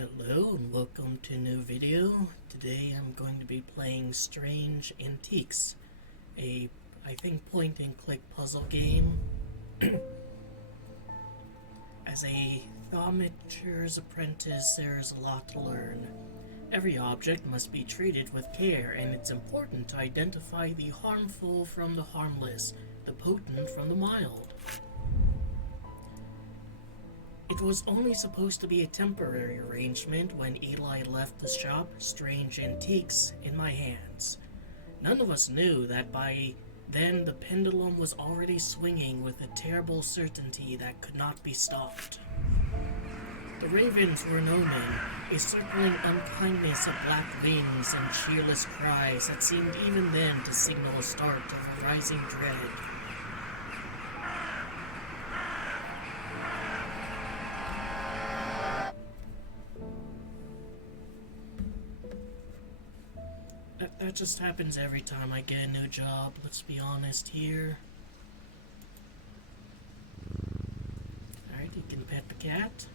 Hello and welcome to a new video. Today I'm going to be playing Strange Antiques, I think point and click puzzle game. As a thaumaturer's apprentice, there is a lot to learn. Every object must be treated with care, and it's important to identify the harmful from the harmless, the potent from the mild. It was only supposed to be a temporary arrangement when Eli left the shop, Strange Antiques, in my hands. None of us knew that by then the pendulum was already swinging with a terrible certainty that could not be stopped. The ravens were an omen, a circling unkindness of black wings and cheerless cries that seemed even then to signal a start of a rising dread. That just happens every time I get a new job, let's be honest here. Alright, you can pet the cat.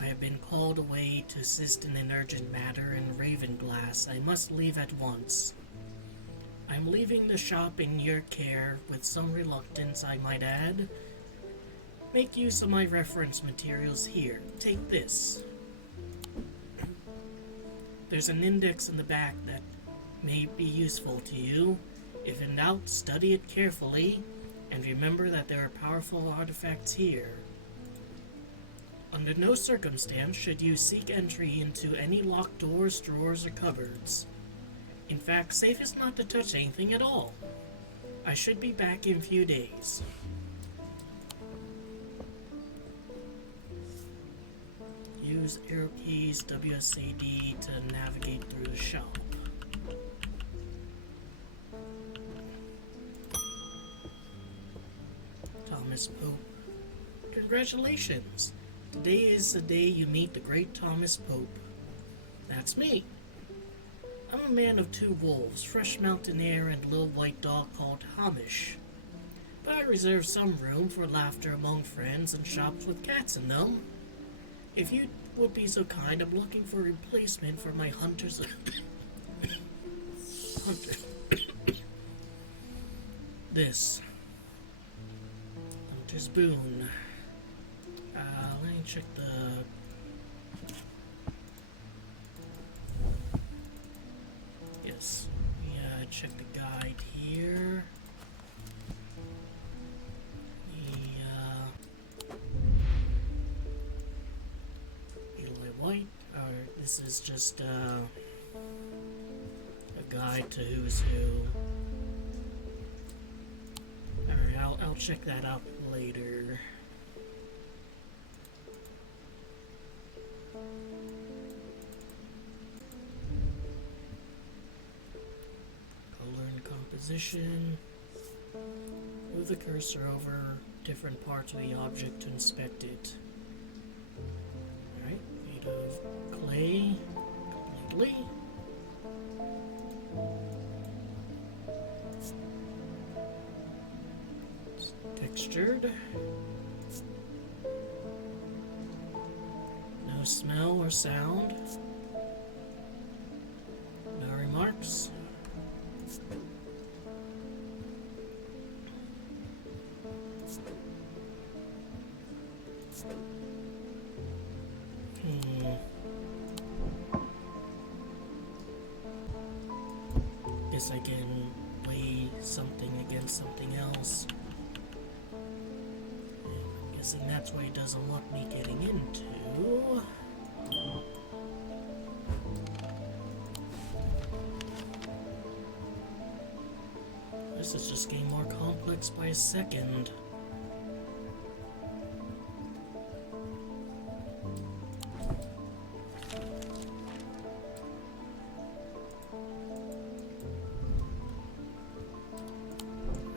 I have been called away to assist in an urgent matter in Ravenglass. I must leave at once. I'm leaving the shop in your care, with some reluctance, I might add. Make use of my reference materials here. Take this. There's an index in the back that may be useful to you. If in doubt, study it carefully, and remember that there are powerful artifacts here. Under no circumstance should you seek entry into any locked doors, drawers, or cupboards. In fact, safest not to touch anything at all. I should be back in a few days. Use arrow keys WSAD to navigate through the shop. Thomas Pope. Congratulations! Today is the day you meet the great Thomas Pope. That's me. I'm a man of two wolves, fresh mountain air and a little white dog called Hamish. But I reserve some room for laughter among friends and shops with cats in them. If you would be so kind, I'm looking for a replacement for my hunter's... This. Hunter's boon. Let me check the... Yes, yeah, check the guide here. Eli White, or this is just a guide to who's who. Alright, I'll check that out later. Position. Move the cursor over different parts of the object to inspect it. Alright, made of clay completely. It's textured. No smell or sound. No remarks. Guess I can weigh something against something else. I'm guessing that's why it doesn't want me getting into. This is just getting more complex by a second.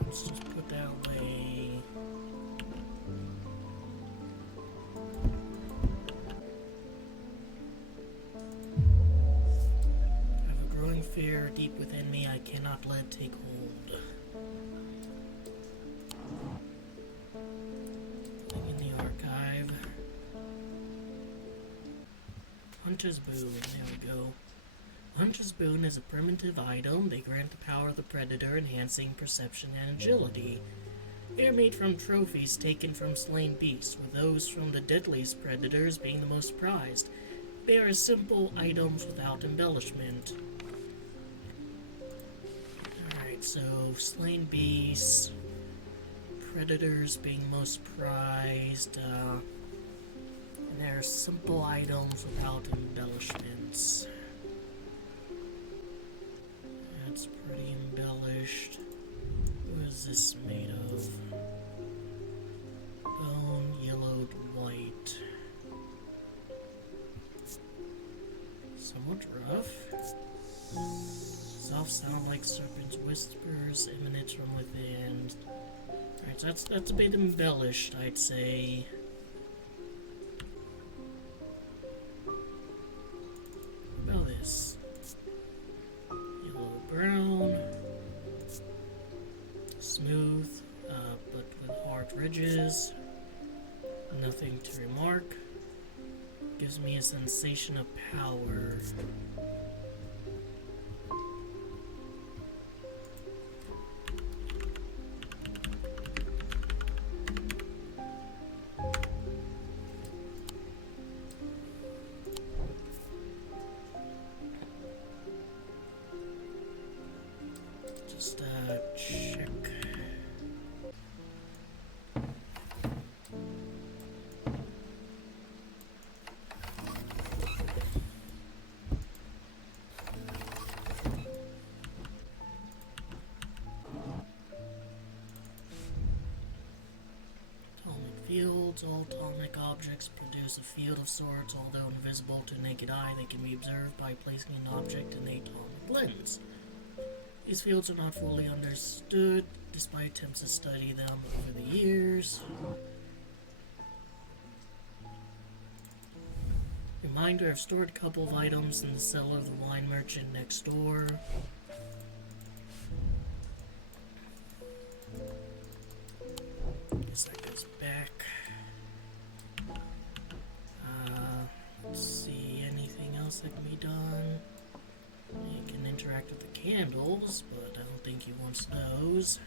Let's just put that away. I have a fear deep within me I cannot let take hold. Looking in the archive. Hunter's Boon, there we go. Hunter's Boon is a primitive item. They grant the power of the predator, enhancing perception and agility. They are made from trophies taken from slain beasts, with those from the deadliest predators being the most prized. They are simple items without embellishment. Alright, so slain beasts, predators being most prized, and they're simple items without embellishments. That's pretty embellished. What is this made of? Bone, yellowed white. Somewhat rough. Soft sound like serpent's whispers emanate from within. Alright, so that's a bit embellished, I'd say. What about this? Yellow brown. Smooth, but with hard ridges. Nothing to remark. Gives me a sensation of power. Just check. Fields. All atomic objects produce a field of sorts. Although invisible to naked eye, they can be observed by placing an object in the atomic lens. These fields are not fully understood, despite attempts to study them over the years. Reminder, I've stored a couple of items in the cellar of the wine merchant next door. Guess that goes back. Let's see, anything else that can be done? You can interact with the candles, but I don't think he wants those.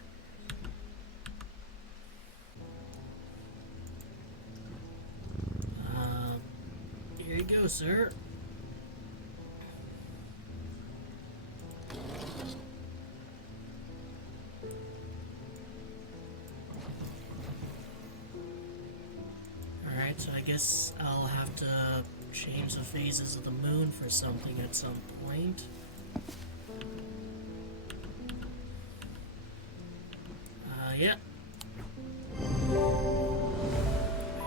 Here you go, sir. Alright, so I guess I'll have to change the phases of the moon for something at some point. Yep.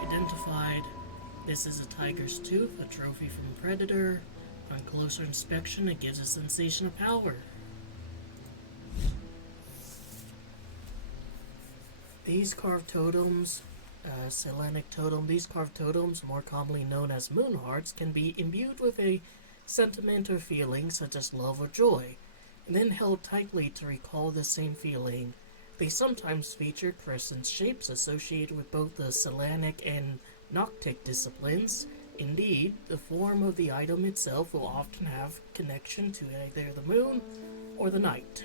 Identified. This is a tiger's tooth, a trophy from a predator. On closer inspection, it gives a sensation of power. These carved totems, Selenic totem, these carved totems, more commonly known as moon hearts, can be imbued with a sentiment or feeling such as love or joy, and then held tightly to recall the same feeling. They sometimes feature crescent shapes associated with both the Selenic and Noctic disciplines. Indeed, the form of the item itself will often have connection to either the moon or the night.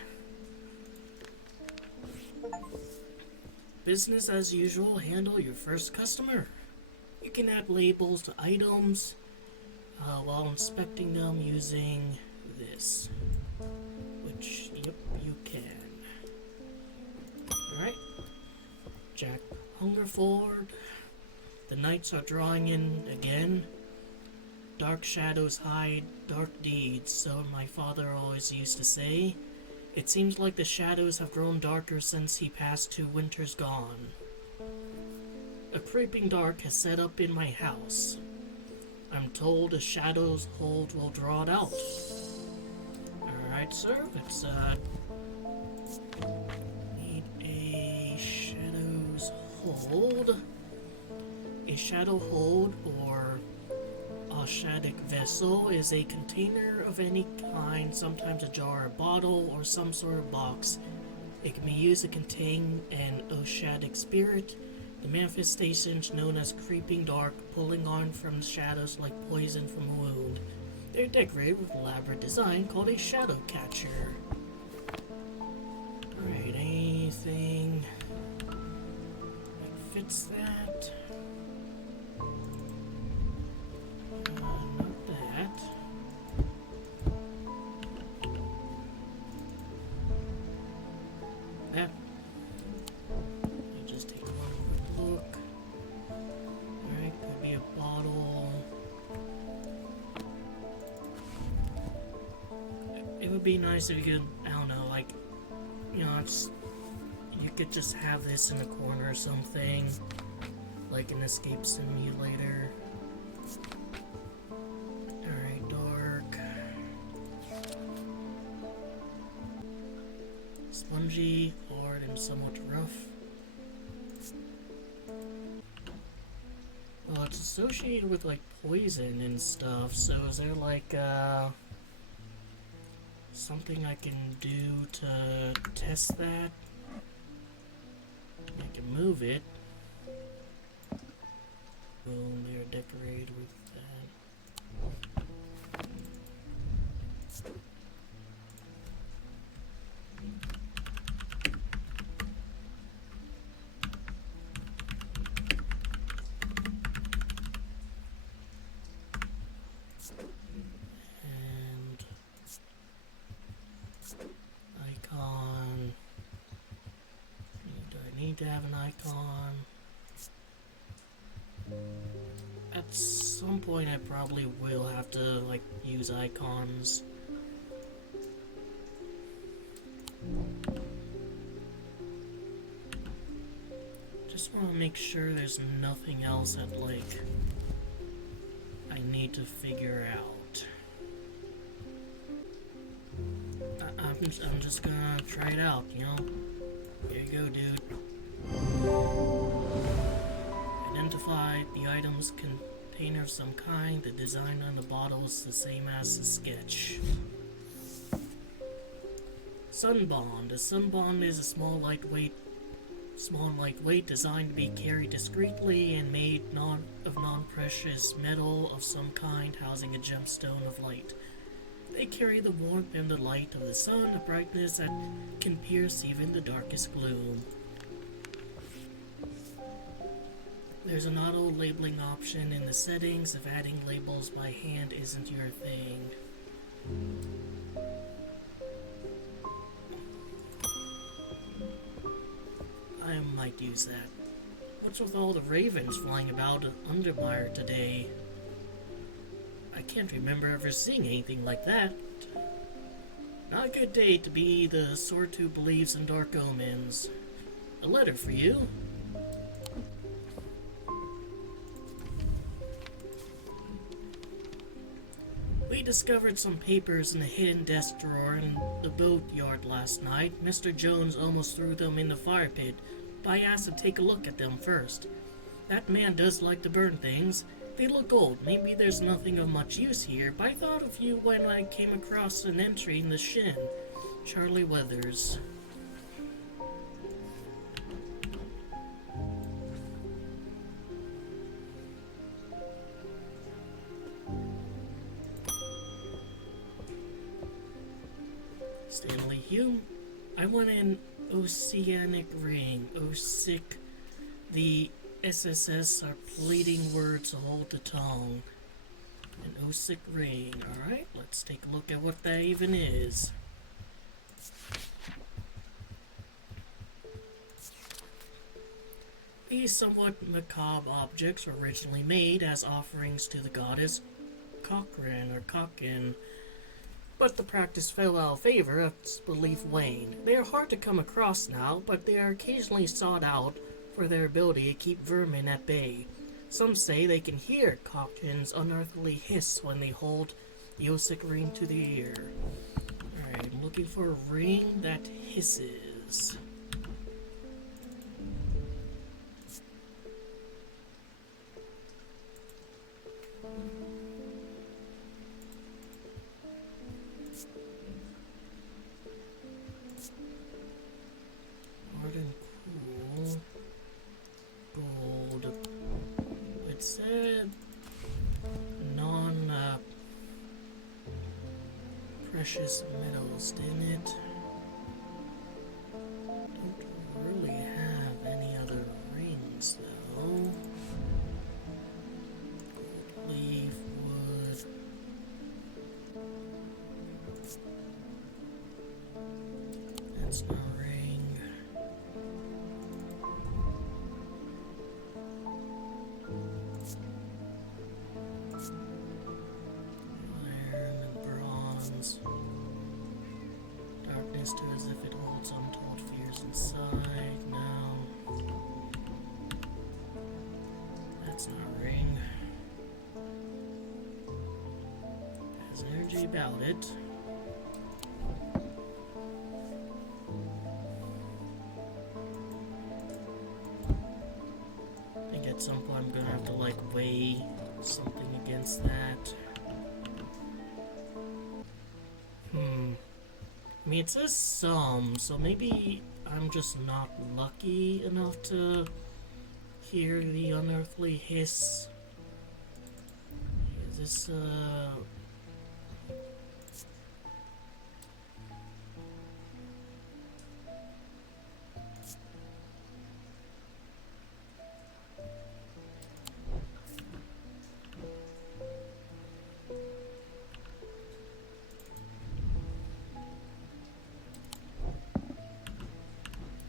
Business as usual, handle your first customer. You can add labels to items while inspecting them using this, which, yep, you can. Alright. Jack Hungerford. The nights are drawing in again. Dark shadows hide dark deeds, so my father always used to say. It seems like the shadows have grown darker since he passed to Winter's Gone. A creeping dark has set up in my house. I'm told a shadow's hold will draw it out. Alright, sir, let's, need a shadow's hold. A shadow hold, or Oshadic vessel is a container of any kind, sometimes a jar or bottle, or some sort of box. It can be used to contain an Oshadic spirit. The manifestations known as creeping dark, pulling on from the shadows like poison from a wound. They're decorated with an elaborate design called a shadow catcher. Alright, anything that fits that? Not that. That. Just take one quick look. Alright, could be a bottle. It would be nice if you could, I don't know, like, you know, you could just have this in a corner or something, like an escape simulator. Alright, dark. Spongy, hard, and somewhat rough. Well, it's associated with, like, poison and stuff, so is there, like, something I can do to test that? I can move it. Boom, they're decorated with that. And icon. Do I need to have an icon? At some point I probably will have to, like, use icons. Just want to make sure there's nothing else that, like, I need to figure out. I'm just gonna try it out, you know? Here you go, dude. Identify the item's container of some kind. The design on the bottle is the same as the sketch. Sunbond. A sunbond is a small and lightweight, designed to be carried discreetly and made of non-precious metal of some kind, housing a gemstone of light. They carry the warmth and the light of the sun, a brightness that can pierce even the darkest gloom. There's an auto labeling option in the settings if adding labels by hand isn't your thing. I might use that. What's with all the ravens flying about Undermire today? I can't remember ever seeing anything like that. Not a good day to be the sort who believes in dark omens. A letter for you. We discovered some papers in a hidden desk drawer in the boatyard last night. Mr. Jones almost threw them in the fire pit, but I asked to take a look at them first. That man does like to burn things. They look old. Maybe there's nothing of much use here, but I thought of you when I came across an entry in the Shin. Charlie Weathers. Stanley Hume. I want an oceanic ring. Osick. The SSS are pleading words to hold the tongue. An Osick ring. Alright, let's take a look at what that even is. These somewhat macabre objects were originally made as offerings to the goddess Cochrane or Cocken, but the practice fell out of favor as belief waned. They are hard to come across now, but they are occasionally sought out for their ability to keep vermin at bay. Some say they can hear Cochrane's unearthly hiss when they hold the Osick ring to the ear. Alright, I'm looking for a ring that hisses. precious metals, didn't it? Don't really have any other rings, though. Gold leaf, wood. That's not a ring. Iron and bronze. Darkness to as if it holds untold fears inside. No. That's not a ring. Has energy about it. I think at some point I'm gonna have to like weigh something against that. I mean, it says some, so maybe I'm just not lucky enough to hear the unearthly hiss. Is this,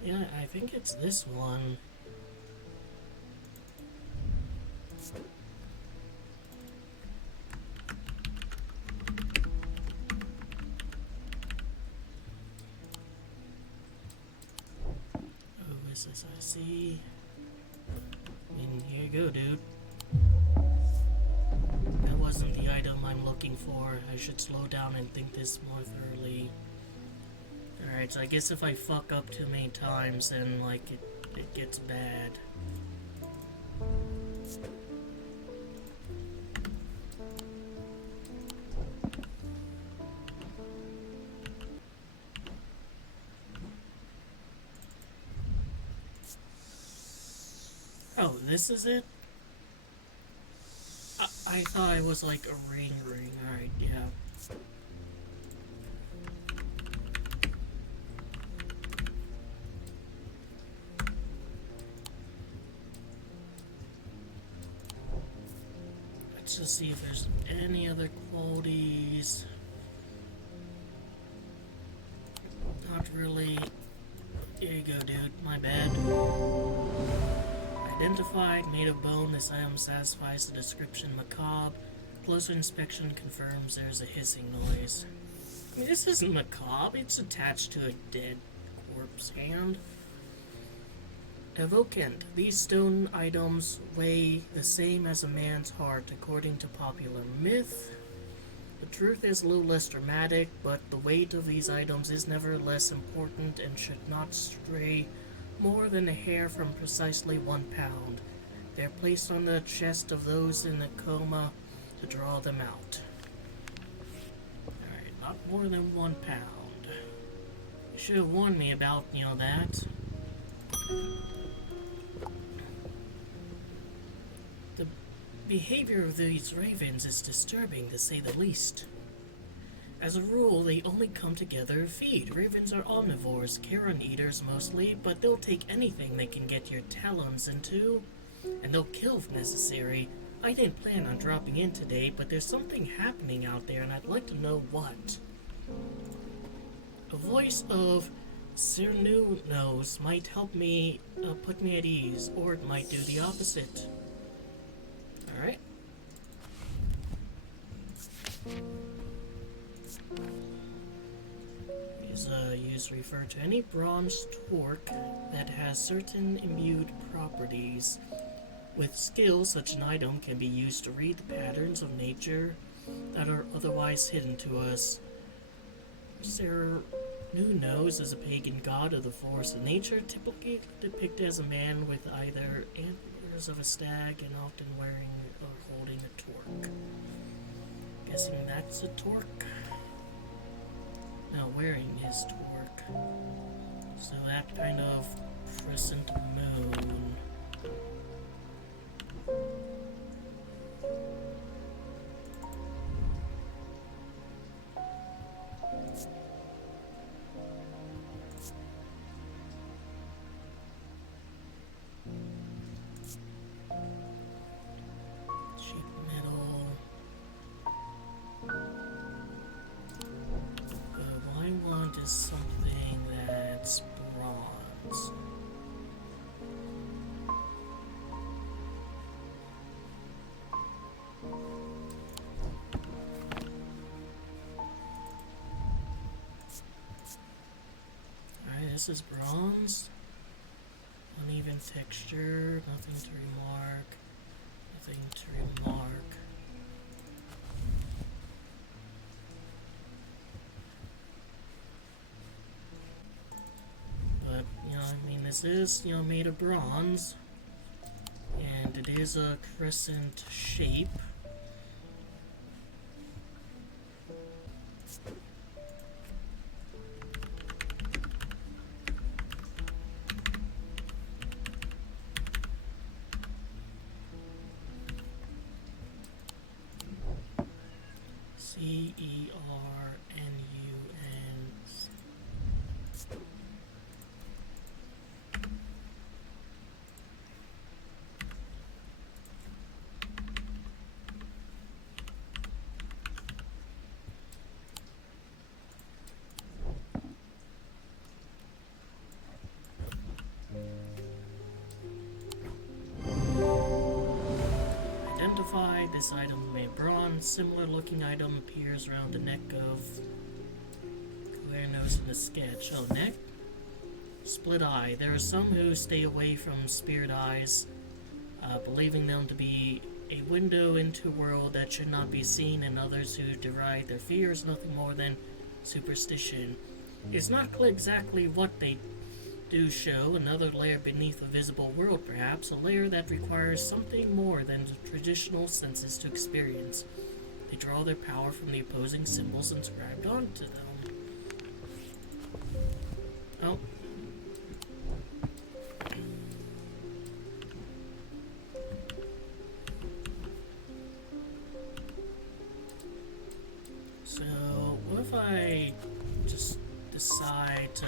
yeah, I think it's this one. Oh, is this I see? I mean, here you go, dude. That wasn't the item I'm looking for. I should slow down and think this more thoroughly. Alright, so I guess if I fuck up too many times, then, like, it gets bad. Oh, this is it? I thought it was like a ring. Alright, yeah. Let's just see if there's any other qualities. Not really. Here you go, dude. My bad. Identified, made of bone, this item satisfies the description macabre. Closer inspection confirms there's a hissing noise. I mean, this isn't macabre, it's attached to a dead corpse hand. Evocant. These stone items weigh the same as a man's heart, according to popular myth. The truth is a little less dramatic, but the weight of these items is nevertheless important and should not stray more than a hair from precisely 1 pound. They are placed on the chest of those in a coma to draw them out. Alright, not more than 1 pound. You should have warned me about, that. The behavior of these ravens is disturbing, to say the least. As a rule, they only come together to feed. Ravens are omnivores, carrion eaters mostly, but they'll take anything they can get your talons into, and they'll kill if necessary. I didn't plan on dropping in today, but there's something happening out there, and I'd like to know what. A voice of Sirnu knows might help me, put me at ease, or it might do the opposite. Alright. Use refer to any bronze torque that has certain imbued properties. With skill, such an item can be used to read the patterns of nature that are otherwise hidden to us. Sarah Nunos is a pagan god of the force of nature, typically depicted as a man with either antlers of a stag and often wearing or holding a torque. Guessing that's a torque? No, wearing his torque. So that kind of crescent moon. is something that's bronze. Alright, this is bronze. Uneven texture, nothing to remark. Nothing to remark. But, I mean, this is, made of bronze. And it is a crescent shape. Cernun. Identified. This item made bronze. Similar looking item appears around the neck of where nose in the sketch. Oh, neck? Split eye. There are some who stay away from speared eyes, believing them to be a window into a world that should not be seen, and others who deride their fears nothing more than superstition. It's not clear exactly what they do show, another layer beneath a visible world perhaps, a layer that requires something more than the traditional senses to experience. They draw their power from the opposing symbols inscribed onto them. Oh. So, what if I just decide to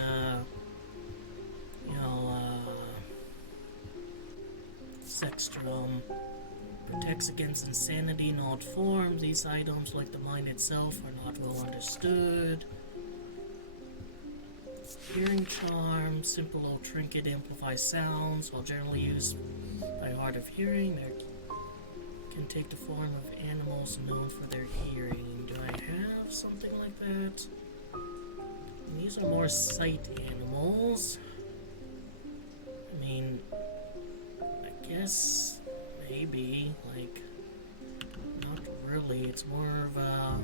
Sextrum protects against insanity in all forms. These items, like the mind itself, are not well understood. Hearing charm, simple old trinket amplifies sounds, while generally used by hard of hearing. They can take the form of animals known for their hearing. Do I have something like that? And these are more sight animals. I mean, I guess maybe, like, not really. It's more of a,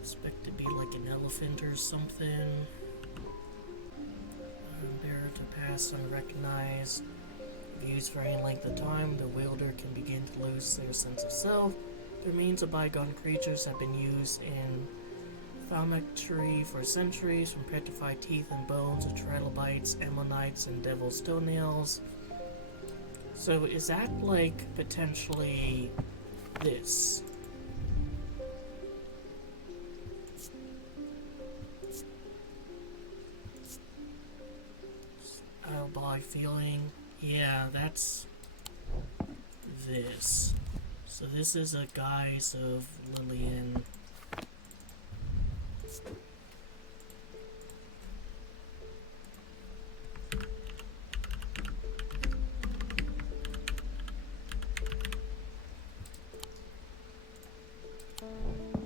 expect to be like an elephant or something. Bearer to pass unrecognized. If used for any length of time, the wielder can begin to lose their sense of self. The remains of bygone creatures have been used in thaumaturgy for centuries, from petrified teeth and bones to trilobites, ammonites, and devil's toenails. So is that, like, potentially this? Oh, by feeling, yeah, that's this. So this is a guise of Lillian.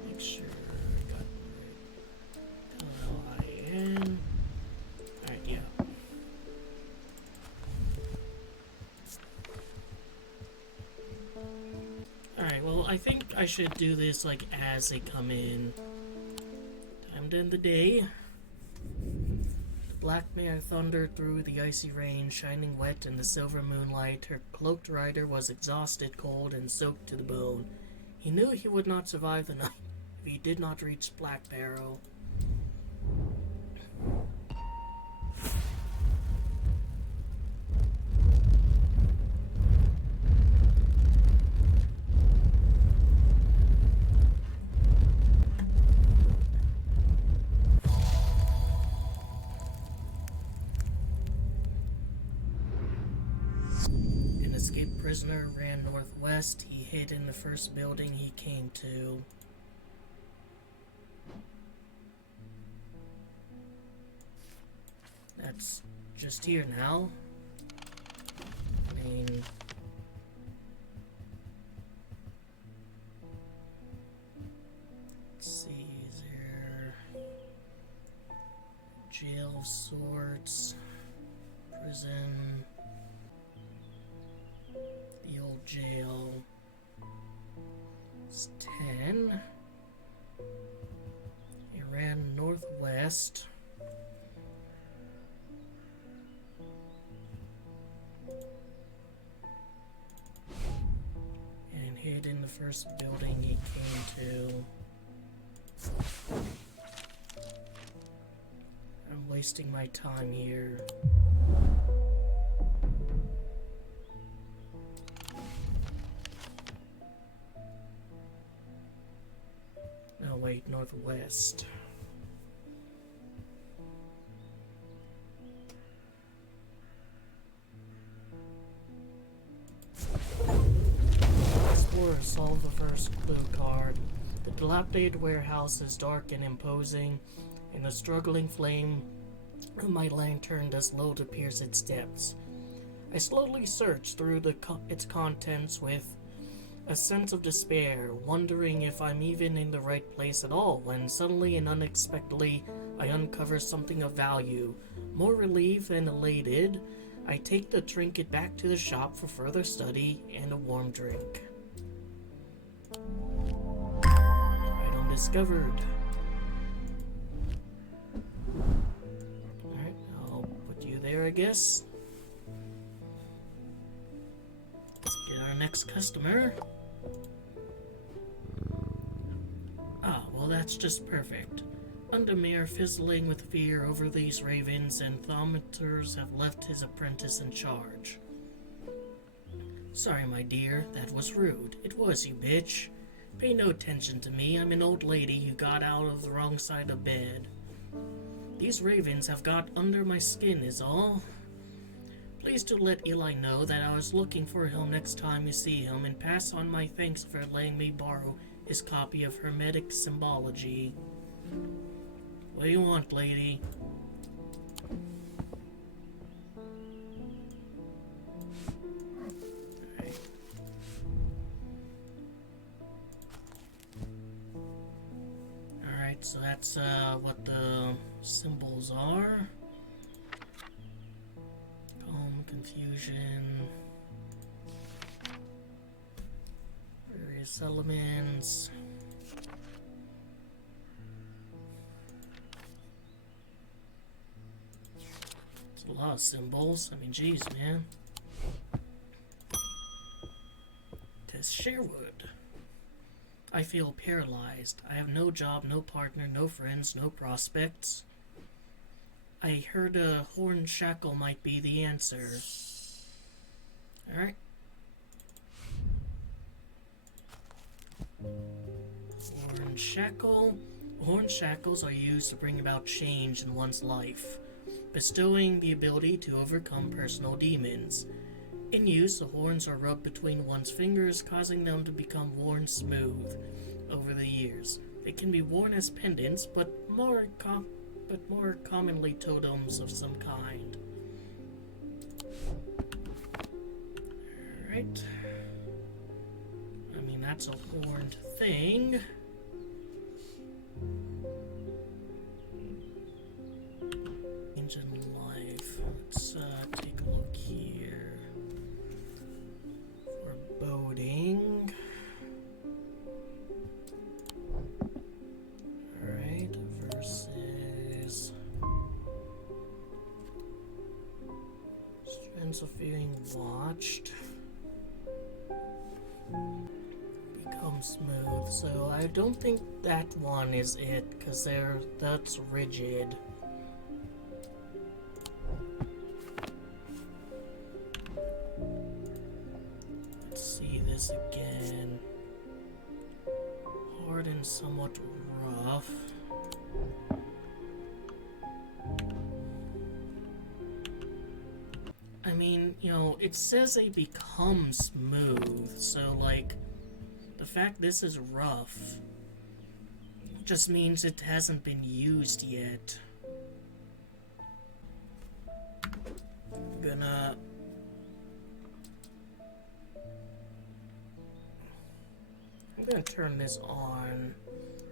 Make sure I got the right L-I-N. Alright, yeah. Alright, well, I think I should do this, like, as they come in. Time to end the day. The black mare thundered through the icy rain, shining wet in the silver moonlight. Her cloaked rider was exhausted, cold, and soaked to the bone. He knew he would not survive the night if he did not reach Black Barrow. An escaped prisoner ran northwest. He hid in the first building he came to. it's just here now. I mean, let's see, is there jail of sorts, prison, the old jail. It's 10. It ran northwest. And hid in the first building he came to. I'm wasting my time here. No, wait, northwest. Explorer solved the first clue card. The dilapidated warehouse is dark and imposing, and the struggling flame of my lantern does little to pierce its depths. I slowly search through its contents with a sense of despair, wondering if I'm even in the right place at all, when suddenly and unexpectedly I uncover something of value. More relieved than elated, I take the trinket back to the shop for further study and a warm drink. Item discovered. Alright, I'll put you there, I guess. Let's get our next customer. Ah, well, that's just perfect. Undermere, fizzling with fear over these ravens, and Thaumaturge have left his apprentice in charge. Sorry, my dear, that was rude. It was, you bitch. Pay no attention to me. I'm an old lady who got out of the wrong side of bed. These ravens have got under my skin, is all. Please do let Eli know that I was looking for him next time you see him, and pass on my thanks for letting me borrow his copy of Hermetic Symbology. What do you want, lady? Alright. Alright, so that's what the symbols are. Calm, confusion, various elements. It's a lot of symbols. I mean, geez, man. Tess Sherwood. I feel paralyzed. I have no job, no partner, no friends, no prospects. I heard a horn shackle might be the answer. Alright. Horn shackle. Horn shackles are used to bring about change in one's life, bestowing the ability to overcome personal demons. In use, the horns are rubbed between one's fingers, causing them to become worn smooth over the years. They can be worn as pendants, but more commonly totems of some kind. Alright. I mean, that's a horned thing. In life. Let's take a look here. Foreboding. Alright, versus Strands of Feeling Watched. Become smooth. So I don't think that one is it, because that's rigid. Again, hard and somewhat rough. I mean, you know, it says they become smooth, so like the fact this is rough just means it hasn't been used yet. I'm gonna turn this on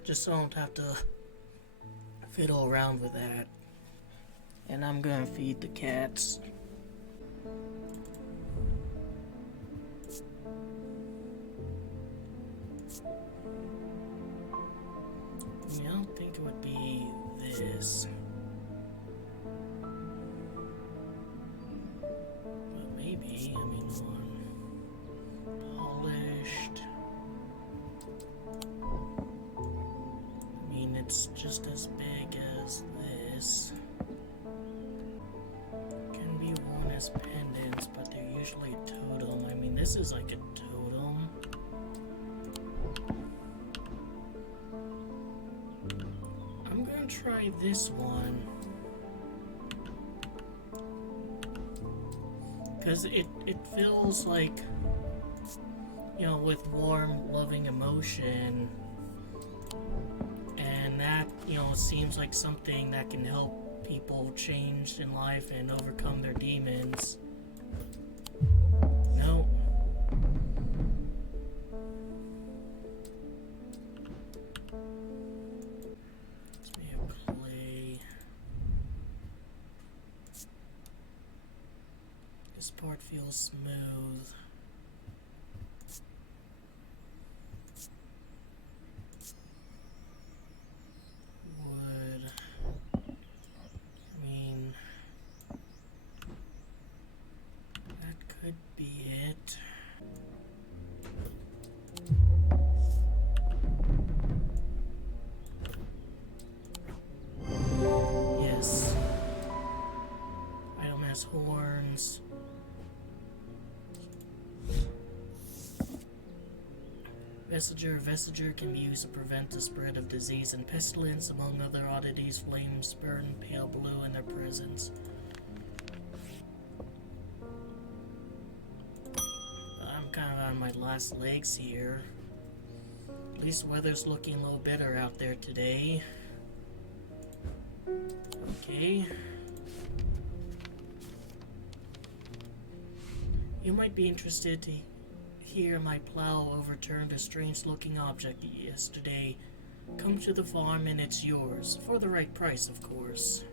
just so I don't have to fiddle around with that. And I'm gonna feed the cats. I don't think it would be this. But maybe, polished. It's just as big as this. Can be worn as pendants, but they're usually a totem. This is like a totem. I'm gonna try this one. Because it feels like, with warm, loving emotion. And that, seems like something that can help people change in life and overcome their demons. No. It's made of clay. This part feels smooth. Could be it. Yes. Item has horns. Vestiger can be used to prevent the spread of disease and pestilence. Among other oddities, flames burn pale blue in their presence. Kind of on my last legs here. At least weather's looking a little better out there today. Okay. You might be interested to hear my plow overturned a strange-looking object yesterday. Come to the farm and it's yours. For the right price, of course.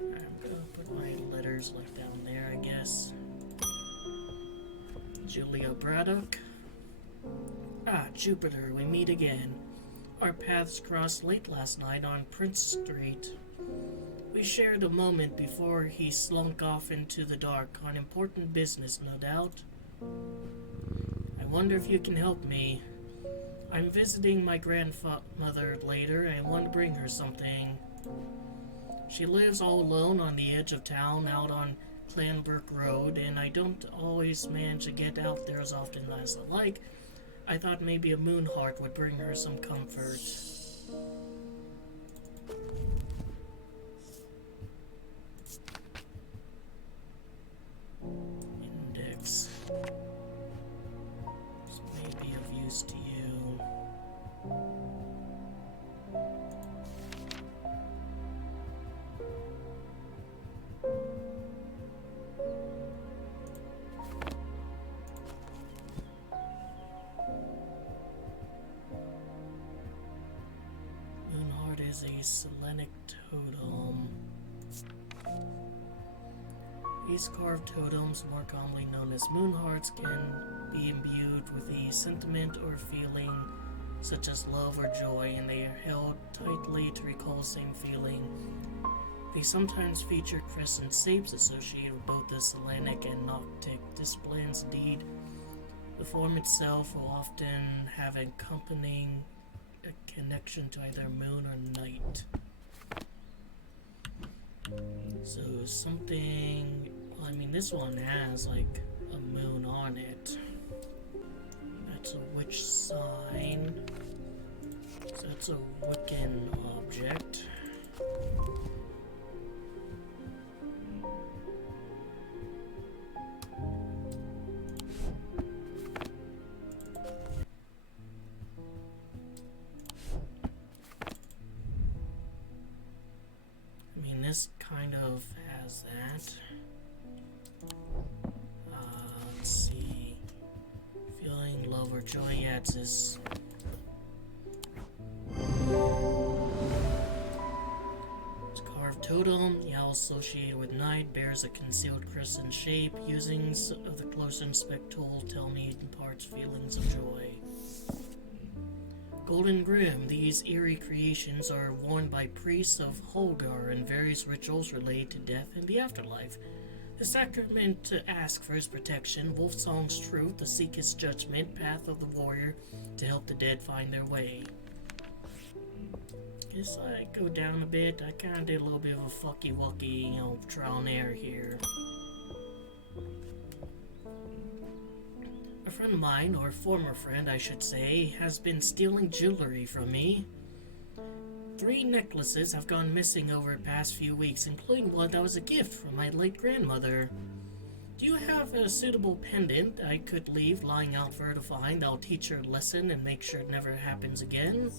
I'm gonna put my letters like down there, I guess. Julia Braddock. Ah, Jupiter, we meet again. Our paths crossed late last night on Prince Street. We shared a moment before he slunk off into the dark on important business, no doubt. I wonder if you can help me. I'm visiting my grandmother later and I want to bring her something. She lives all alone on the edge of town out on Clanbrook Road, and I don't always manage to get out there as often as I like. I thought maybe a moon heart would bring her some comfort. Index. This may be of use to you. Is a Selenic totem. These carved totems, more commonly known as moon hearts, can be imbued with a sentiment or feeling such as love or joy, and they are held tightly to recall the same feeling. They sometimes feature crescent shapes associated with both the Selenic and Noctic disciplines. Indeed, the form itself will often have accompanying a connection to either moon or night. So something, well, this one has like a moon on it. That's a witch sign. So it's a Wiccan object. This kind of has that. Let's see. Feeling love or joy. Yeah, it's this. It's carved totem. The owl associated with night bears a concealed crescent shape. Usings of the closer inspect tool tell me it imparts feelings of joy. Golden Grim. These eerie creations are worn by priests of Holgar in various rituals related to death and the afterlife. The sacrament to ask for his protection, Wolfsong's truth to seek his judgment, path of the warrior to help the dead find their way. Guess I go down a bit. I kinda did a little bit of a fucky-wucky, trial and error here. A friend of mine, or former friend I should say, has been stealing jewelry from me. 3 necklaces have gone missing over the past few weeks, including one that was a gift from my late grandmother. Do you have a suitable pendant I could leave lying out for her to find? I'll teach her a lesson and make sure it never happens again.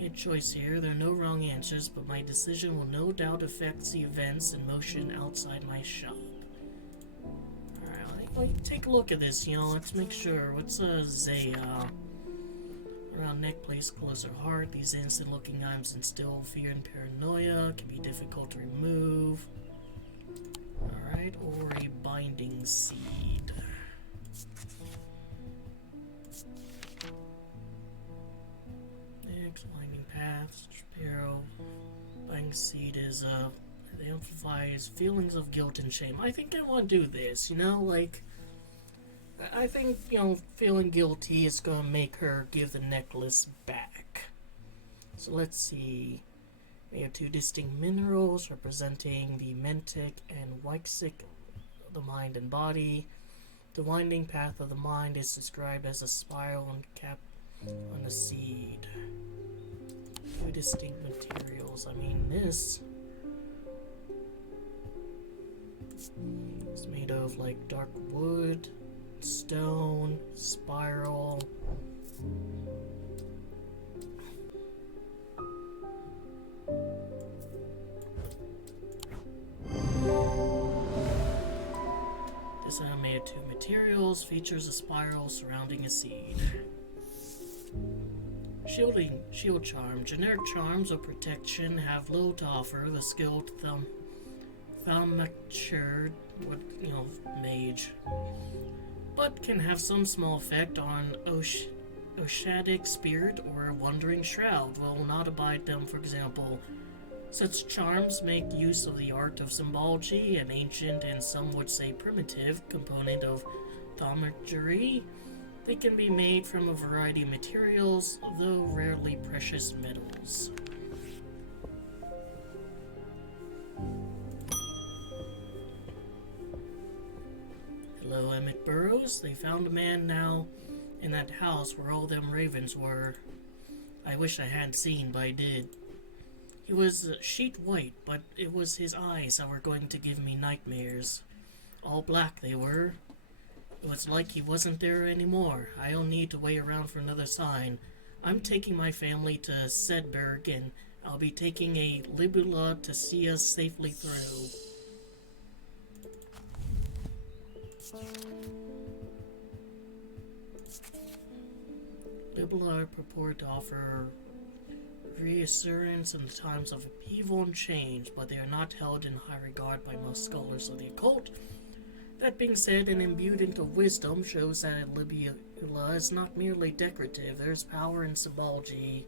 Good choice here. There are no wrong answers, but my decision will no doubt affect the events in motion outside my shop. Alright, well, take a look at this, let's make sure. What's a Zaya? Around neck, place close her heart. These innocent looking items instill fear and paranoia. Can be difficult to remove. Alright, or a binding seed. Next, winding path, sparrow. Binding seed is it amplifies feelings of guilt and shame. I think I want to do this, I think, feeling guilty is going to make her give the necklace back. So let's see. We have 2 distinct minerals representing the mentic and weixic, the mind and body. The winding path of the mind is described as a spiral and cap on a seed. 2 distinct materials. This is made of dark wood, stone, spiral. This item made of 2 materials, features a spiral surrounding a seed. Shield charm. Generic charms of protection have little to offer. The skilled thaumaturge, mage, but can have some small effect on Oshadic spirit or wandering shroud, will not abide them, for example. Such charms make use of the art of symbology, an ancient and some would say primitive component of thaumaturgy. They can be made from a variety of materials, though rarely precious metals. Hello, Emmett Burrows. They found a man now in that house where all them ravens were. I wish I hadn't seen, but I did. He was sheet white, but it was his eyes that were going to give me nightmares. All black they were. It was like he wasn't there anymore. I don't need to wait around for another sign. I'm taking my family to Sedberg, and I'll be taking a libula to see us safely through. Libula purport to offer reassurance in the times of upheaval and change, but they are not held in high regard by most scholars of the occult. That being said, an imbued of wisdom shows that a libula is not merely decorative. There's power in symbology.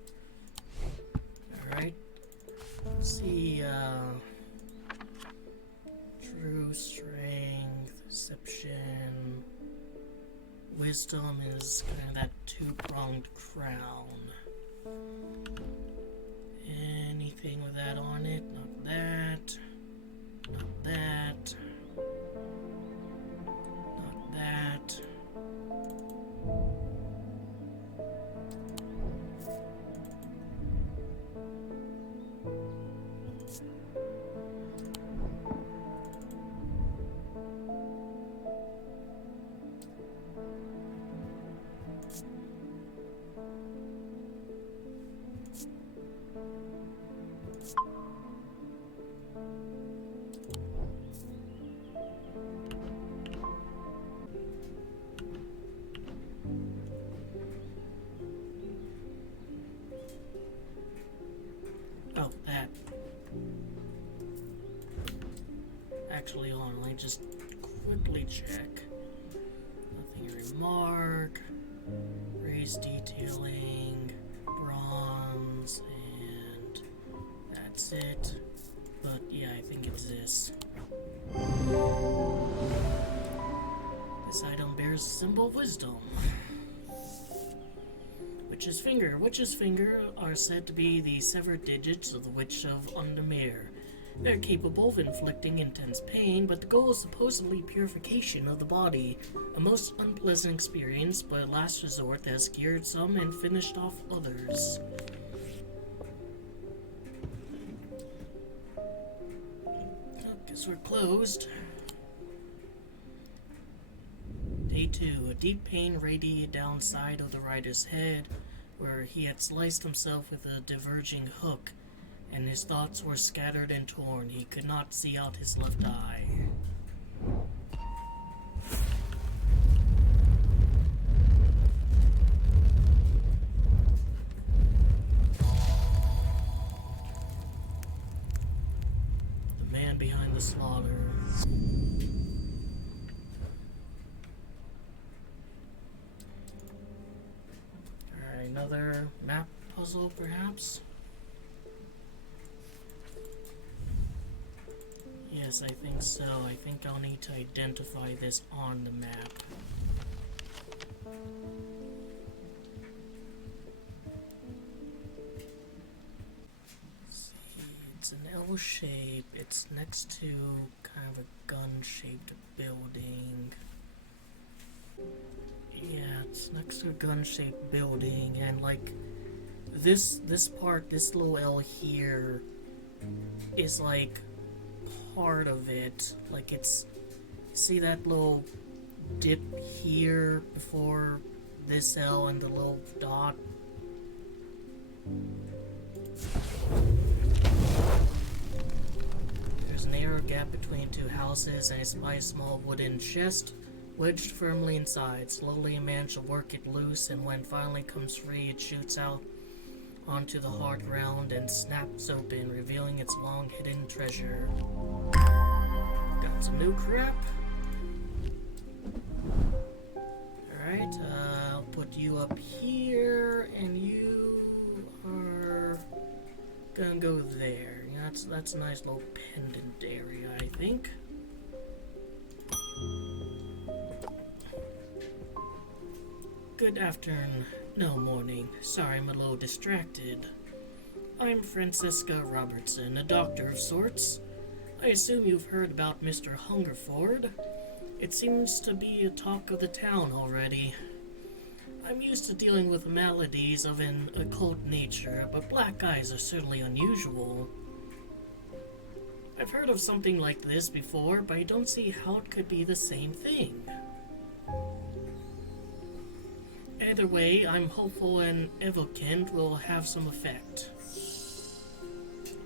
Alright. Let's see, true strength, deception. Wisdom is kind of that 2-pronged crown. Anything with that on it? Not that. Not that. Not that. Oh, that. Actually, hold on, let me just quickly check. Nothing to remark. Raised detailing. Bronze. And that's it. But yeah, I think it's this. This item bears a symbol of wisdom. Witch's finger. Witch's finger are said to be the severed digits of the Witch of Undermere. They're capable of inflicting intense pain, but the goal is supposedly purification of the body. A most unpleasant experience, but a last resort that has cured some and finished off others. Guess we're closed. Day 2. A deep pain radiated down side of the rider's head, where he had sliced himself with a diverging hook, and his thoughts were scattered and torn. He could not see out his left eye. The man behind the slaughter. Alright, another map puzzle, perhaps? Yes, I think so. I think I'll need to identify this on the map. See, it's an L shape. It's next to kind of a gun-shaped building. Yeah, it's next to a gun-shaped building, and like this part, this little L here is like part of it. Like it's, see that little dip here before this L and the little dot? There's a narrow gap between two houses, and I spy a small wooden chest wedged firmly inside. Slowly a man shall work it loose, and when finally comes free, it shoots out onto the hard ground and snaps open, revealing its long hidden treasure. Got some new crap. Alright, I'll put you up here, and you are gonna go there. Yeah, that's a nice little pendant area, I think. Good afternoon. No, morning. Sorry, I'm a little distracted. I'm Francesca Robertson, a doctor of sorts. I assume you've heard about Mr. Hungerford. It seems to be a talk of the town already. I'm used to dealing with maladies of an occult nature, but black eyes are certainly unusual. I've heard of something like this before, but I don't see how it could be the same thing. Either way, I'm hopeful an evokent will have some effect.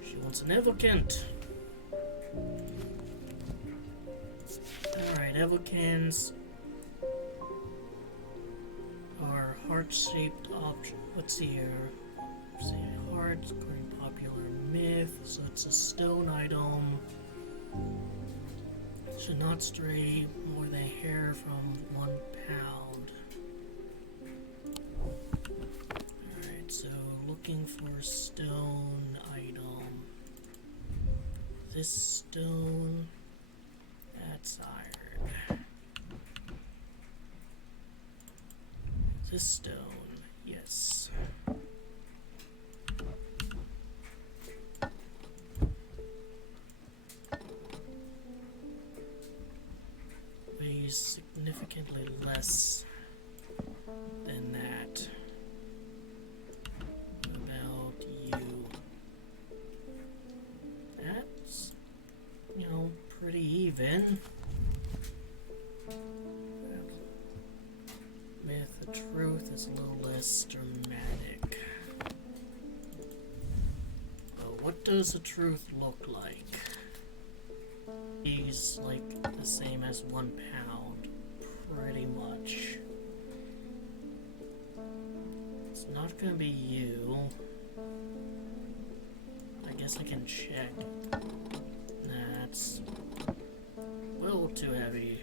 She wants an evokent. Alright, evokens are heart-shaped objects. Let's see here. See, hearts, according to popular myth, so it's a stone item. Should not stray more than a hair from 1 pound. Alright, so looking for stone item. This stone, that's iron. This stone, yes. Weighs significantly less than that. What about you? That's, you know, pretty even. Myth, the truth is a little less dramatic. But what does the truth look like? He's like the same as 1 pound, pretty much. It's not gonna be you. I guess I can check. That's a little too heavy.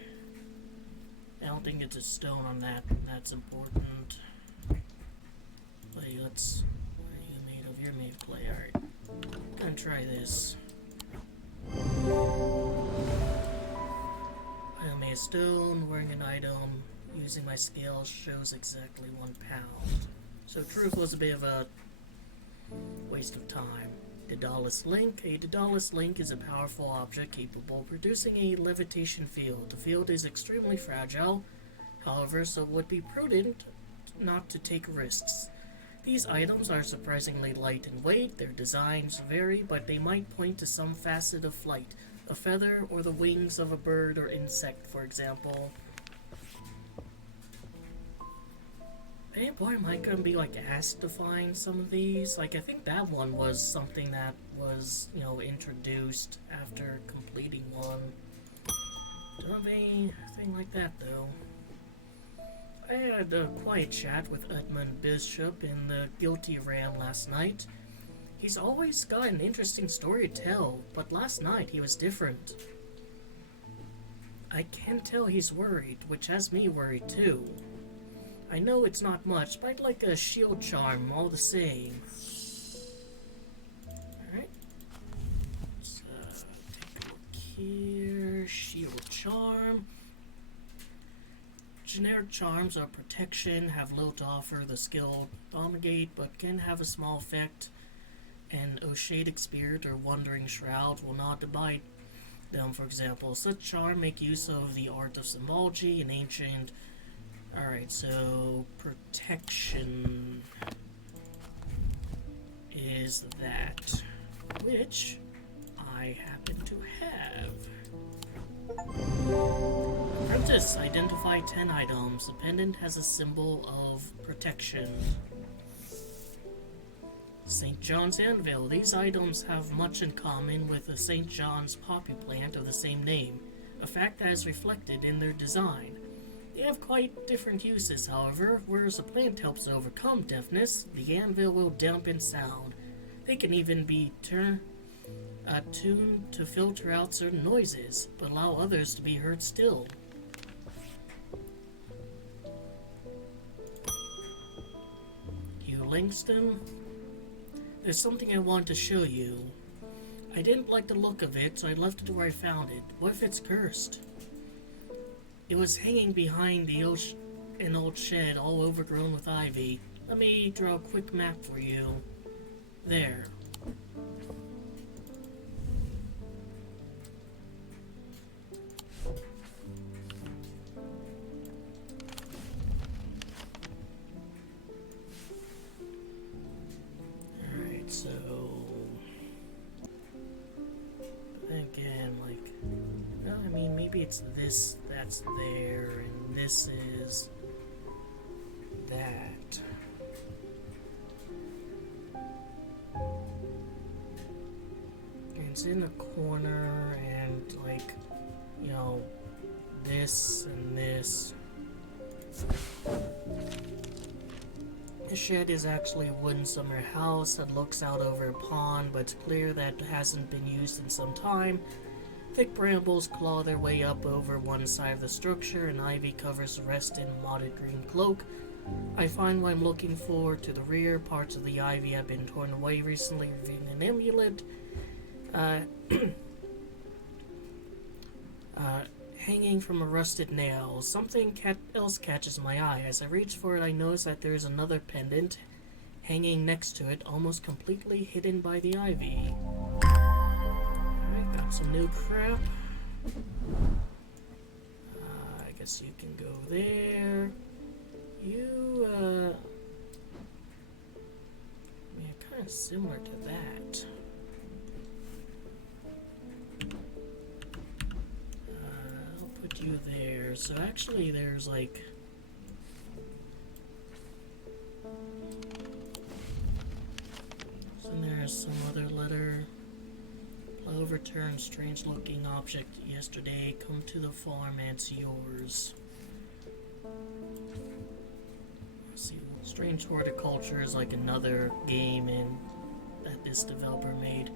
I don't think it's a stone on that. That's important. Wait, let's... What are you made of? You're made of clay. Alright. Gonna try this. I made a stone, wearing an item, using my scale shows exactly 1 pound. So truth was a bit of a waste of time. Daedalus Link. A Daedalus Link is a powerful object capable of producing a levitation field. The field is extremely fragile, however, so it would be prudent not to take risks. These items are surprisingly light in weight. Their designs vary, but they might point to some facet of flight. A feather or the wings of a bird or insect, for example. Man, boy, am I gonna be like asked to find some of these? Like, I think that one was something that was, you know, introduced after completing one. Don't have anything like that though. I had a quiet chat with Edmund Bishop in the Guilty Ram last night. He's always got an interesting story to tell, but last night he was different. I can tell he's worried, which has me worried too. I know it's not much, but I'd like a shield charm all the same. Alright. Let's take a look here. Shield charm. Generic charms are protection, have little to offer the skill Dominate, but can have a small effect. And Oshadic Spirit or Wandering Shroud will not abide them, for example. Such charm make use of the art of symbology and ancient. Alright, so protection is that, which I happen to have. Apprentice, identify 10 items. The pendant has a symbol of protection. St. John's Anvil. These items have much in common with the St. John's poppy plant of the same name, a fact that is reflected in their design. They have quite different uses, however. Whereas a plant helps overcome deafness, the anvil will dampen sound. They can even be tuned to filter out certain noises, but allow others to be heard still. Hugh Langston. There's something I want to show you. I didn't like the look of it, so I left it where I found it. What if it's cursed? It was hanging behind an old shed, all overgrown with ivy. Let me draw a quick map for you. There. Alright, so... Again, like... No, I mean, maybe it's this that's there, and this is... that. And it's in a corner, and, like, you know, this and this. The shed is actually a wooden summer house that looks out over a pond, but it's clear that it hasn't been used in some time. Thick brambles claw their way up over one side of the structure, and ivy covers the rest in a modded green cloak. I find what I'm looking for to the rear. Parts of the ivy have been torn away recently, revealing an amulet. Hanging from a rusted nail. Something else catches my eye. As I reach for it, I notice that there is another pendant hanging next to it, almost completely hidden by the ivy. Alright, got some new crap. I guess you can go there. You, I mean, kind of similar to that. You there. So actually there's like there's some other letter. Overturned strange looking object yesterday. Come to the farm and it's yours. Let's see. Strange Horticulture is like another game and that that this developer made.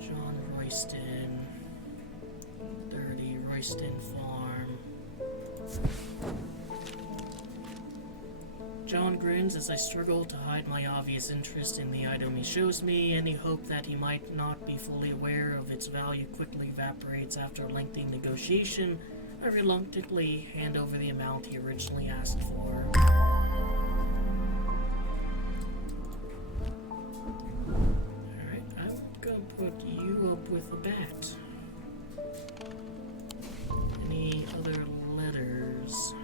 John Royston, 30 Royston Farm. John grins as I struggle to hide my obvious interest in the item he shows me. Any hope that he might not be fully aware of its value quickly evaporates after a lengthy negotiation. I reluctantly hand over the amount he originally asked for. Alright, I'm gonna put you up with a bat. Any other letters?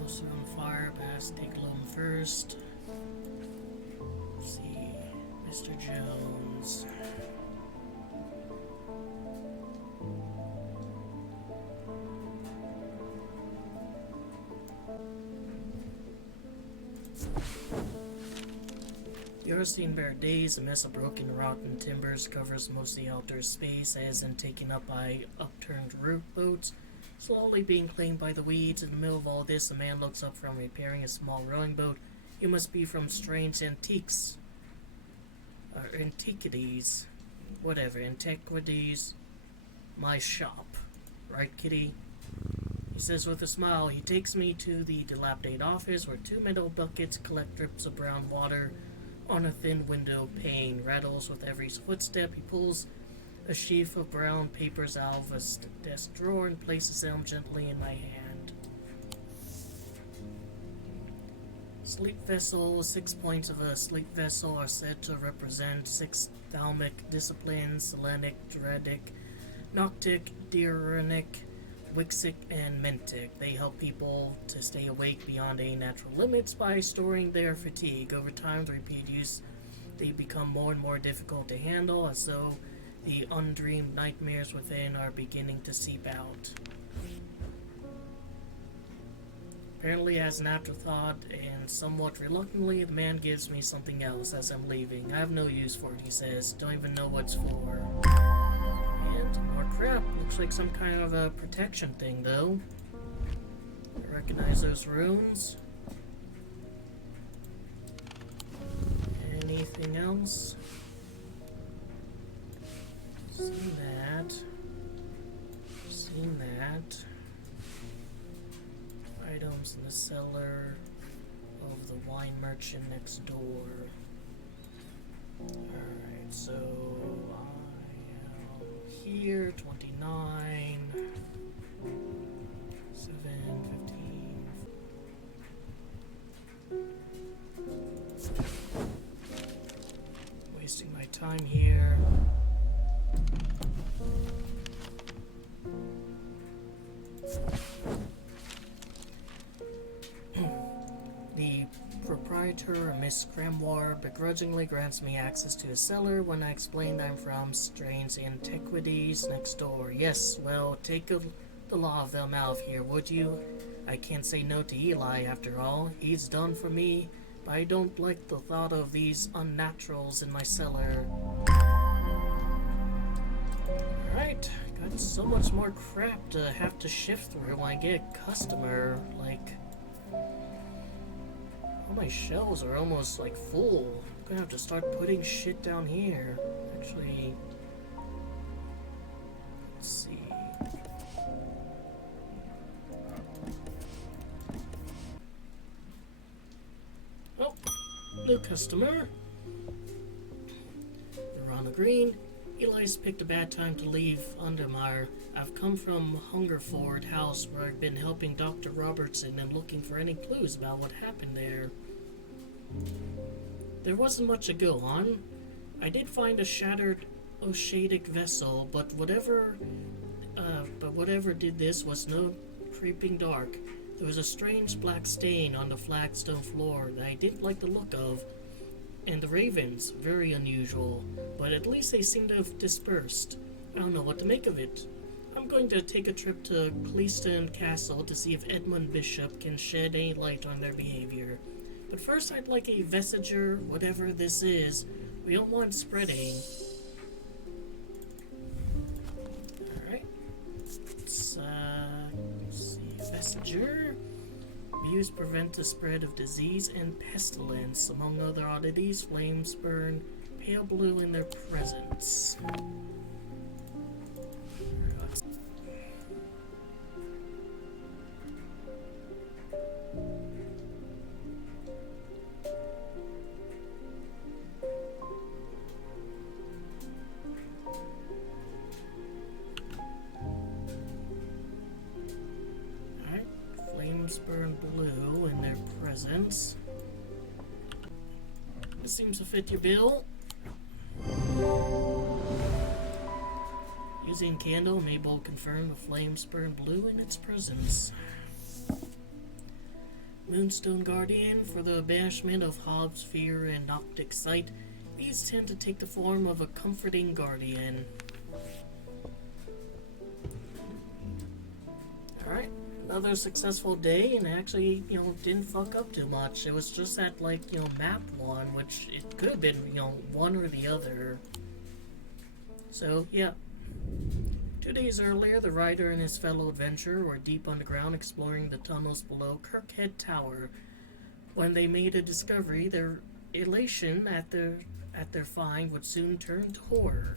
Most are on fire, but has to take loam first. Let's see, Mr. Jones. The yard's seen bare days. A mess of broken, rotten timbers covers most of the outdoor space, as in taken up by upturned boats, slowly being claimed by the weeds. In the middle of all this, a man looks up from repairing a small rowing boat. You must be from Strange Antiques. Antiquities. Whatever, Antiquities. My shop. Right, kitty? He says with a smile. He takes me to the dilapidated office where two metal buckets collect drips of brown water on a thin window pane. Rattles with every footstep. He pulls a sheaf of brown papers out of a desk drawer and places them gently in my hand. Sleep vessel. 6 points of a sleep vessel are said to represent 6 thalamic disciplines: Selenic, Druidic, Noctic, Diurnic, Wixic, and Mentic. They help people to stay awake beyond any natural limits by storing their fatigue. Over time, the repeated use, they become more and more difficult to handle, as though the undreamed nightmares within are beginning to seep out. Apparently, as an afterthought and somewhat reluctantly, the man gives me something else as I'm leaving. I have no use for it, he says. Don't even know what's for. And more crap. Looks like some kind of a protection thing, though. I recognize those runes. Anything else? Seen that. Seen that. Items in the cellar of the wine merchant next door. Alright, so I am here, 29, 7, 15. Wasting my time here. The proprietor, Miss Cramoire, begrudgingly grants me access to his cellar when I explain I'm from Strange Antiquities next door. Yes, well, take the law of them out of here, would you? I can't say no to Eli, after all. He's done for me, but I don't like the thought of these unnaturals in my cellar. Alright, got so much more crap to have to shift through when I get a customer, like... All my shelves are almost like full. I'm gonna have to start putting shit down here. Actually, let's see. Oh, new customer. Verona Green. Eli's picked a bad time to leave Undermire. I've come from Hungerford House, where I've been helping Dr. Robertson and looking for any clues about what happened there. There wasn't much to go on. I did find a shattered Oshadic vessel, but whatever did this was no creeping dark. There was a strange black stain on the flagstone floor that I didn't like the look of, and the ravens, very unusual, but at least they seem to have dispersed. I don't know what to make of it. I'm going to take a trip to Cleaston Castle to see if Edmund Bishop can shed any light on their behavior. But first I'd like a vestiger, whatever this is. We don't want spreading. Alright. Let's see, vestiger. Views prevent the spread of disease and pestilence. Among other oddities, flames burn pale blue in their presence. Burn blue in their presence. This seems to fit your bill. Using candle, Mabel confirmed the flames burn blue in its presence. Moonstone Guardian, for the banishment of Hobbs' fear and optic sight, these tend to take the form of a comforting guardian. Alright. Another successful day, and actually, didn't fuck up too much. It was just that, map one, which it could have been, one or the other. So, yeah. 2 days earlier, the writer and his fellow adventurer were deep underground exploring the tunnels below Kirkhead Tower. When they made a discovery, their elation at their find would soon turn to horror.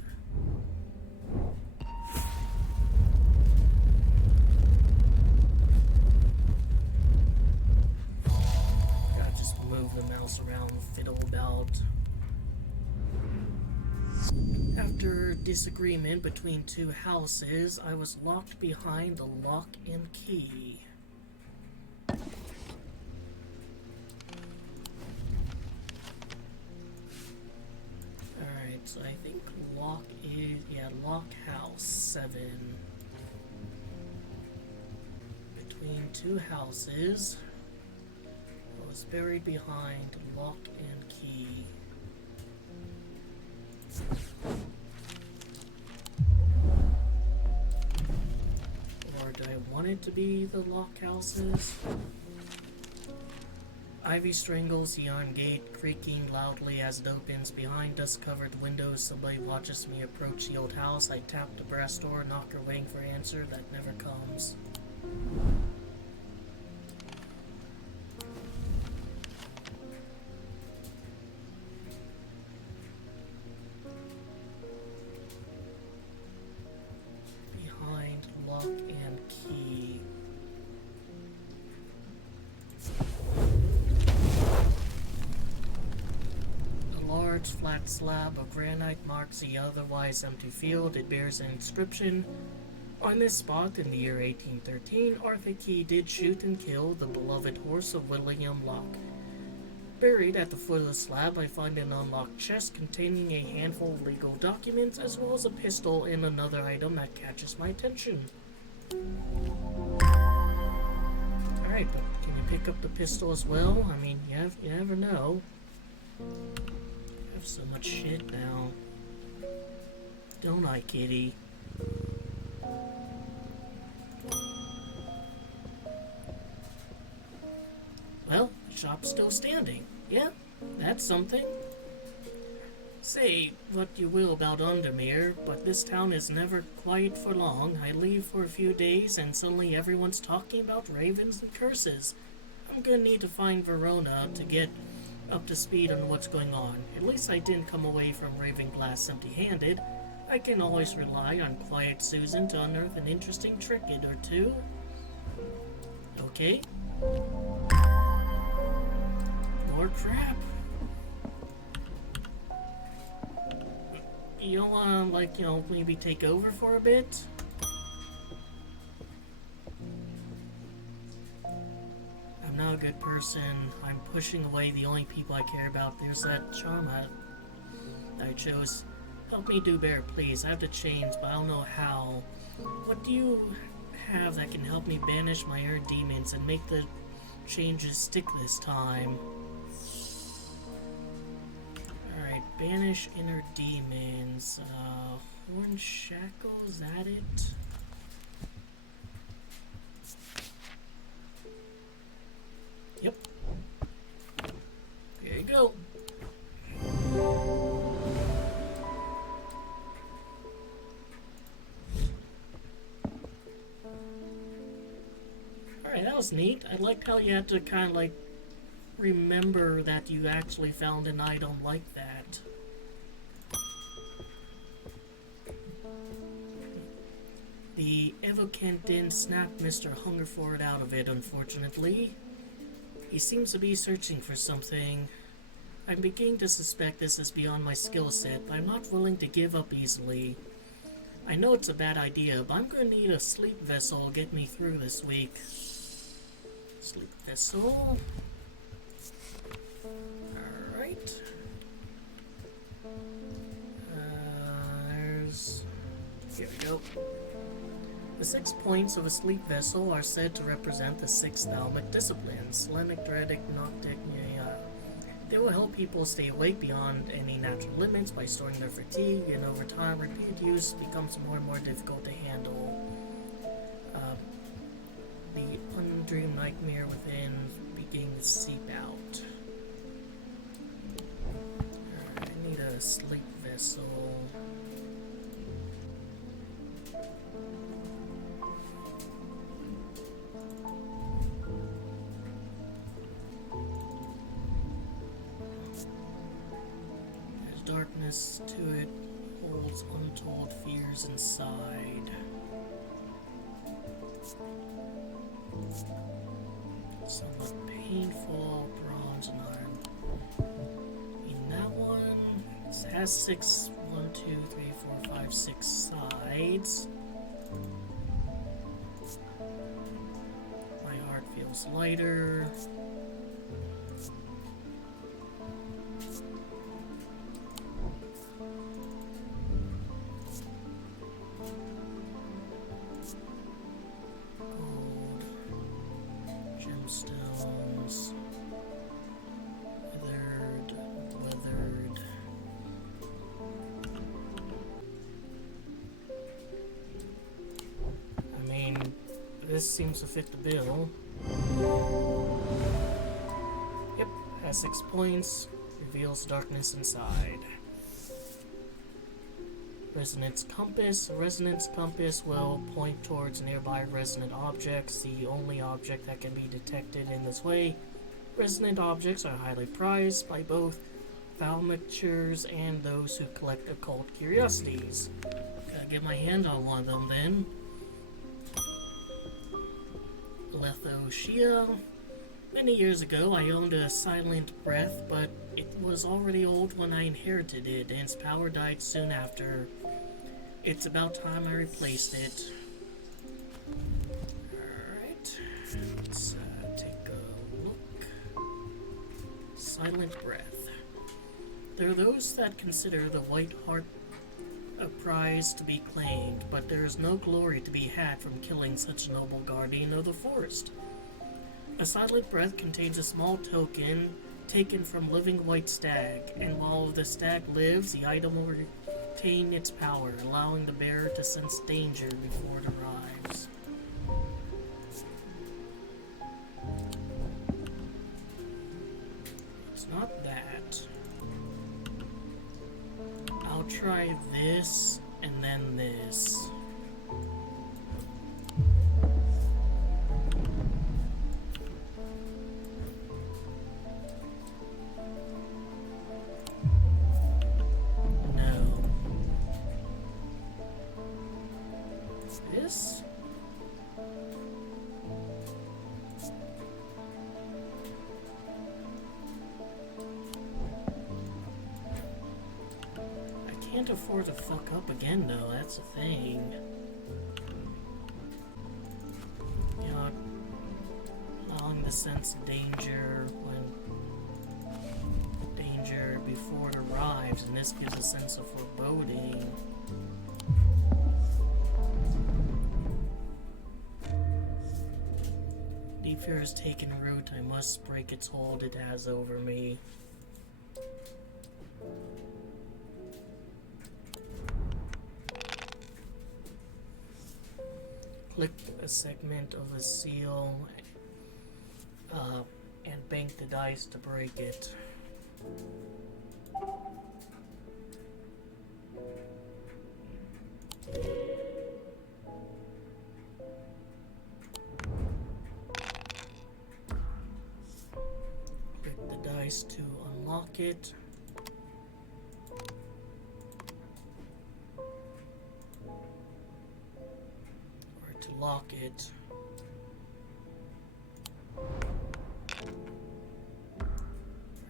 Move the mouse around, fiddle about. After disagreement between two houses, I was locked behind the lock and key. Alright, so I think lock house 7. Between two houses. Was buried behind lock and key. Or do I want it to be the lock houses? Ivy strangles the iron gate, creaking loudly as it opens. Behind dust-covered windows, somebody watches me approach the old house. I tap the brass door, knocker, waiting for an answer that never comes. Flat slab of granite marks the otherwise empty field. It bears an inscription. On this spot, in the year 1813, Arthur Key did shoot and kill the beloved horse of William Locke. Buried at the foot of the slab, I find an unlocked chest containing a handful of legal documents, as well as a pistol and another item that catches my attention. Alright, but can you pick up the pistol as well? I mean, you never know. So much shit now. Don't I, kitty? Well, the shop's still standing. Yeah, that's something. Say what you will about Undermere, but this town is never quiet for long. I leave for a few days and suddenly everyone's talking about ravens and curses. I'm gonna need to find Verona to get up to speed on what's going on. At least I didn't come away from Ravenglass empty-handed. I can always rely on Quiet Susan to unearth an interesting trinket or two. Okay. More crap. You don't wanna, maybe take over for a bit? I'm not a good person. I'm pushing away the only people I care about. There's that charm I chose. Help me do better, please. I have the chains, but I don't know how. What do you have that can help me banish my inner demons and make the changes stick this time? Alright, banish inner demons. Horn shackle, is that it? Yep. There you go. Alright, that was neat. I liked how you had to kind of like remember that you actually found an item like that. The evocant didn't snap Mr. Hungerford out of it, unfortunately. He seems to be searching for something. I'm beginning to suspect this is beyond my skill set, but I'm not willing to give up easily. I know it's a bad idea, but I'm going to need a sleep vessel to get me through this week. Sleep vessel. Alright. Here we go. The 6 points of a sleep vessel are said to represent the 6 thalamic disciplines: Shlemic, Dredic, Noctic, They will help people stay awake beyond any natural limits by storing their fatigue, and over time, repeated use becomes more and more difficult to handle. The undreamed nightmare within beginning to seep out. I need a sleep vessel. There's darkness to it, holds untold fears inside. Somewhat painful, bronze and iron. In that one, it has 6, 1, 2, 3, 4, 5, 6 sides. My heart feels lighter. Gemstones, weathered. I mean, this seems to fit the bill. Yep, has 6 points, reveals darkness inside. Resonance compass. A resonance compass will point towards nearby resonant objects, the only object that can be detected in this way. Resonant objects are highly prized by both thaumaturers and those who collect occult curiosities. Gotta get my hand on one of them then. Lethoshia. Many years ago I owned a silent breath, but it was already old when I inherited it, and its power died soon after. It's about time I replaced it. Alright, let's take a look. Silent breath. There are those that consider the white heart a prize to be claimed, but there is no glory to be had from killing such a noble guardian of the forest. A silent breath contains a small token taken from living white stag, and while the stag lives, the item will retain its power, allowing the bearer to sense danger before it arrives. It's not that. I'll try this, and then this. This? I can't afford to fuck up again though, that's the thing. You know, allowing the sense of danger before it arrives, and this gives a sense of foreboding. Deep fear has taken root. I must break its hold it has over me. Click a segment of a seal and bank the dice to break it. dice to unlock it. Or to lock it.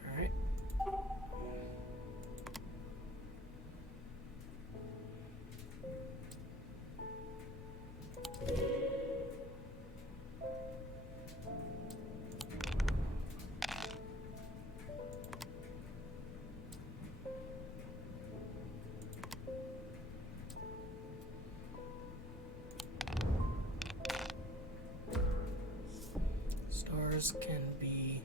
Alright. Stars can be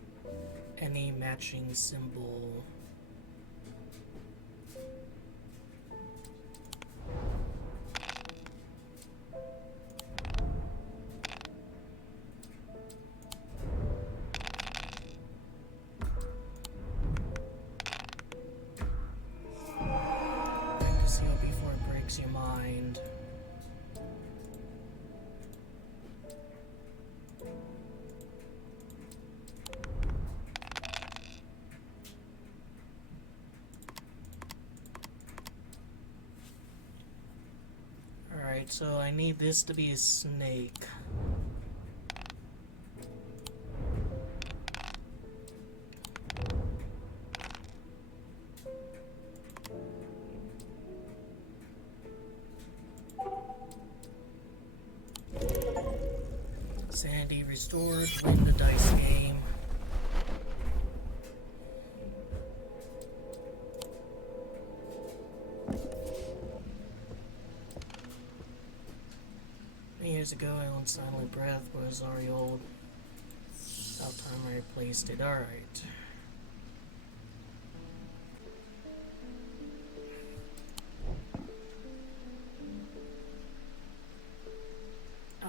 any matching symbol. Seal before it breaks your mind. Alright, so I need this to be a snake. Sandy restored, win the dice game. Many years ago, I owned Silent Breath, but it was already old. About time I replaced it. Alright.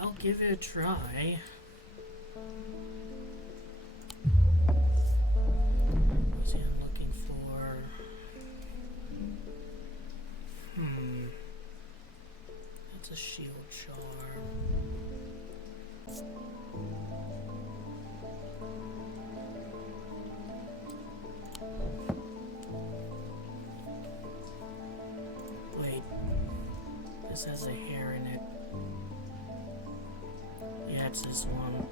I'll give it a try. Let's see, I'm looking for... That's a shield charm. Wait. This has a hair in it. Yeah, it's this one.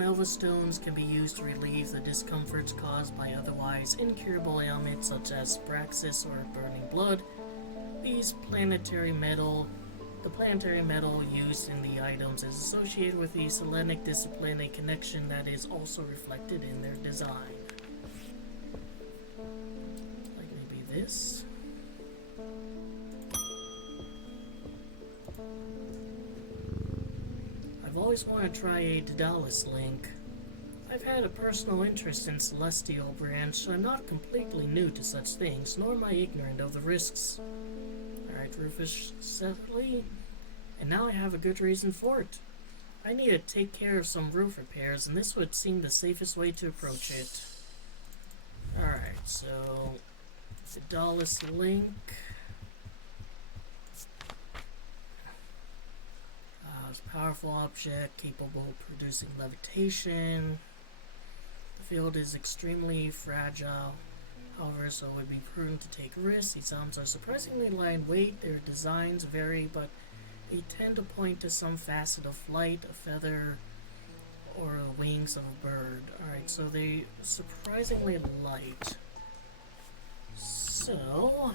Elva stones can be used to relieve the discomforts caused by otherwise incurable ailments such as praxis or burning blood. The planetary metal used in the items is associated with the Selenic discipline, a connection that is also reflected in their design. Like maybe this. I've always wanted to try a Daedalus link. I've had a personal interest in Celestial branch, so I'm not completely new to such things, nor am I ignorant of the risks. Alright, Rufus Settley. And now I have a good reason for it. I need to take care of some roof repairs, and this would seem the safest way to approach it. Alright, so... Daedalus link... It's a powerful object, capable of producing levitation. The field is extremely fragile, however, so it would be prudent to take risks. These items are surprisingly light in weight. Their designs vary, but they tend to point to some facet of flight, a feather, or the wings of a bird. Alright, so they're surprisingly light. So...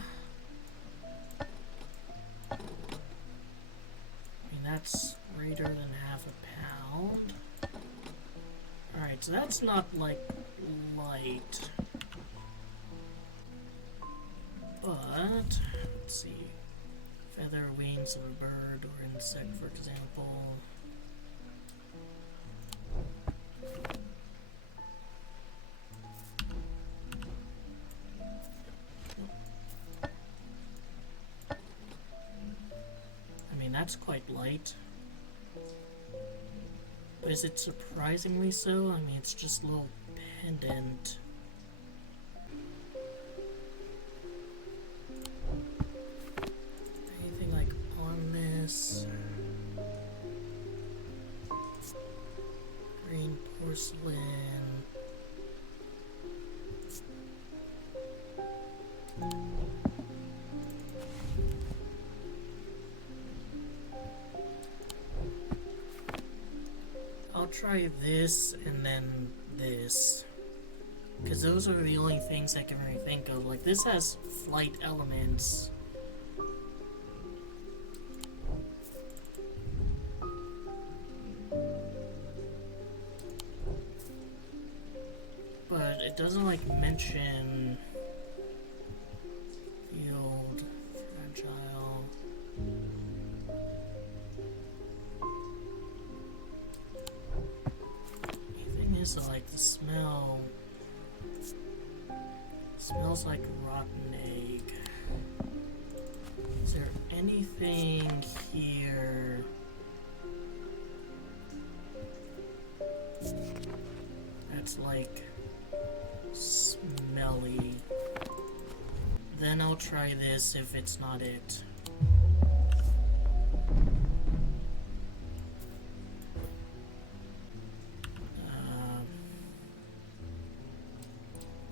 that's greater than half a pound. Alright, so that's not, like, light. But, let's see. Feather, wings of a bird or insect, for example. That's quite light. But is it surprisingly so? I mean, it's just a little pendant. try this and then this. Because those are the only things I can really think of. Like, this has flight elements. But it doesn't, like, mention field, fragile. The thing is, like, the smell smells like a rotten egg. Is there anything here that's like smelly? Then I'll try this if it's not it.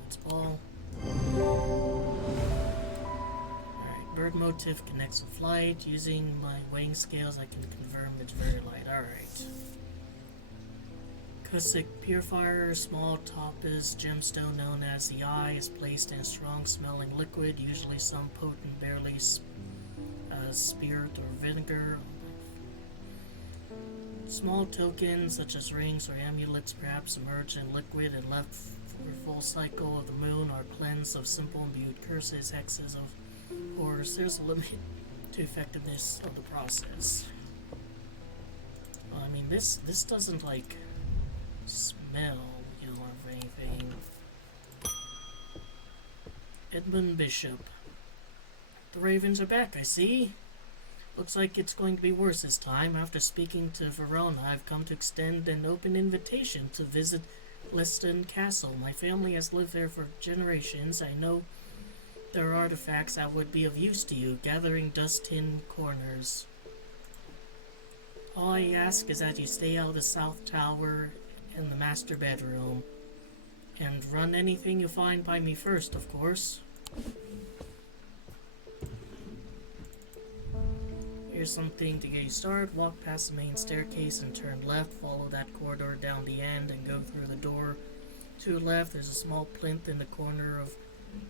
Let's ball. Alright, bird motif connects with flight. Using my weighing scales, I can confirm it's very light. Alright. Acoustic purifier, small topaz gemstone known as the eye, is placed in a strong smelling liquid, usually some potent, barely spirit or vinegar. Small tokens such as rings or amulets perhaps emerge in liquid and left for a full cycle of the moon are cleansed of simple imbued curses, hexes of horrors. There's a limit to effectiveness of the process. Well, I mean, this doesn't like smell, of anything. Edmund Bishop. The Ravens are back, I see. Looks like it's going to be worse this time. After speaking to Verona, I've come to extend an open invitation to visit Liston Castle. My family has lived there for generations. I know there are artifacts that would be of use to you, gathering dust in corners. All I ask is that you stay out of the South Tower and the master bedroom, and run anything you find by me first, of course. Here's something to get you started. Walk past the main staircase and turn left. Follow that corridor down the end and go through the door to the left. There's a small plinth in the corner of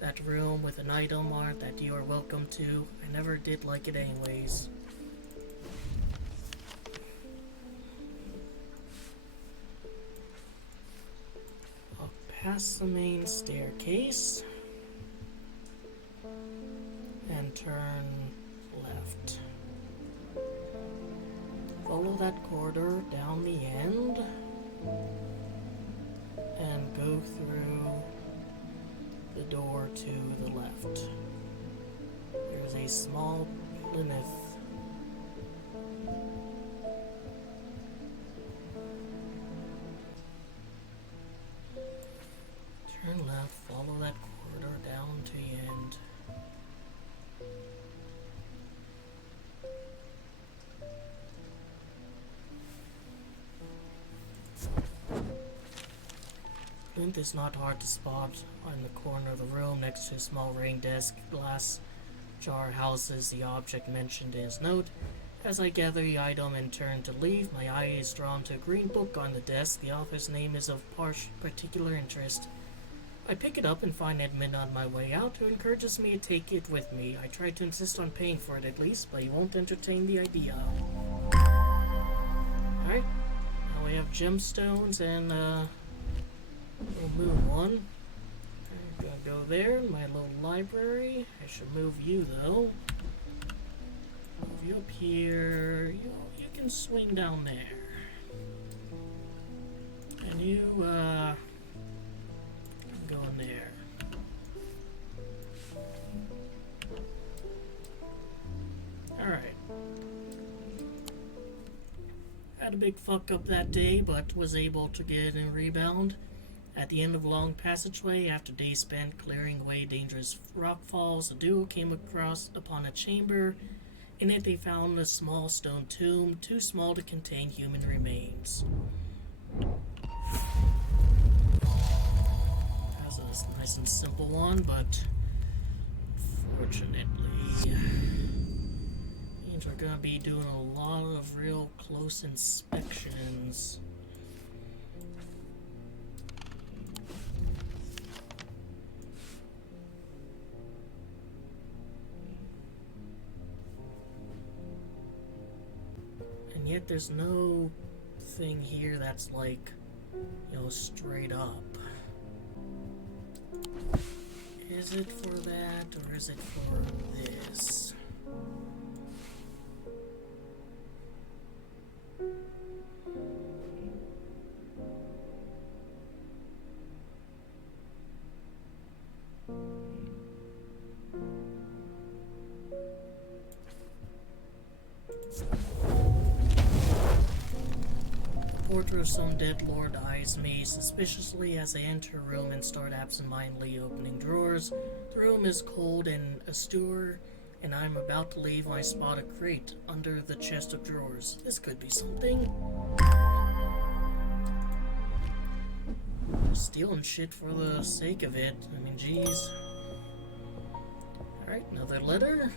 that room with an item on it that you are welcome to. I never did like it anyways. Past the main staircase and turn left. Follow that corridor down the end and go through the door to the left. There's a small plinth. Turn left, follow that corridor down to the end. Plinth is not hard to spot on the corner of the room next to a small rain desk. Glass jar houses the object mentioned in his note. As I gather the item and turn to leave, my eye is drawn to a green book on the desk. The author's name is of particular interest. I pick it up and find Edmund on my way out, who encourages me to take it with me. I try to insist on paying for it at least, but he won't entertain the idea. Alright, now we have gemstones and we'll move one. I'm gonna go there, my little library. I should move you though. Move you up here. You can swing down there. And you, go in there. Alright. Had a big fuck up that day, but was able to get a rebound. At the end of a long passageway, after days spent clearing away dangerous rock falls, the duo came upon a chamber. In it they found a small stone tomb, too small to contain human remains. That's a nice and simple one, but fortunately means we're gonna be doing a lot of real close inspections. yet there's no thing here that's like, straight up. Is it for that, or is it for this? The portrait of some dead lord eyes me suspiciously as I enter a room and start absentmindedly opening drawers. The room is cold and austere, and I'm about to leave when I spot a crate under the chest of drawers. This could be something. Stealing shit for the sake of it. I mean, jeez. Alright, another letter.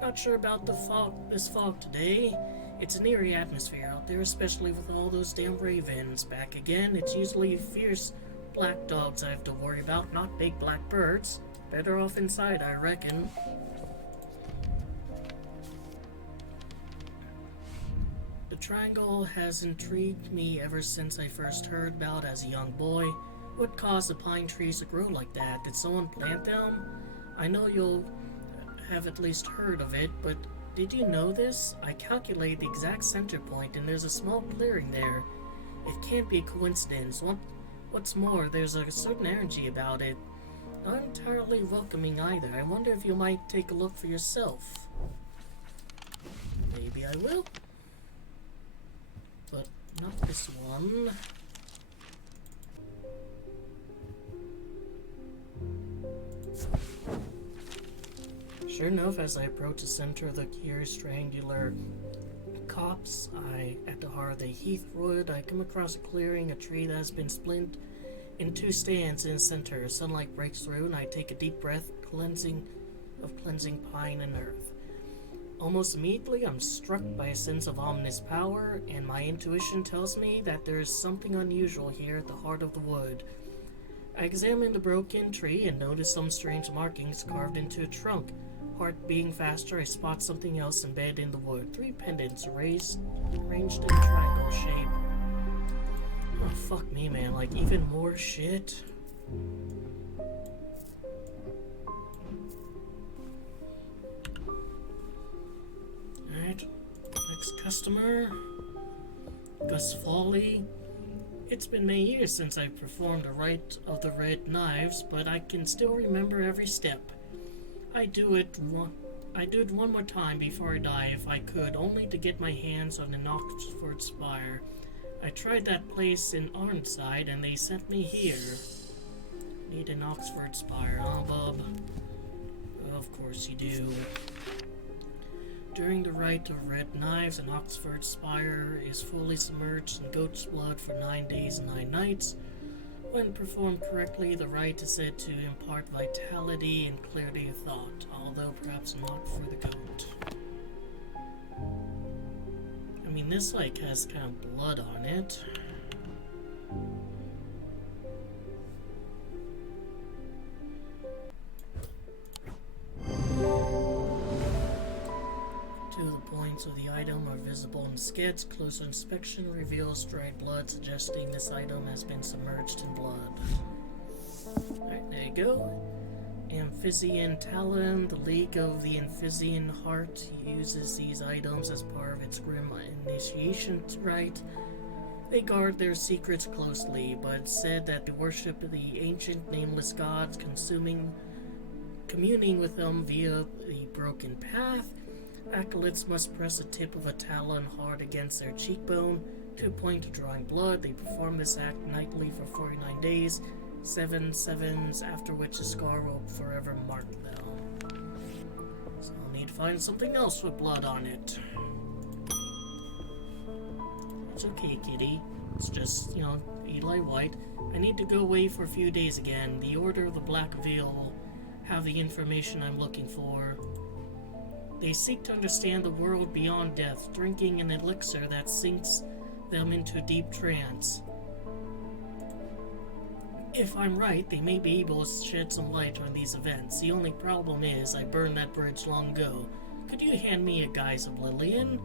Not sure about this fog today. It's an eerie atmosphere out there, especially with all those damn ravens. Back again, it's usually fierce black dogs I have to worry about, not big black birds. Better off inside, I reckon. The triangle has intrigued me ever since I first heard about it as a young boy. What caused the pine trees to grow like that? Did someone plant them? I know you'll have at least heard of it, but did you know this? I calculated the exact center point and there's a small clearing there. It can't be a coincidence. What's more, there's a certain energy about it. Not entirely welcoming either. I wonder if you might take a look for yourself. Maybe I will. But not this one. Sure enough, as I approach the center of the curious triangular copse, at the heart of the heathwood, I come across a clearing, a tree that has been split in two stands in the center. Sunlight breaks through, and I take a deep breath, cleansing pine and earth. Almost immediately, I'm struck by a sense of ominous power, and my intuition tells me that there is something unusual here at the heart of the wood. I examine the broken tree and notice some strange markings carved into a trunk. Heart beating faster, I spot something else embedded in the wood. 3 pendants arranged in a triangle shape. Oh, fuck me, man. Like, even more shit? Alright. Next customer. Gus Foley. It's been many years since I performed a rite of the red knives, but I can still remember every step. I'd do it one more time before I die if I could, only to get my hands on an Oxford spire. I tried that place in Arnside and they sent me here. Need an Oxford spire, huh, bub? Of course you do. During the rite of red knives, an Oxford spire is fully submerged in goat's blood for 9 days and 9 nights. When performed correctly, the rite is said to impart vitality and clarity of thought, although perhaps not for the goat. I mean, this, like, has kind of blood on it. Two of the points of the item are visible in the sketch. Closer inspection reveals dried blood, suggesting this item has been submerged in blood. Alright, there you go. Amphibian Talon, the League of the Amphibian Heart, uses these items as part of its grim initiation rite. They guard their secrets closely, but it's said that they worship the ancient nameless gods, communing with them via the broken path. Acolytes must press the tip of a talon hard against their cheekbone to a point of drawing blood. They perform this act nightly for 49 days, 7 sevens, after which the scar will forever mark them. So I'll need to find something else with blood on it. It's okay, kitty. It's just, Eli White. I need to go away for a few days again. The Order of the Black Veil will have the information I'm looking for. They seek to understand the world beyond death, drinking an elixir that sinks them into a deep trance. If I'm right, they may be able to shed some light on these events. The only problem is, I burned that bridge long ago. Could you hand me a guise of Lillian?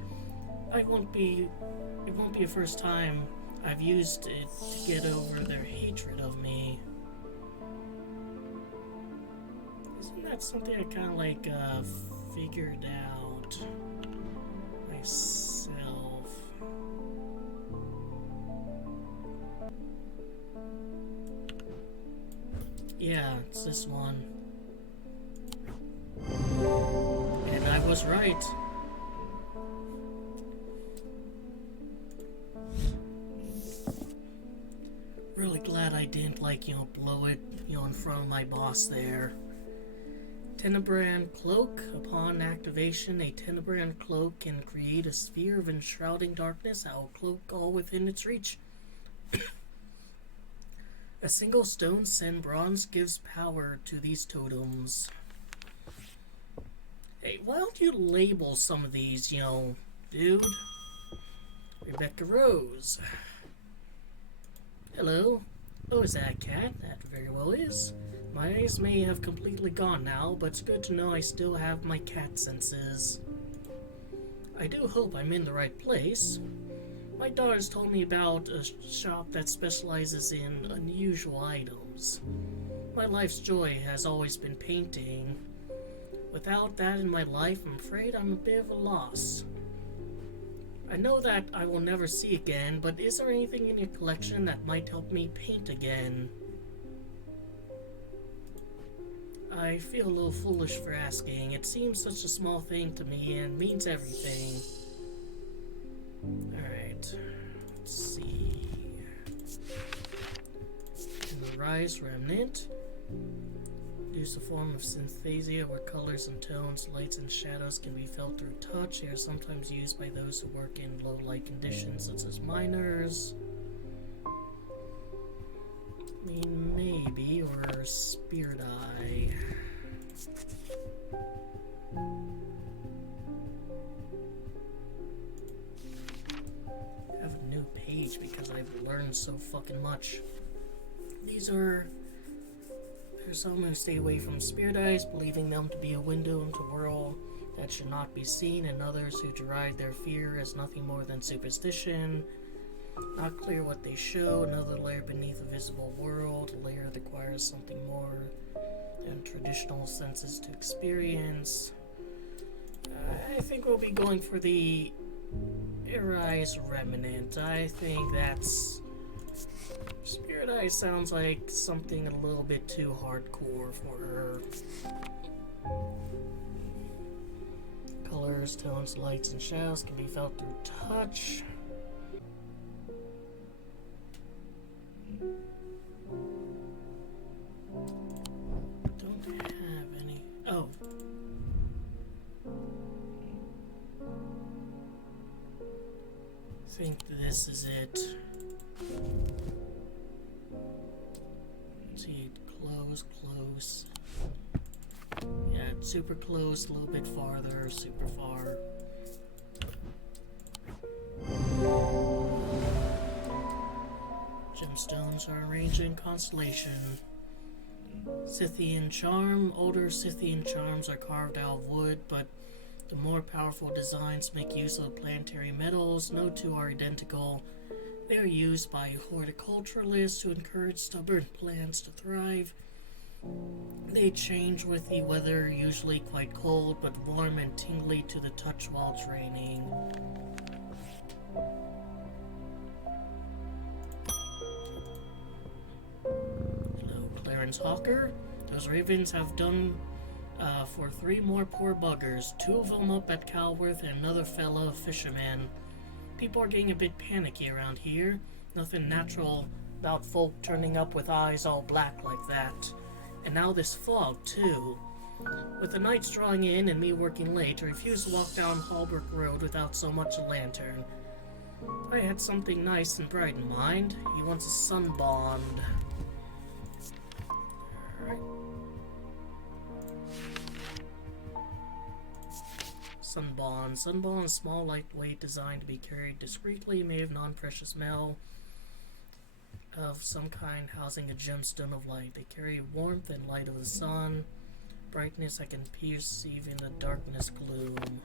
I won't be. It won't be the first time I've used it to get over their hatred of me. Isn't that something I kind of like figured out myself? Yeah, it's this one. And I was right. Really glad I didn't, like, blow it, in front of my boss there. Tenebrand Cloak. Upon activation, a Tenebrand Cloak can create a sphere of enshrouding darkness that will cloak all within its reach. A single stone sand bronze gives power to these totems. Hey, why don't you label some of these, dude? Rebecca Rose. Hello. Oh, is that a cat? That very well is. My eyes may have completely gone now, but it's good to know I still have my cat senses. I do hope I'm in the right place. My daughter's told me about a shop that specializes in unusual items. My life's joy has always been painting. Without that in my life, I'm afraid I'm a bit of a loss. I know that I will never see again, but is there anything in your collection that might help me paint again? I feel a little foolish for asking. It seems such a small thing to me and means everything. Alright, let's see. In the Rise Remnant, use a form of synesthesia where colors and tones, lights and shadows can be felt through touch. They are sometimes used by those who work in low light conditions, such as miners. I mean, maybe, or Spirit Eye. I have a new page because I've learned so fucking much. These are... There's some who stay away from spirit eyes, believing them to be a window into a world that should not be seen, and others who deride their fear as nothing more than superstition. Not clear what they show. Another layer beneath a visible world. A layer that requires something more than traditional senses to experience. I think we'll be going for the Rise Remnant. I think that's... Spirit Eye sounds like something a little bit too hardcore for her. Colors, tones, lights, and shadows can be felt through touch. Don't have any. Oh. I think this is it. Let's see, close. Yeah, it's super close, a little bit farther, super far. Gemstones are arranged in constellation. Scythian charm. Older Scythian charms are carved out of wood, but the more powerful designs make use of planetary metals. No two are identical. They are used by horticulturalists to encourage stubborn plants to thrive. They change with the weather, usually quite cold, but warm and tingly to the touch while it's raining. Hello, Clarence Hawker. Those ravens have done for 3 more poor buggers. 2 of them up at Calworth and another fella fisherman. People are getting a bit panicky around here. Nothing natural about folk turning up with eyes all black like that. And now this fog, too. With the nights drawing in and me working late, I refuse to walk down Holbrook Road without so much a lantern. I had something nice and bright in mind. He wants a sun bond. Alright. Sunbond. Sunbond is small, lightweight, designed to be carried discreetly, made of non-precious metal of some kind, housing a gemstone of light. They carry warmth and light of the sun, brightness that can pierce even the darkness gloom.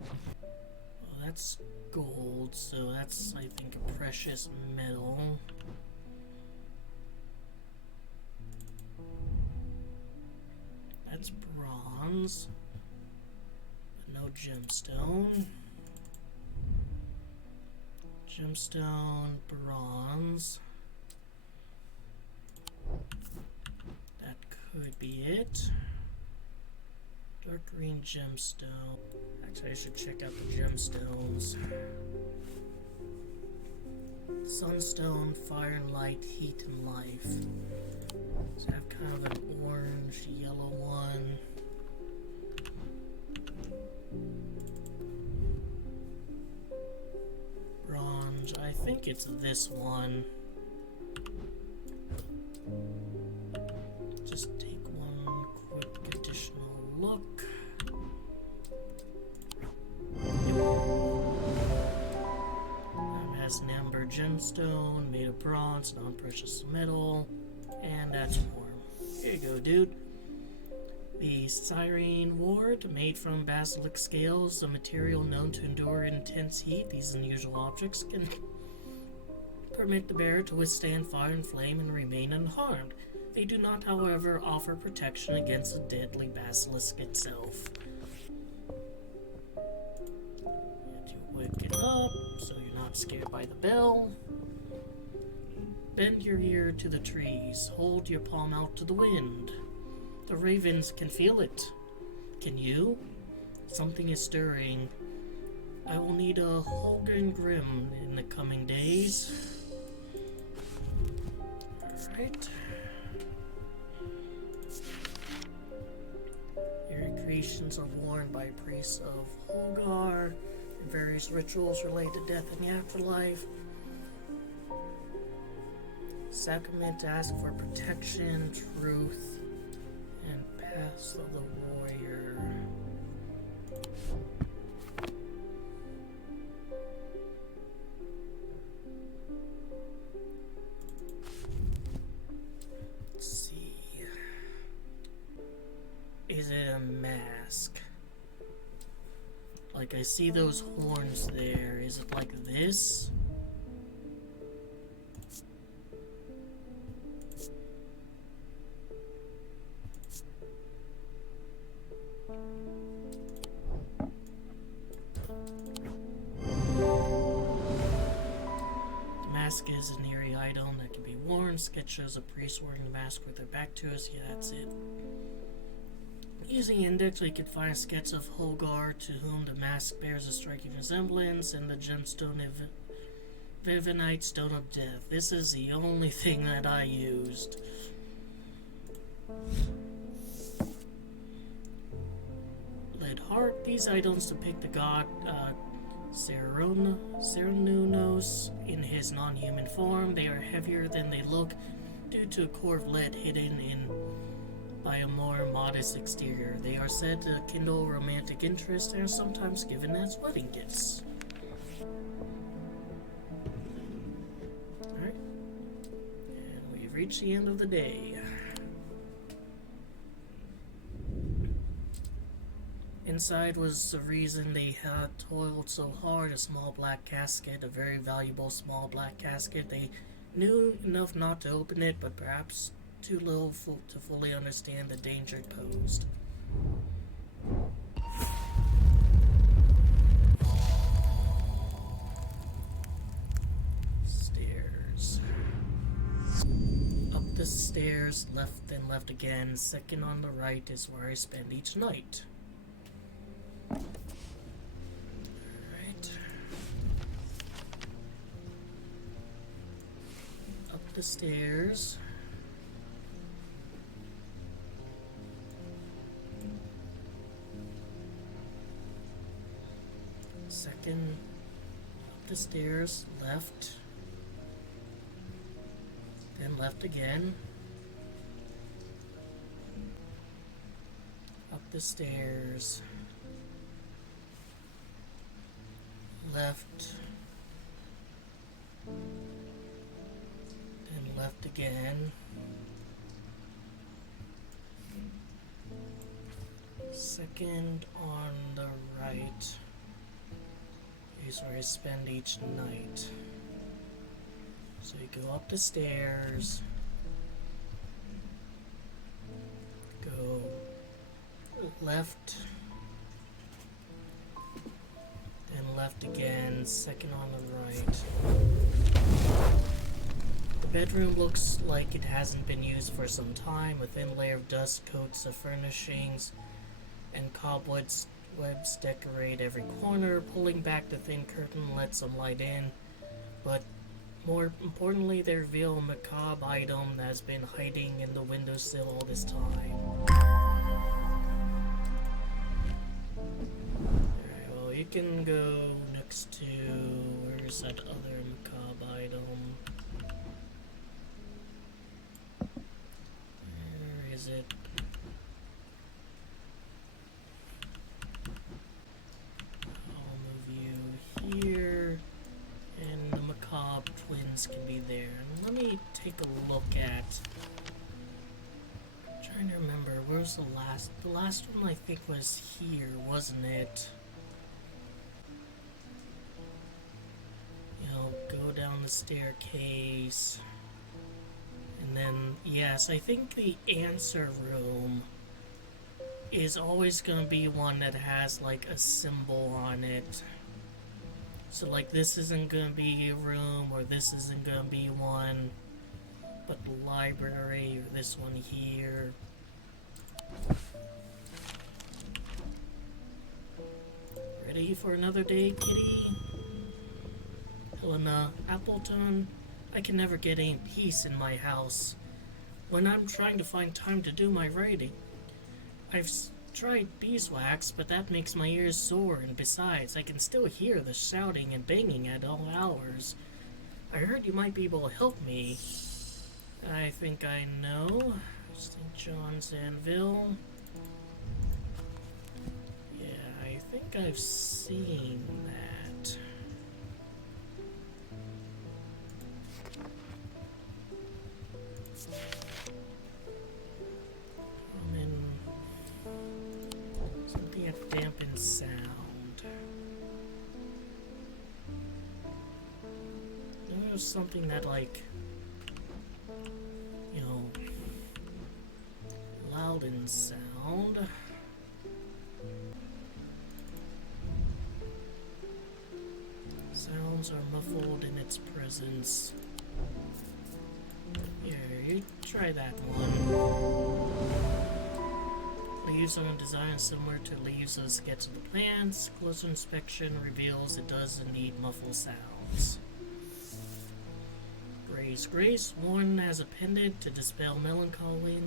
Well, that's gold, so that's, I think, a precious metal. That's bronze, but no gemstone. Gemstone, bronze. That could be it. Dark green gemstone. Actually, I should check out the gemstones. Sunstone, fire and light, heat and life. So I have kind of an orange, yellow one. Bronze, I think it's this one. Just take one quick additional look. Has an amber gemstone made of bronze, non-precious metal, and that's warm. Here you go, dude. The Cyrene ward, made from basilic scales, a material known to endure intense heat. These unusual objects can permit the bearer to withstand fire and flame and remain unharmed. They do not, however, offer protection against the deadly basilisk itself. And you wake it up so you're not scared by the bell. Bend your ear to the trees. Hold your palm out to the wind. The ravens can feel it. Can you? Something is stirring. I will need a Holgren Grim in the coming days. Alright. Your creations are worn by priests of Holgar and various rituals related to death and the afterlife. Sacrament asks for protection, truth, and paths of the warrior. Let's see. Is it a mask? Like, I see those horns there. Is it like this? Mask is an eerie item that can be worn. Sketch shows a priest wearing the mask with their back to us. Yeah, that's it. Using index, we could find a sketch of Holgar, to whom the mask bears a striking resemblance, and the gemstone Vivinite Stone of Death. This is the only thing that I used. Lead Heart. These items depict the god Cernunnos in his non-human form. They are heavier than they look due to a core of lead hidden in by a more modest exterior. They are said to kindle romantic interest and are sometimes given as wedding gifts. Alright. And we've reached the end of the day. Inside was the reason they had toiled so hard, a small black casket, a very valuable small black casket. They knew enough not to open it, but perhaps too little to fully understand the danger it posed. Stairs. Up the stairs, left and left again. Second on the right is where I spend each night. Alright. Up the stairs. Second, up the stairs, left, then left again, up the stairs, left, then left again, second on the right. place where I spend each night. So you go up the stairs, go left, then left again, second on the right. The bedroom looks like it hasn't been used for some time. A thin layer of dust coats the furnishings, and cobwebs decorate every corner. Pulling back the thin curtain lets some light in, but more importantly, they reveal a macabre item that has been hiding in the windowsill all this time. Alright, well, you can go next to... where's that other macabre item? Where is it? I'll move you here. And the macabre twins can be there. And let me take a look at... I'm trying to remember, where's the last... The last one I think was here, wasn't it? You know, go down the staircase. And then, yes, I think the answer room is always going to be one that has, like, a symbol on it. So, like, this isn't going to be a room, or this isn't going to be one, but the library, or this one here. Ready for another day, kitty? Helena Appleton, I can never get any peace in my house when I'm trying to find time to do my writing. I've tried beeswax, but that makes my ears sore, and besides, I can still hear the shouting and banging at all hours. I heard you might be able to help me. I think I know. St. John's Anvil. Yeah, I think I've seen that. Something that dampens sound. There's something that, like, you know, loudens sound. Sounds are muffled in its presence. Here, you try that one. Leaves on a design similar to leaves of sketch of the plants. Closer inspection reveals it does indeed muffle sounds. Gray's Grace, worn as a pendant to dispel melancholy.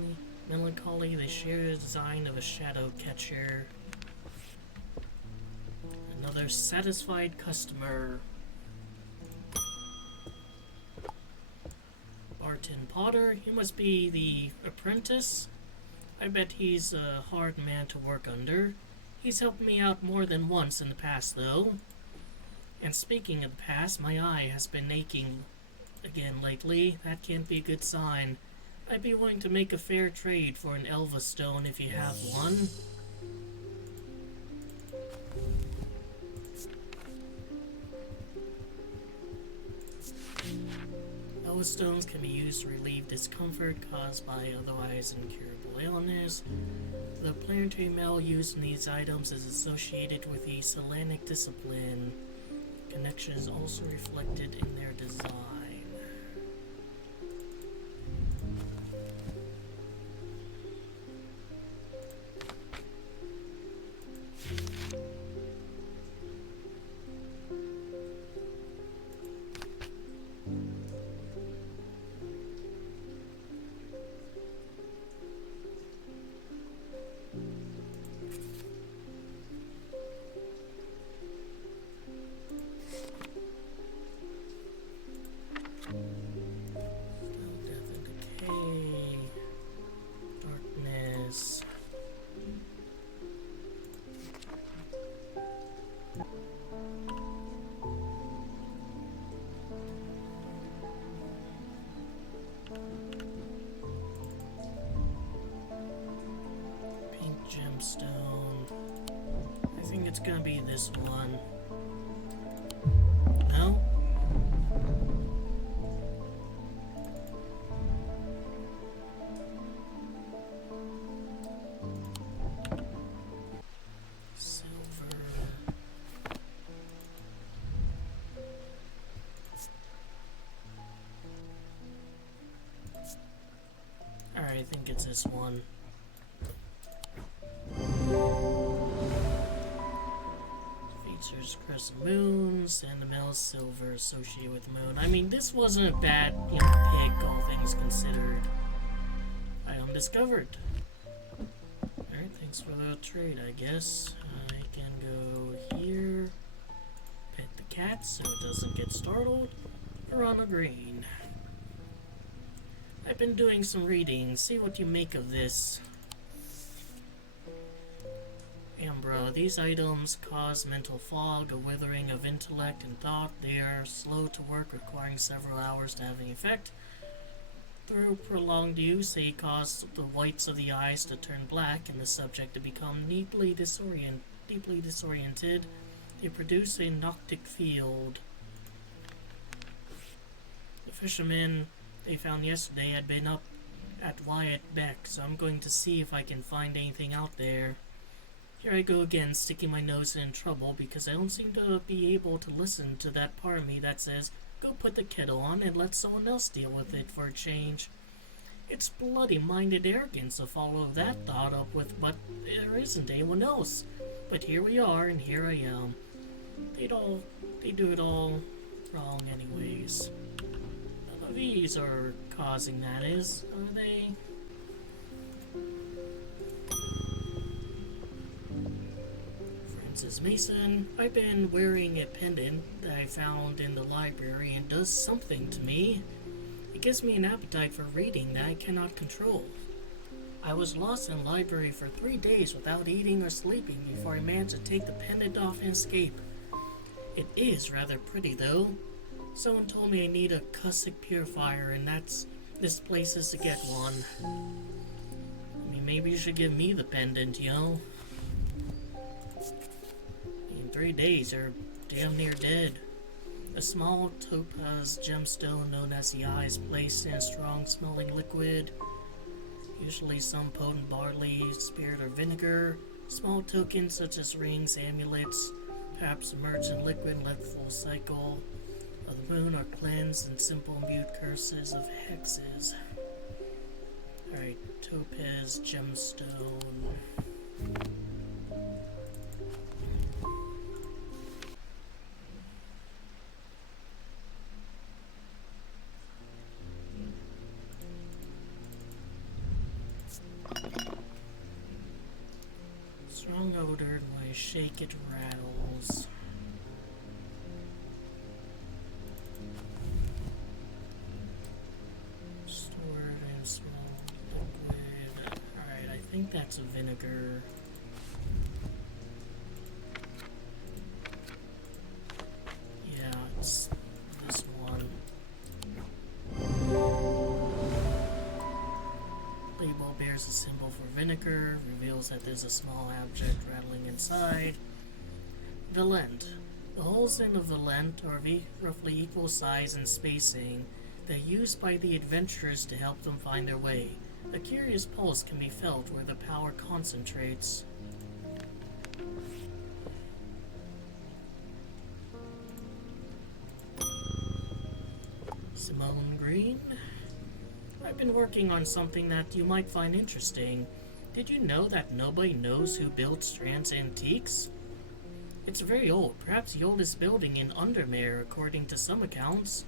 They share the design of a shadow catcher. Another satisfied customer. Barton Potter, you must be the apprentice. I bet he's a hard man to work under. He's helped me out more than once in the past, though. And speaking of the past, my eye has been aching again lately. That can't be a good sign. I'd be willing to make a fair trade for an Elva stone if you have one. Elva stones can be used to relieve discomfort caused by otherwise incurable illness. The planetary metal used in these items is associated with the Selenic discipline. Connection is also reflected in their design. Gemstone. I think it's gonna be this one. think it's this one. Features crescent moons and the metal silver associated with the moon. I mean, this wasn't a bad, pick, all things considered. Item discovered. Alright, thanks for the trade, I guess. I can go here, pet the cat so it doesn't get startled, or on a green. I've been doing some reading, see what you make of this. Ambra, these items cause mental fog, a withering of intellect and thought. They are slow to work, requiring several hours to have any effect. Through prolonged use, they cause the whites of the eyes to turn black and the subject to become deeply disoriented. They produce a noctic field. The fishermen they found yesterday had been up at Wyatt Beck, so I'm going to see if I can find anything out there. Here I go again, sticking my nose in trouble because I don't seem to be able to listen to that part of me that says, go put the kettle on and let someone else deal with it for a change. It's bloody-minded arrogance to follow that thought up with, but there isn't anyone else. But here we are, and here I am. They do it all wrong anyways. None of these are causing that, are they? Francis Mason, I've been wearing a pendant that I found in the library and does something to me. It gives me an appetite for reading that I cannot control. I was lost in the library for 3 days without eating or sleeping before I managed to take the pendant off and escape. It is rather pretty though. Someone told me I need a Cussack purifier and this place is to get one. I mean, maybe you should give me the pendant, In 3 days, you're damn near dead. A small topaz gemstone known as the Eye is placed in a strong-smelling liquid, usually some potent barley, spirit, or vinegar. Small tokens such as rings, amulets, perhaps submerged in liquid and let the full cycle of the moon are cleansed, and simple imbued curses of hexes. Alright, topaz gemstone. Strong odor, and when I shake it rattles. Stored in small liquid. Alright, I think that's a vinegar. Yeah, it's this one. Label bears a symbol for vinegar, reveals that there's a small object rattling inside. Valent. The holes in the valent are roughly equal size and spacing. They're used by the adventurers to help them find their way. A curious pulse can be felt where the power concentrates. Simone Green? I've been working on something that you might find interesting. Did you know that nobody knows who built Strange Antiques? It's very old, perhaps the oldest building in Undermere, according to some accounts.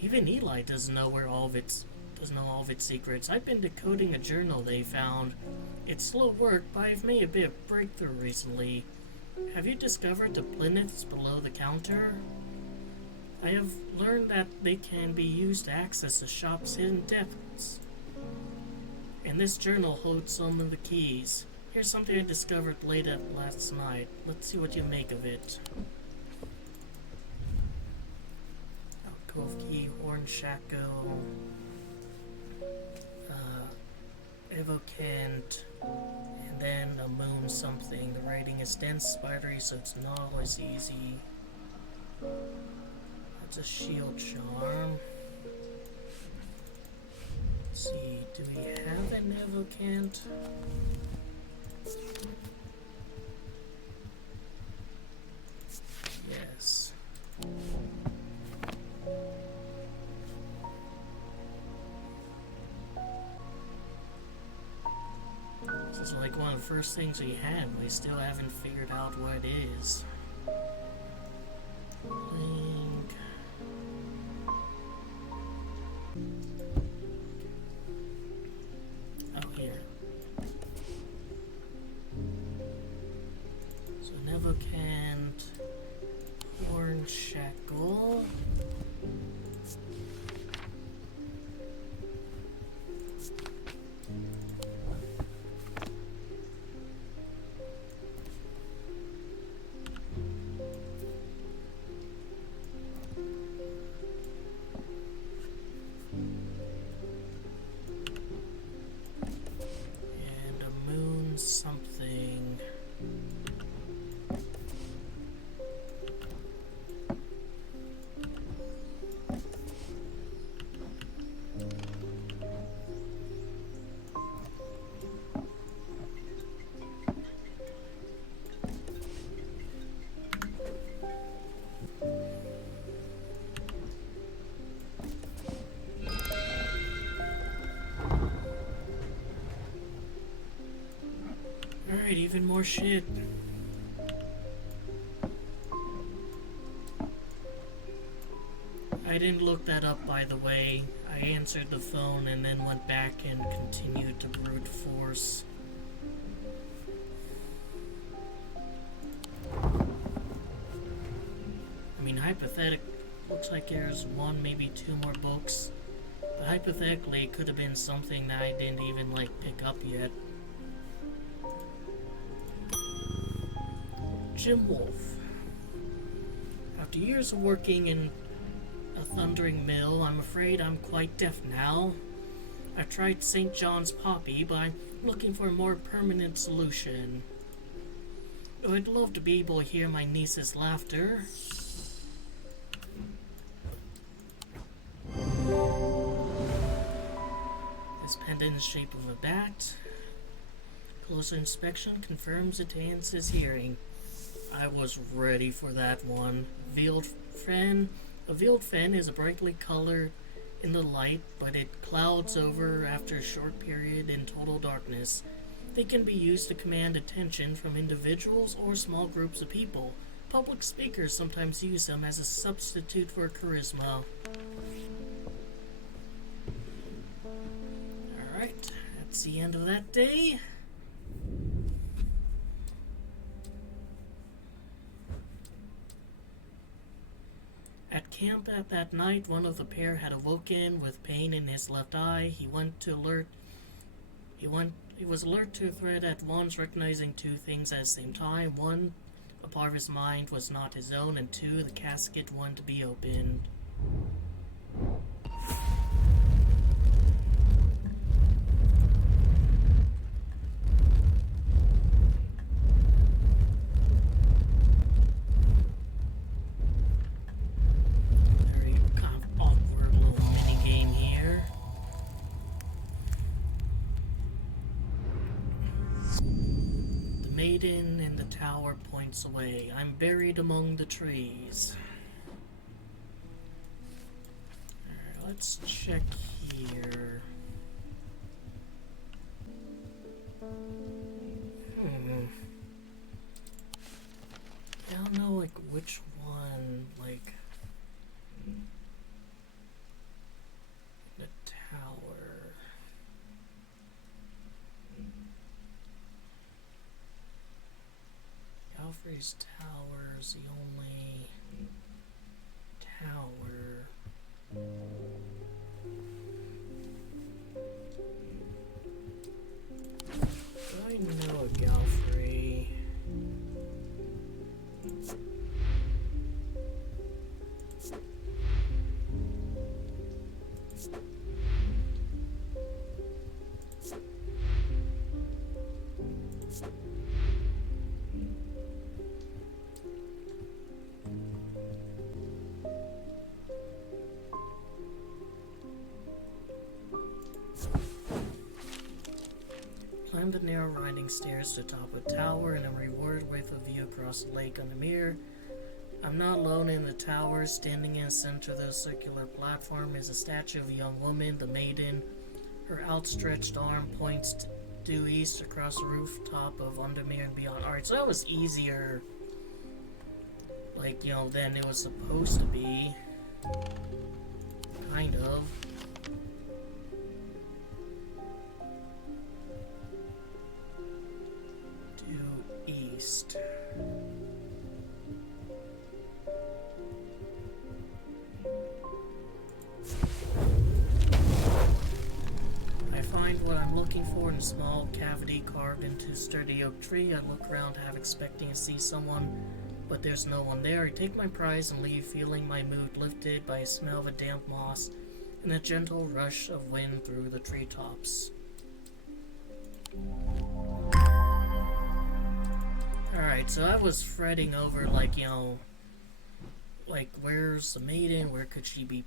Even Eli doesn't know all of its secrets. I've been decoding a journal they found. It's slow work, but I've made a bit of breakthrough recently. Have you discovered the plinths below the counter? I have learned that they can be used to access the shop's hidden depths. And this journal holds some of the keys. Here's something I discovered late last night. Let's see what you make of it. Alcove key, horn shackle, evocant, and then a moon something. The writing is dense, spidery, so it's not always easy. That's a shield charm. Let's see, do we have an evocant? Yes. is like one of the first things we had. We still haven't figured out what it is. Link. Oh, here. So Nevocant, Horn Shackle. Something. Alright, even more shit. I didn't look that up, by the way. I answered the phone and then went back and continued to brute force. I mean, hypothetically, looks like there's one, maybe two more books. But hypothetically, it could have been something that I didn't even, like, pick up yet. Jim Wolf. After years of working in a thundering mill, I'm afraid I'm quite deaf now. I've tried St. John's Poppy, but I'm looking for a more permanent solution. Though I'd love to be able to hear my niece's laughter. This pendant is shape of a bat. Closer inspection confirms it enhances hearing. I was ready for that one. Veiled Fen. A veiled fen is a brightly colored in the light, but it clouds over after a short period in total darkness. They can be used to command attention from individuals or small groups of people. Public speakers sometimes use them as a substitute for charisma. Alright, that's the end of that day. At camp at that night, one of the pair had awoken with pain in his left eye. He was alert to a threat at once, recognizing two things at the same time. One, a part of his mind was not his own, and two, the casket wanted to be opened. Maiden in the tower points away. I'm buried among the trees. Alright, let's check here. I don't know, like, which one, like... the tower... Alfred's Tower is the only tower. Do I know a Galfrey? Climb the narrow winding stairs to the top of the tower and I'm rewarded with a view across the lake on the mirror. I'm not alone in the tower. Standing in the center of the circular platform is a statue of a young woman, the maiden. Her outstretched arm points due east across the rooftop of Undermere and beyond. Alright, so that was easier, like, you know, than it was supposed to be. Kind of. Due east. What I'm looking for in a small cavity carved into a sturdy oak tree. I look around, half expecting to see someone, but there's no one there. I take my prize and leave, feeling my mood lifted by a smell of a damp moss and a gentle rush of wind through the treetops. Alright, so I was fretting over, like, you know, like, where's the maiden? Where could she be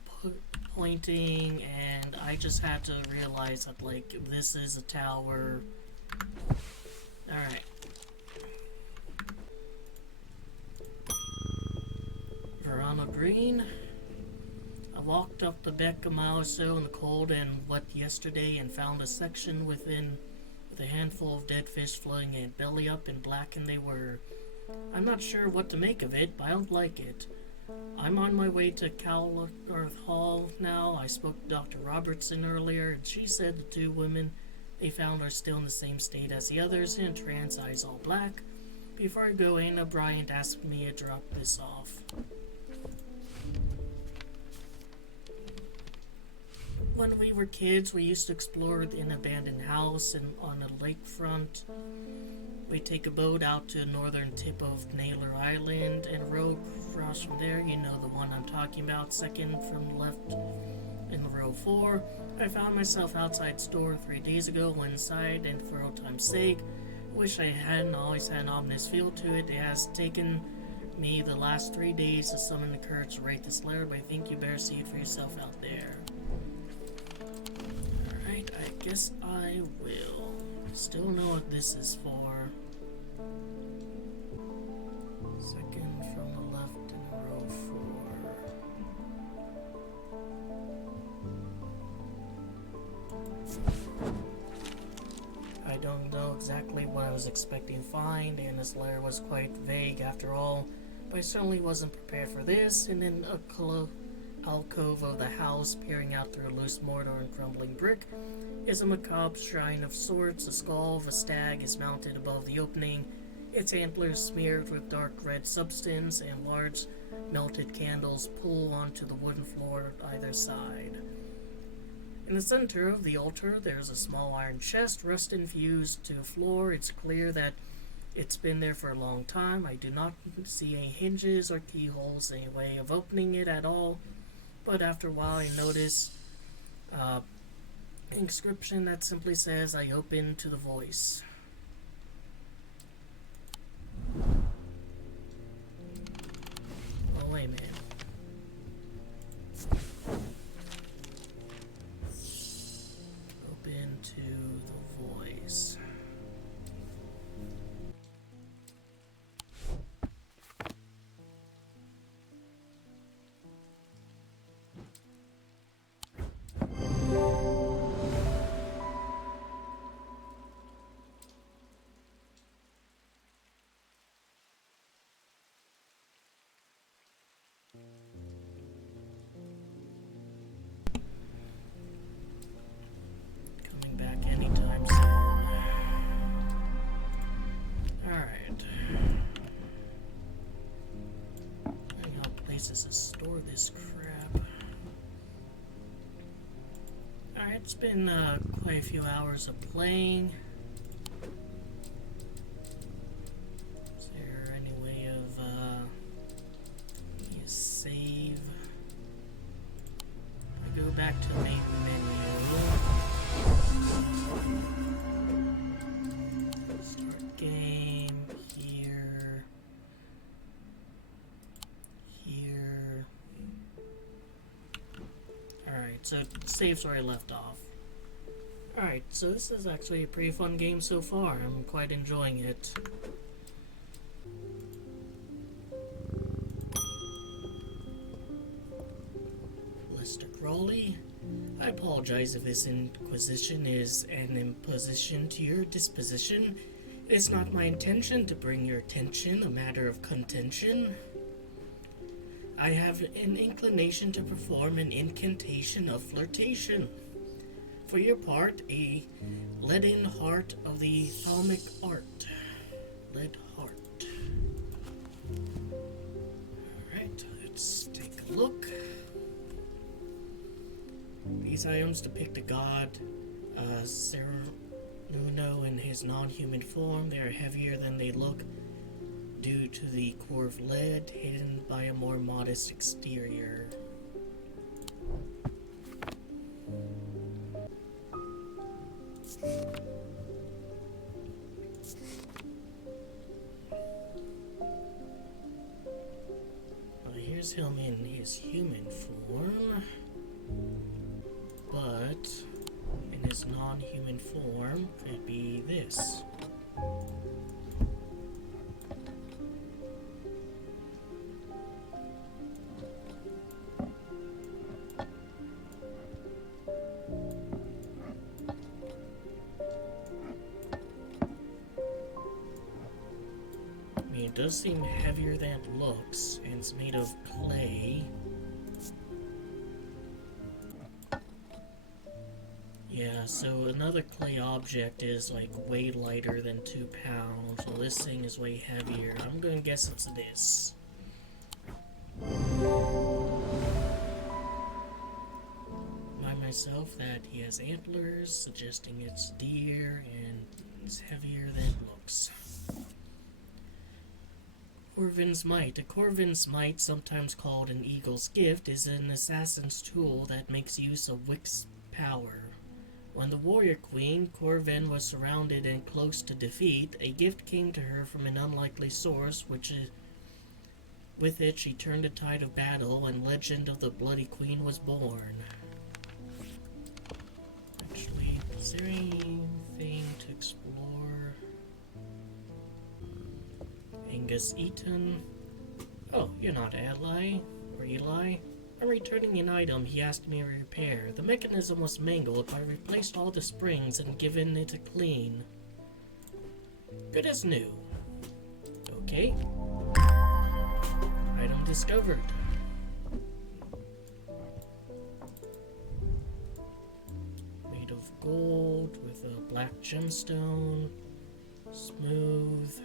pointing? And I just had to realize that, like, this is a tower. Alright. Verona Green. I walked up the beck a mile or so in the cold and wet yesterday and found a section within with a handful of dead fish floating in, belly up and blackened they were. I'm not sure what to make of it, but I don't like it. I'm on my way to Calgarth Hall now. I spoke to Dr. Robertson earlier, and she said the two women they found are still in the same state as the others, in a trance, eyes all black. Before I go in, Bryant asked me to drop this off. When we were kids, we used to explore an abandoned house and on a lakefront. We'd take a boat out to the northern tip of Naylor Island and row across from there. You know the one I'm talking about, second from the left in row 4. I found myself outside store 3 days ago, went inside, and for old time's sake, wish I hadn't always had an ominous feel to it. It has taken me the last 3 days to summon the courage to write this letter, but I think you better see it for yourself out there. Alright, I guess I will. Still know what this is for. Second from the left in row 4. I don't know exactly what I was expecting to find, and this letter was quite vague after all, but I certainly wasn't prepared for this. And in a alcove of the house, peering out through loose mortar and crumbling brick, is a macabre shrine of sorts. The skull of a stag is mounted above the opening, its antlers smeared with dark red substance, and large melted candles pull onto the wooden floor at either side. In the center of the altar, there's a small iron chest, rust infused to the floor. It's clear that it's been there for a long time. I do not see any hinges or keyholes, any way of opening it at all, but after a while I notice an inscription that simply says, "I open to the voice." Oh, wait a minute. Open to the voice. Coming back anytime soon. Alright. Finding out places to store this crap. Alright, it's been quite a few hours of playing. Is there any way of save? I go back to the main menu. Start game. Here. Here. Alright, so save's where I left off. Alright, so this is actually a pretty fun game so far. I'm quite enjoying it. Lester Crowley. I apologize if this inquisition is an imposition to your disposition. It is not my intention to bring your attention a matter of contention. I have an inclination to perform an incantation of flirtation. For your part, a leaden heart of the thalamic art. Lead heart. Alright, let's take a look. These items depict a god, Nuno in his non-human form. They are heavier than they look due to the core of lead, hidden by a more modest exterior. Well, here's him in his human form, but in his non-human form could be this. It does seem heavier than it looks, and it's made of clay. Yeah, so another clay object is like way lighter than 2 pounds, so this thing is way heavier. I'm gonna guess it's this. Remind myself that he has antlers, suggesting it's deer, and it's heavier than it looks. Corvin's Might. A Corvin's Might, sometimes called an Eagle's Gift, is an assassin's tool that makes use of Wick's power. When the warrior queen, Corvin, was surrounded and close to defeat, a gift came to her from an unlikely source, with it she turned the tide of battle, and legend of the Bloody Queen was born. Actually, is there anything to explore? Angus Eaton. Oh, you're not Eli or Eli. I'm returning an item he asked me to repair. The mechanism was mangled, but I replaced all the springs and given it a clean. Good as new. Okay. Item discovered. Made of gold with a black gemstone. Smooth.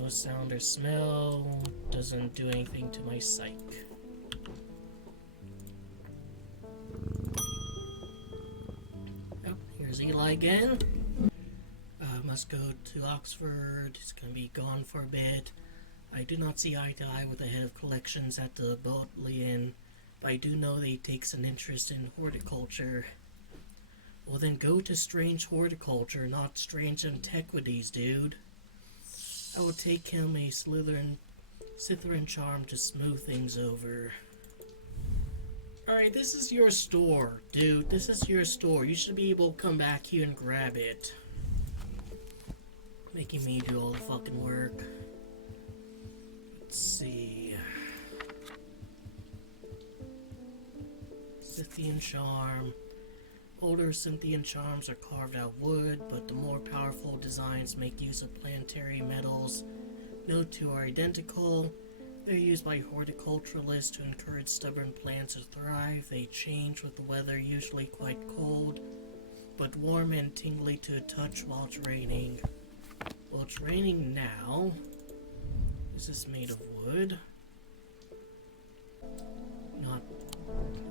No sound or smell, doesn't do anything to my psyche. Oh, here's Eli again. Must go to Oxford, he's gonna be gone for a bit. I do not see eye to eye with the head of collections at the Bodleian, but I do know that he takes an interest in horticulture. Well then go to Strange Horticulture, not Strange Antiquities, dude. I will take him a Slytherin charm to smooth things over. Alright, this is your store, dude. This is your store. You should be able to come back here and grab it. Making me do all the fucking work. Let's see. Scythian charm. Older Scythian charms are carved out wood, but the more powerful designs make use of planetary metals. No two are identical. They're used by horticulturalists to encourage stubborn plants to thrive. They change with the weather, usually quite cold, but warm and tingly to the touch while it's raining. Well, it's raining now. This is made of wood. Not...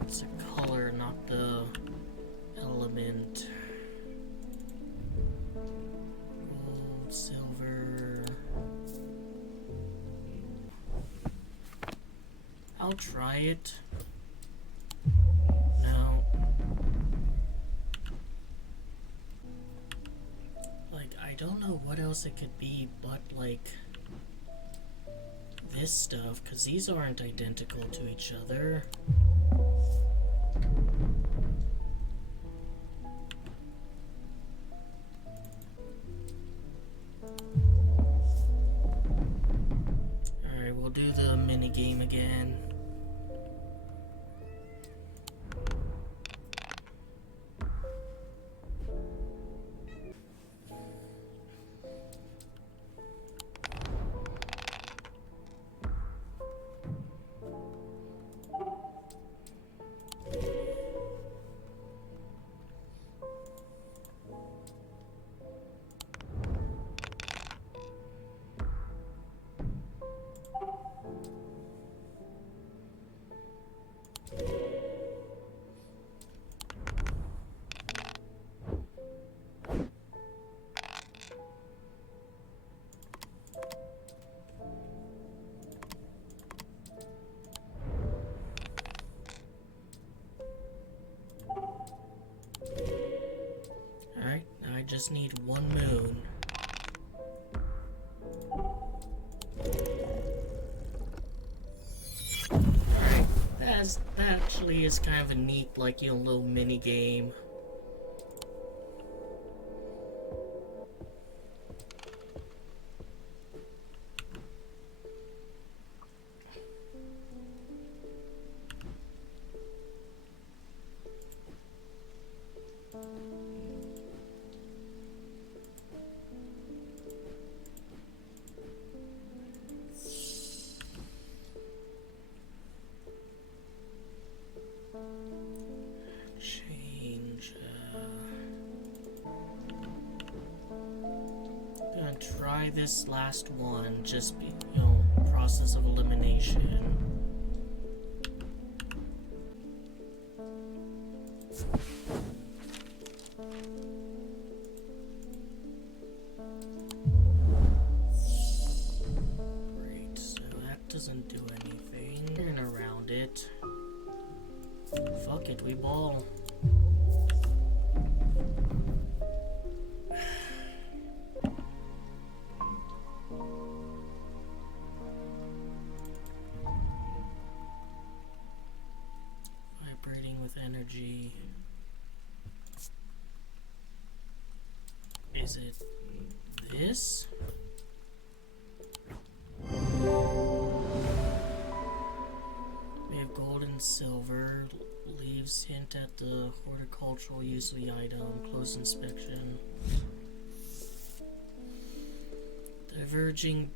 it's a color, not the... element. Gold, silver. I'll try it. No. Like, I don't know what else it could be but, like, this stuff, because these aren't identical to each other. Alright, we'll do the minigame again. just need one moon. Alright, that actually is kind of a neat, like, you know, little mini game. Change. Gonna try this last one. Just be, you know, process of elimination. Great. So that doesn't do anything. Turn around it. Fuck it, we ball. Vibrating with energy. Is it this? We have gold and silver. Leaves hint at the horticultural use of the item. Close inspection. Diverging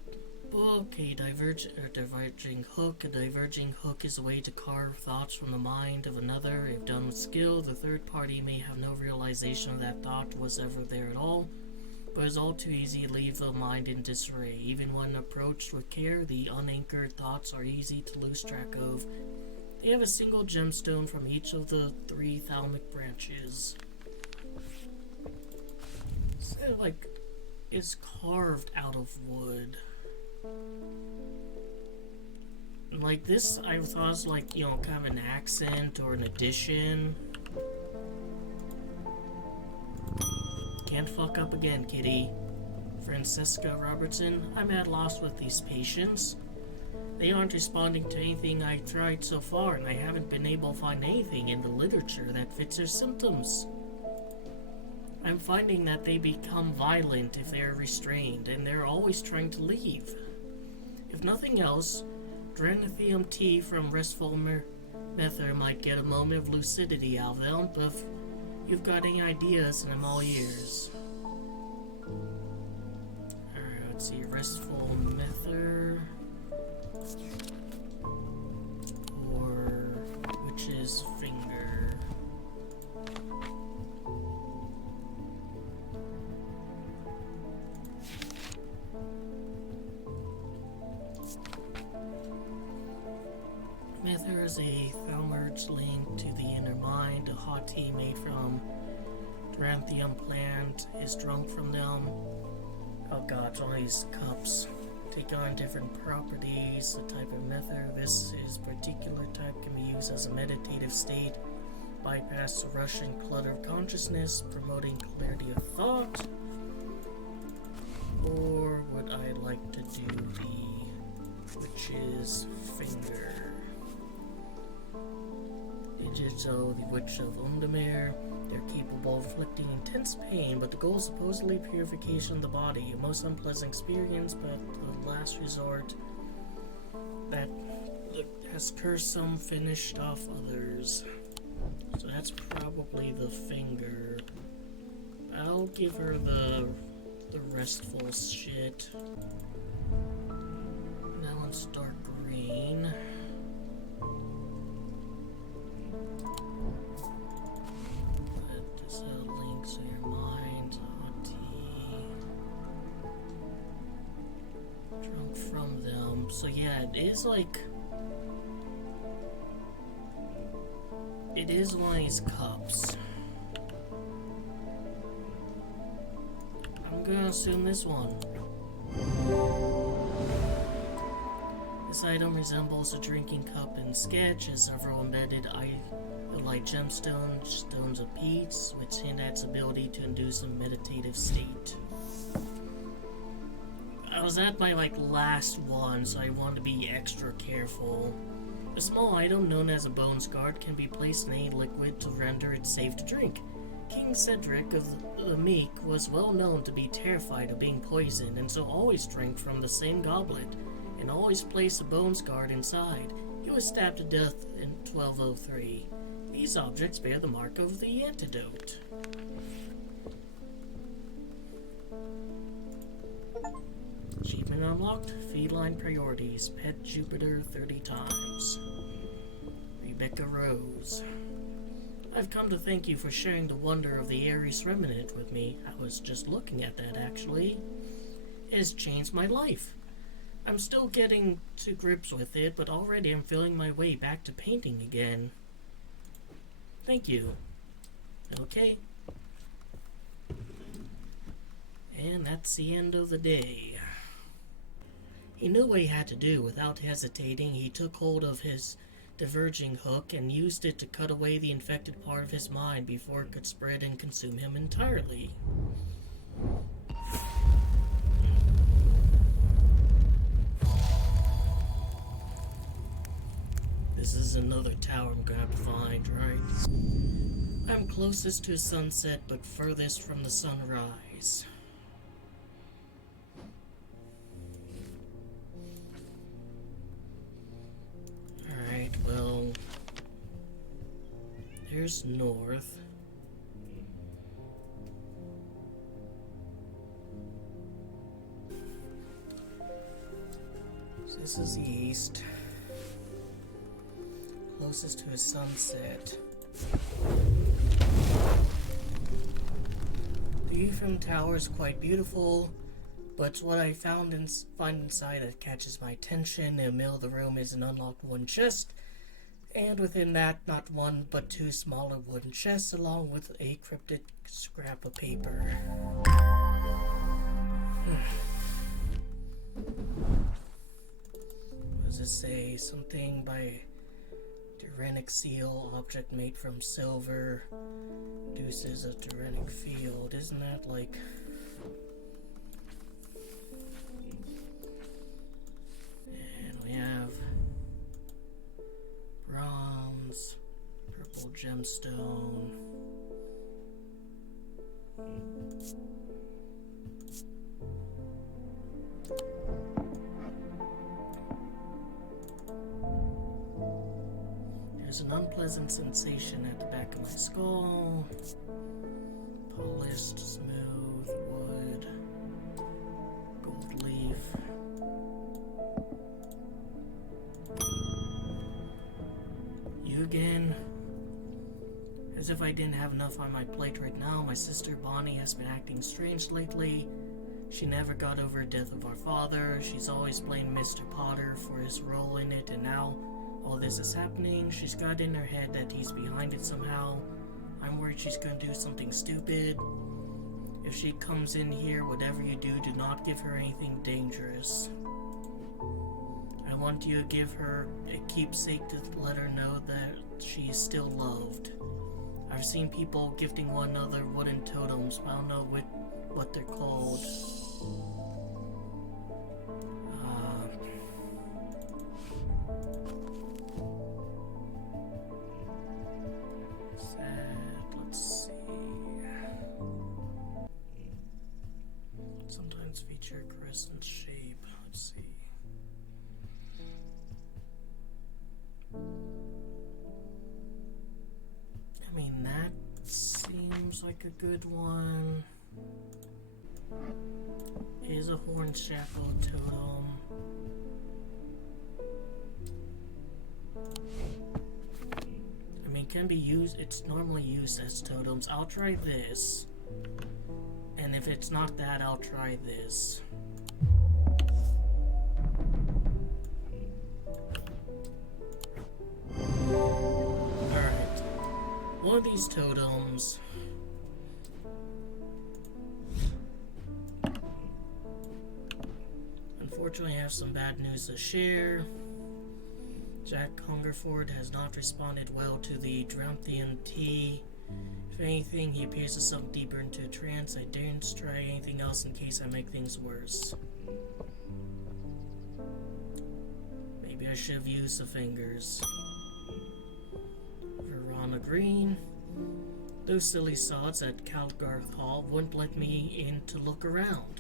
book. Diverging hook. A diverging hook is a way to carve thoughts from the mind of another. If done with skill, the third party may have no realization of that thought was ever there at all, but it's all too easy to leave the mind in disarray. Even when approached with care, the unanchored thoughts are easy to lose track of. They have a single gemstone from each of the 3 thalamic branches. So, like, it's carved out of wood. Like, this, I thought was like, you know, kind of an accent or an addition. Can't fuck up again, kitty. Francesca Robertson, I'm at loss with these patients. They aren't responding to anything I've tried so far, and I haven't been able to find anything in the literature that fits their symptoms. I'm finding that they become violent if they are restrained, and they're always trying to leave. If nothing else, Drenithium tea from Restful Mether might get a moment of lucidity out of them, but if you've got any ideas, and I'm all ears. Alright, let's see, Restful Mether. Or Witch's Finger. Mether is a thaumerge linked to the inner mind. A hot tea made from Duranthium plant is drunk from them. Oh god, all these cups take on different properties. The type of mether, this is particular type, can be used as a meditative state, bypass the rush and clutter of consciousness, promoting clarity of thought. Or would I like to do the Witch's Finger? Digital, the Witch of Undamere. They're capable of inflicting intense pain, but the goal is supposedly purification of the body. A most unpleasant experience, but the last resort that has cursed some, finished off others. So that's probably the finger. I'll give her the restful shit. That one's dark green. Links in your mind. Hot tea. Drunk from them. So yeah, it is like... It is one of these cups. I'm gonna assume this one. This item resembles a drinking cup in sketch, has several embedded The light gemstones, stones of peace, which hint at its ability to induce a meditative state. I was at my last one, so I wanted to be extra careful. A small item known as a bones guard can be placed in any liquid to render it safe to drink. King Cedric of the Meek was well known to be terrified of being poisoned, and so always drank from the same goblet, and always placed a bones guard inside. He was stabbed to death in 1203. These objects bear the mark of the antidote. Achievement unlocked. Feline priorities. Pet Jupiter 30 times. Rebecca Rose. I've come to thank you for sharing the wonder of the Ares remnant with me. I was just looking at that, actually. It has changed my life. I'm still getting to grips with it, but already I'm feeling my way back to painting again. Thank you. Okay. And that's the end of the day. He knew what he had to do. Without hesitating, he took hold of his diverging hook and used it to cut away the infected part of his mind before it could spread and consume him entirely. This is another tower I'm gonna have to find, right? I'm closest to sunset, but furthest from the sunrise. Alright, well, there's north. So this is the east. Closest to a sunset. The view from the tower is quite beautiful, but what I find inside that catches my attention. In the middle of the room is an unlocked wooden chest, and within that, not one but two smaller wooden chests, along with a cryptic scrap of paper. What does it say? Something by Tyrannic seal, object made from silver, produces a tyrannic field. Isn't that like... And we have bronze, purple gemstone. There's an unpleasant sensation at the back of my skull. Polished, smooth wood. Gold leaf. You again? As if I didn't have enough on my plate right now, my sister Bonnie has been acting strange lately. She never got over the death of our father. She's always blamed Mr. Potter for his role in it, and now all this is happening. She's got in her head that he's behind it somehow. I'm worried she's gonna do something stupid. If she comes in here, whatever you do, do not give her anything dangerous. I want you to give her a keepsake to let her know that she is still loved. I've seen people gifting one another wooden totems, but I don't know what they're called. Let's see. Sometimes feature a crescent shape. Let's see. I mean, that seems like a good one. Is a horn shackle totem. I mean, can be used, it's normally used as totems. I'll try this. And if it's not that, I'll try this. Alright. One of these totems. Unfortunately, I have some bad news to share. Jack Hungerford has not responded well to the Dramthian tea. If anything, he appears to sunk deeper into a trance. I daren't try anything else in case I make things worse. Maybe I should have used the fingers. Verona Green. Those silly sods at Calgarth Hall wouldn't let me in to look around.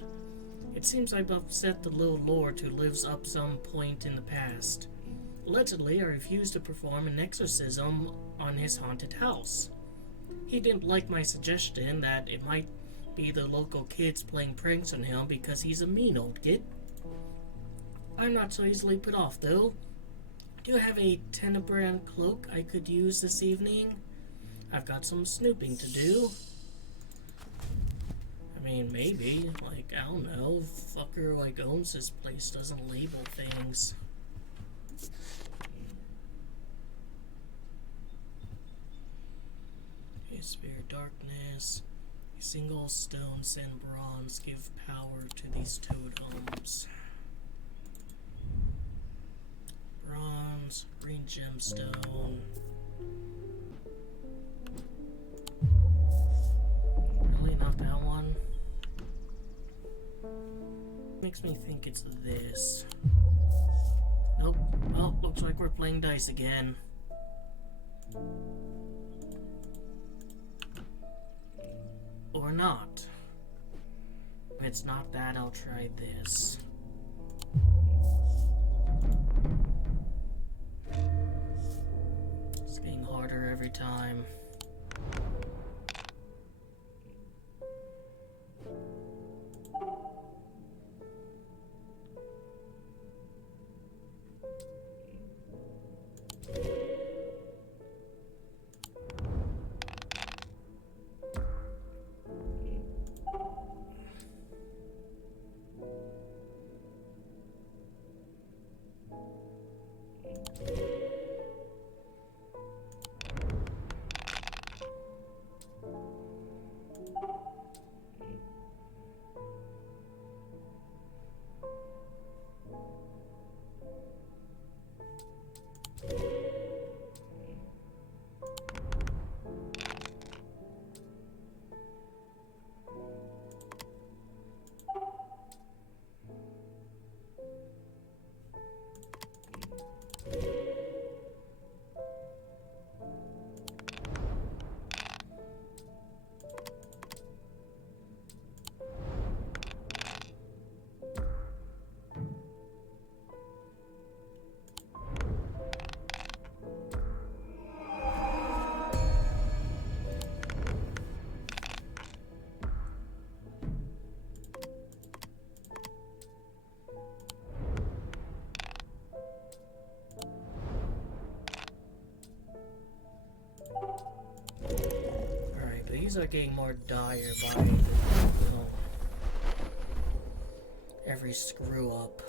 It seems I've upset the little lord who lives up some point in the past. Allegedly, I refused to perform an exorcism on his haunted house. He didn't like my suggestion that it might be the local kids playing pranks on him because he's a mean old git. I'm not so easily put off, though. Do you have a Tenebrand cloak I could use this evening? I've got some snooping to do. I mean, maybe. Like, I don't know. Fucker, like, owns this place, doesn't label things. A Spirit Darkness. A single stone and bronze give power to these totems. Bronze, green gemstone. Really, not that one? Makes me think it's this. Nope. Well, looks like we're playing dice again. Or not. If it's not that, I'll try this. It's getting harder every time. These are getting more dire by every screw up.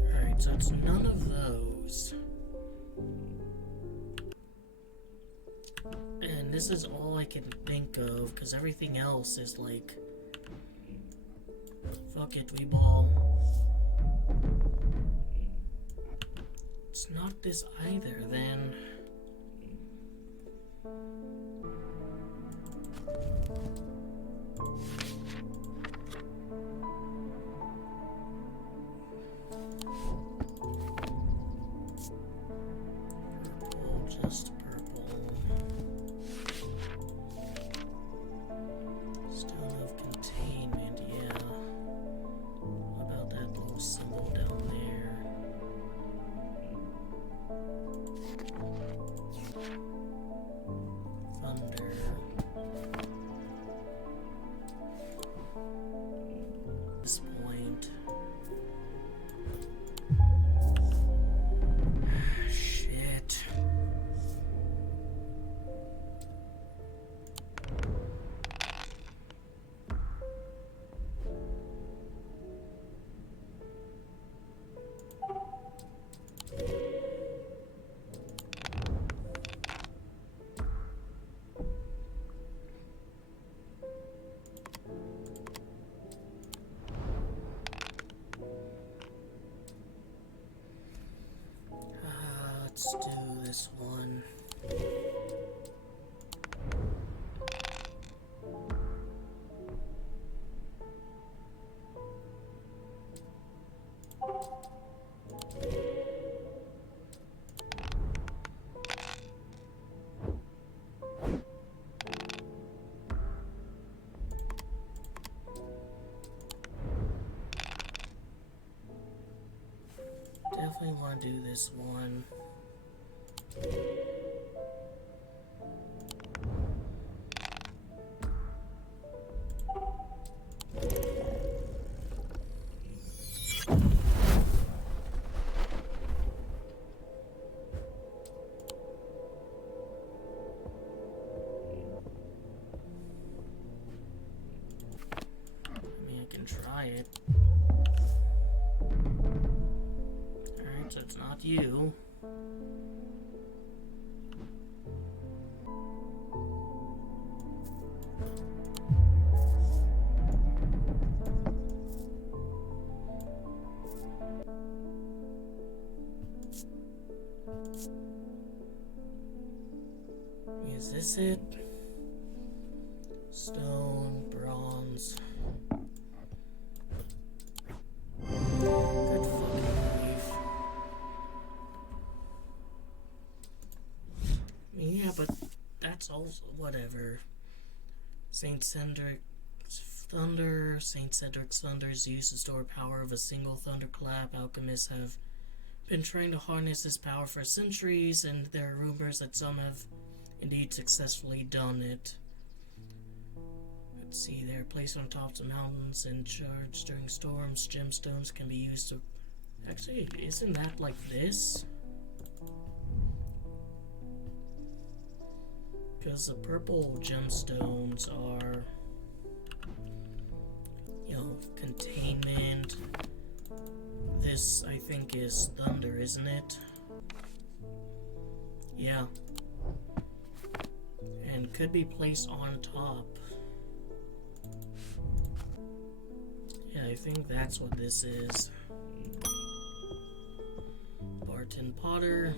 Alright, so it's none of those. And this is all I can think of, because everything else is like, fuck it, we ball. It's not this either, then. Purple, just purple. Stone of containment, yeah. What about that little symbol down there? Let's do this one. Definitely want to do this one. I mean, I can try it. Alright, so it's not you. Is this it? Stone, bronze. Good fucking grief. Yeah, but that's also whatever. Saint Cedric's thunder is used to store power of a single thunderclap. Alchemists have been trying to harness this power for centuries, and there are rumors that some have indeed successfully done it. Let's see, they're placed on tops of mountains and charged during storms. Gemstones can be used to... Actually, isn't that like this? Because the purple gemstones are, you know, containment. This, I think, is thunder, isn't it? Yeah. And could be placed on top. Yeah, I think that's what this is. Barton Potter.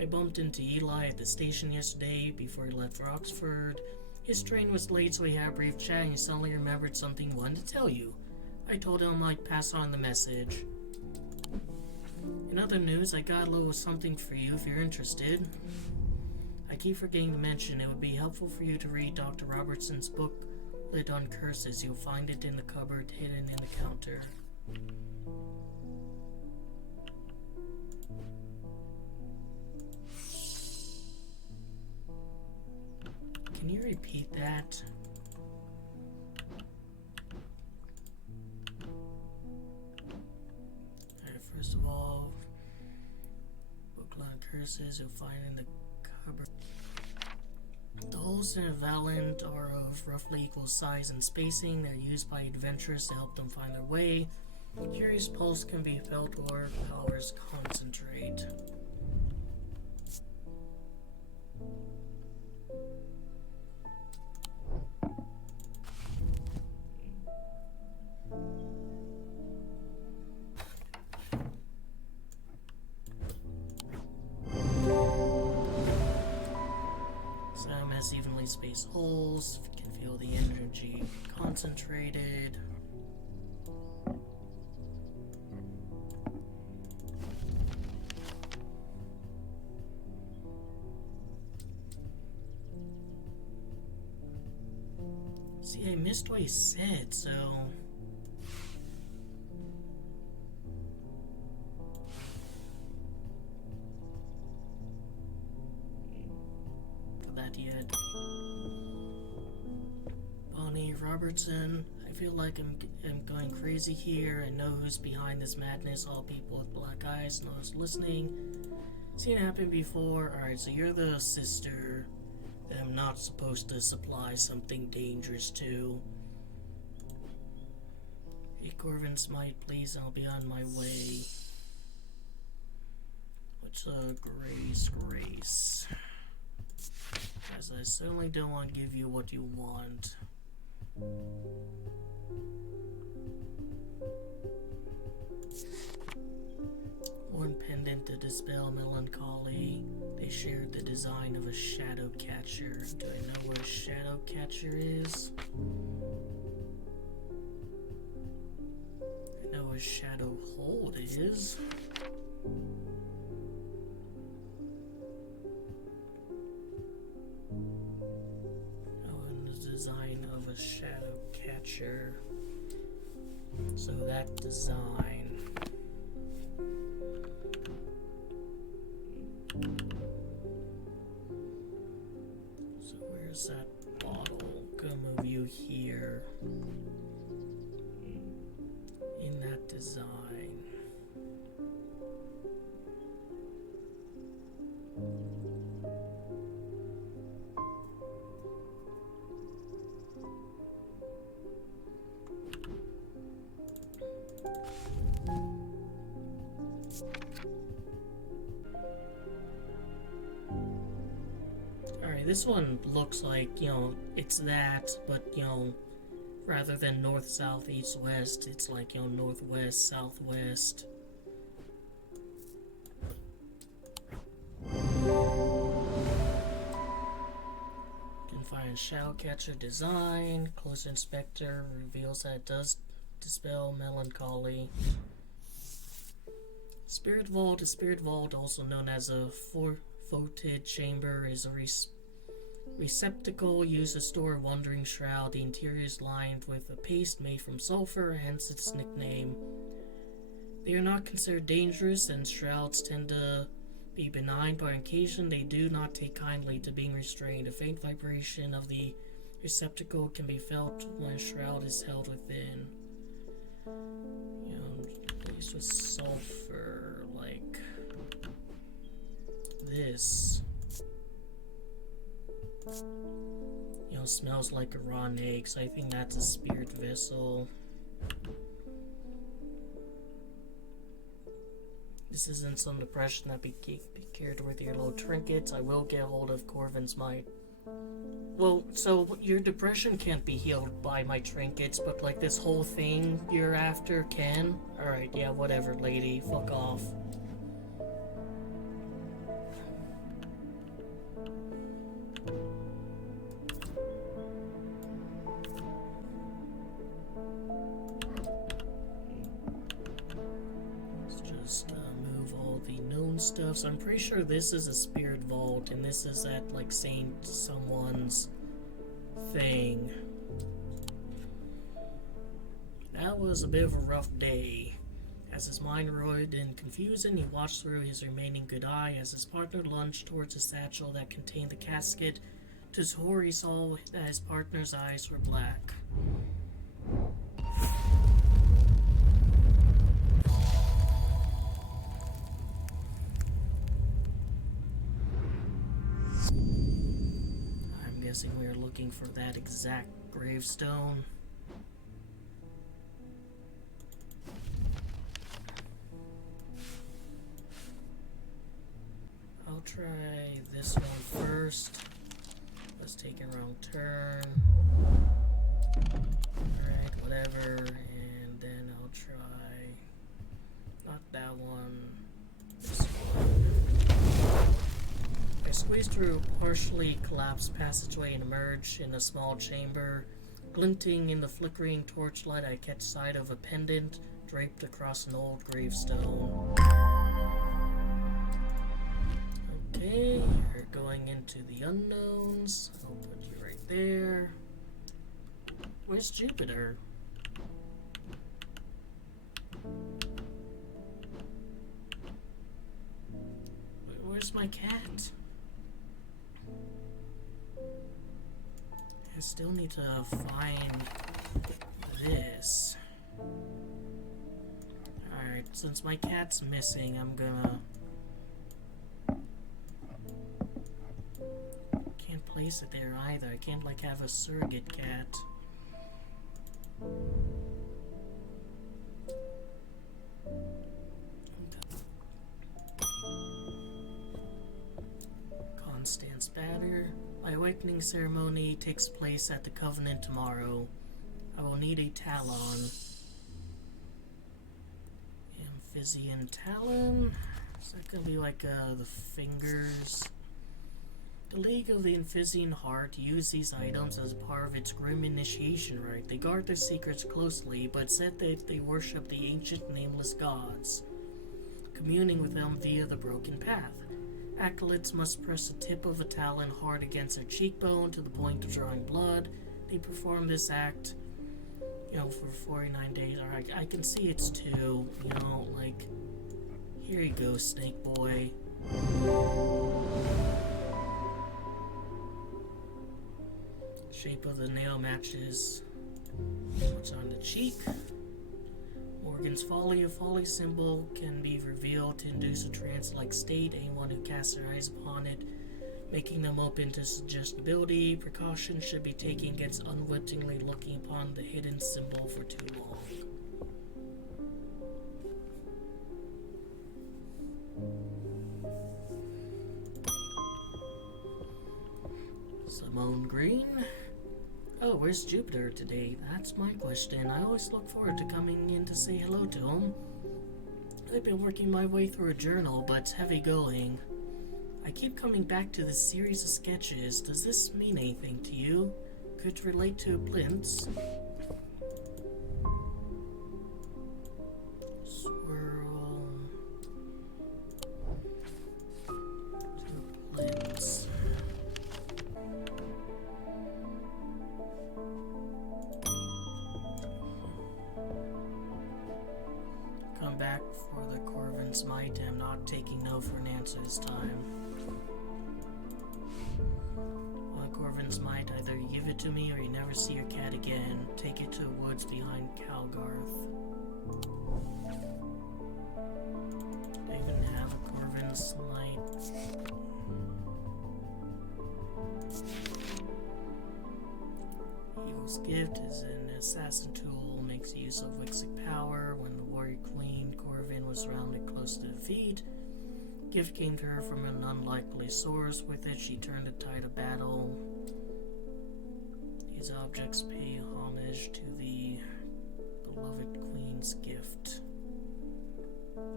I bumped into Eli at the station yesterday before he left for Oxford. His train was late, so we had a brief chat, and he suddenly remembered something he wanted to tell you. I told him I'd pass on the message. In other news, I got a little something for you if you're interested. I keep forgetting to mention it would be helpful for you to read Dr. Robertson's book, Lit on Curses. You'll find it in the cupboard hidden in the counter. Can you repeat that? Alright, first of all, book on curses you'll find in the cupboard. The holes in a valent are of roughly equal size and spacing. They're used by adventurers to help them find their way. A curious pulse can be felt or powers concentrate. Some has evenly spaced holes. You can feel the energy concentrated. See, I missed what he said, so... that yet. Bonnie Robertson, I feel like I'm going crazy here. I know who's behind this madness. All people with black eyes know who's listening. Seen it happen before. Alright, so you're the sister that I'm not supposed to supply something dangerous to. Hey, Corvin Smite, please, I'll be on my way. What's Grace? As I certainly don't want to give you what you want. One pendant. pendant to dispel melancholy. They shared the design of a shadow catcher. Do I know what a shadow catcher is? I know what a shadow hold is. Oh, and the design of a shadow catcher. So that design. So where's that bottle? Gonna move you here. In that design. Alright, this one looks like, it's that, but, rather than north, south, east, west, it's like, northwest, southwest. Can find shadow catcher design. Close inspector reveals that it does dispel melancholy. Spirit vault. A spirit vault, also known as a four-voted chamber, is a receptacle used to store a wandering shroud. The interior is lined with a paste made from sulfur, hence its nickname. They are not considered dangerous, and shrouds tend to be benign, but on occasion they do not take kindly to being restrained. A faint vibration of the receptacle can be felt when a shroud is held within. Used with sulfur, like this. Smells like a raw egg, so I think that's a spirit vessel. This isn't some depression that be cared with your little trinkets. I will get hold of Corvin's might. Well, so your depression can't be healed by my trinkets, but like this whole thing you're after can? Alright, yeah, whatever, lady. Fuck off. Stuff, so I'm pretty sure this is a spirit vault, and this is at like Saint someone's thing. That was a bit of a rough day. As his mind roared in confusion, he watched through his remaining good eye as his partner lunged towards a satchel that contained the casket. To his horror, he saw that his partner's eyes were black. We are looking for that exact gravestone. I'll try this one first. Let's take a wrong turn. Alright, whatever. And then I'll try not that one. This one. I squeezed through a partially collapsed passageway and emerged in a small chamber. Glinting in the flickering torchlight, I catch sight of a pendant draped across an old gravestone. Okay, you're going into the unknowns. I'll put you right there. Where's Jupiter? Where's my cat? I still need to find this. Alright, since my cat's missing, I'm gonna... Can't place it there either. I can't, like, have a surrogate cat. Constance Batter. My awakening ceremony takes place at the Covenant tomorrow. I will need a talon. Amphibian talon. Is that gonna be like the fingers? The League of the Infizian Heart use these items as part of its grim initiation rite. They guard their secrets closely, but said that they worship the ancient nameless gods, communing with them via the broken path. Acolytes must press the tip of a talon hard against their cheekbone to the point of drawing blood. They perform this act, for 49 days. Alright, I can see it's two, like, here you go, Snake Boy. Shape of the nail matches what's on the cheek. Morgan's Folly. A folly symbol can be revealed to induce a trance-like state. Anyone who casts their eyes upon it, making them open to suggestibility. Precaution should be taken against unwittingly looking upon the hidden symbol for too long. Simone Green. Oh, where's Jupiter today? That's my question. I always look forward to coming in to say hello to him. I've been working my way through a journal, but it's heavy going. I keep coming back to this series of sketches. Does this mean anything to you? Could it relate to Blintz? Swirl to Blintz. Come back for the Corvin's Might. I'm not taking no for an answer this time. Corvin's Might, either you give it to me or you never see your cat again. Take it to the woods behind Calgarth. Do I even have a Corvin's Might? Evil's Gift is an assassin tool, makes use of Wixic power. When the warrior queen Corvin was rounded close to defeat, gift came to her from an unlikely source. With it, she turned the tide of battle. These objects pay homage to the beloved queen's gift. I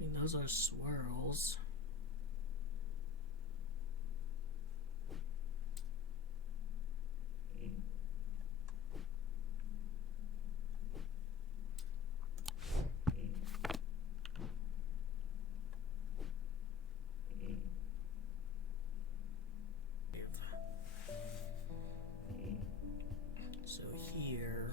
mean, those are swirls. So here,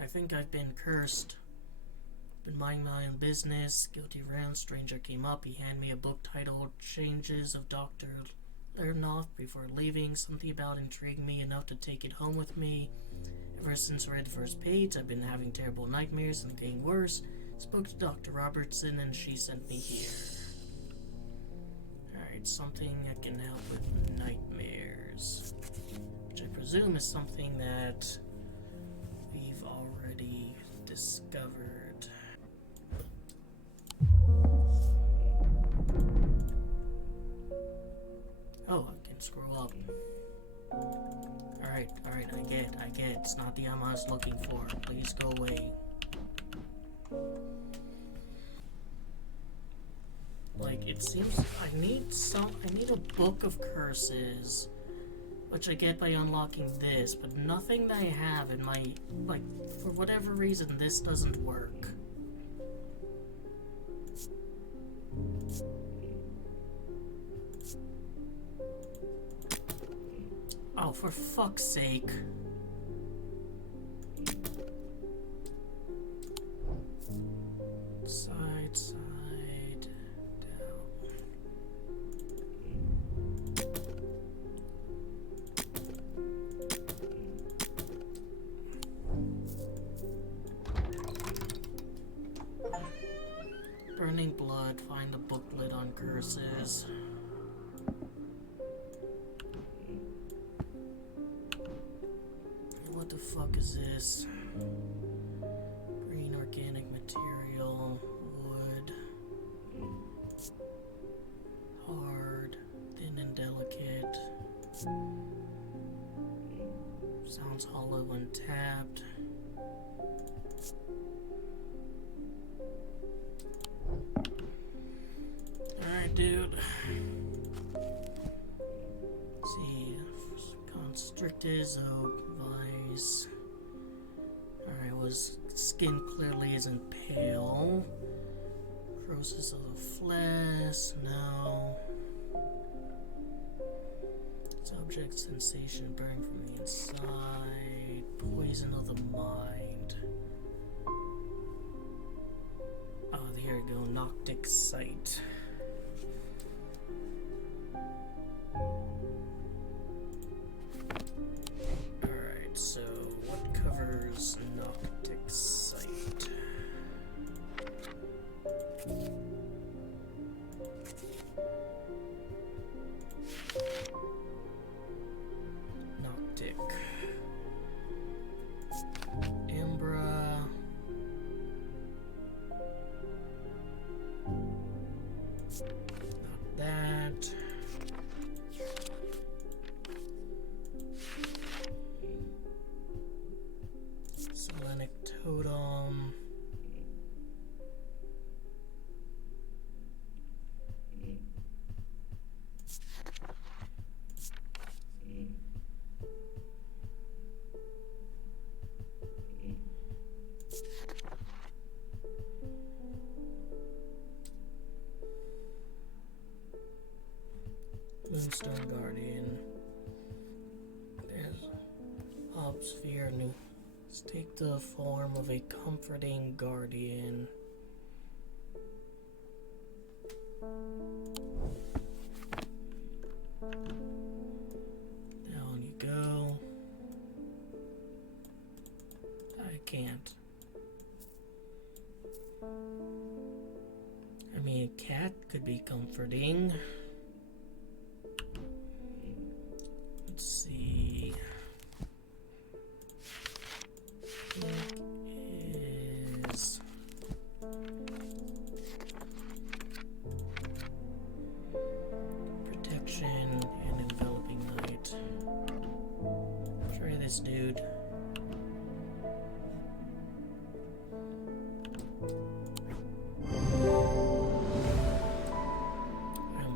I think I've been cursed. Been minding my own business. Guilty round. Stranger came up. He handed me a book titled Changes of Dr. Lernoff before leaving. Something about intrigued me enough to take it home with me. Ever since I read the first page, I've been having terrible nightmares and getting worse. Spoke to Dr. Robertson and she sent me here. Alright, something that can help with nightmares. Which I presume is something that we've already discovered. Oh, I can scroll up. Alright, I get. It's not the item I was looking for. Please go away. Like, it seems I need a book of curses, which I get by unlocking this, but nothing that I have in my, like, for whatever reason, this doesn't work. Oh, for fuck's sake. Side, down. Burning blood, find the booklet on curses. What the fuck is this? Green organic material, wood. one's hollow when tapped. Alright, dude. Let's see. Constrictors, vice. Alright, well, his skin clearly isn't pale. Process of the flesh, no. Subject sensation burning from the inside. Poison of the mind. Oh, there we go. Noctic sight. Alright, so what covers Noctic sight? Noctic. Ambra. Not that. Selenic totem. Moonstone Guardian. There's Obsphere new. Let's take the form of a comforting guardian. Down you go. I can't. I mean, a cat could be comforting. Let's see. Is protection and enveloping light. Try this, dude.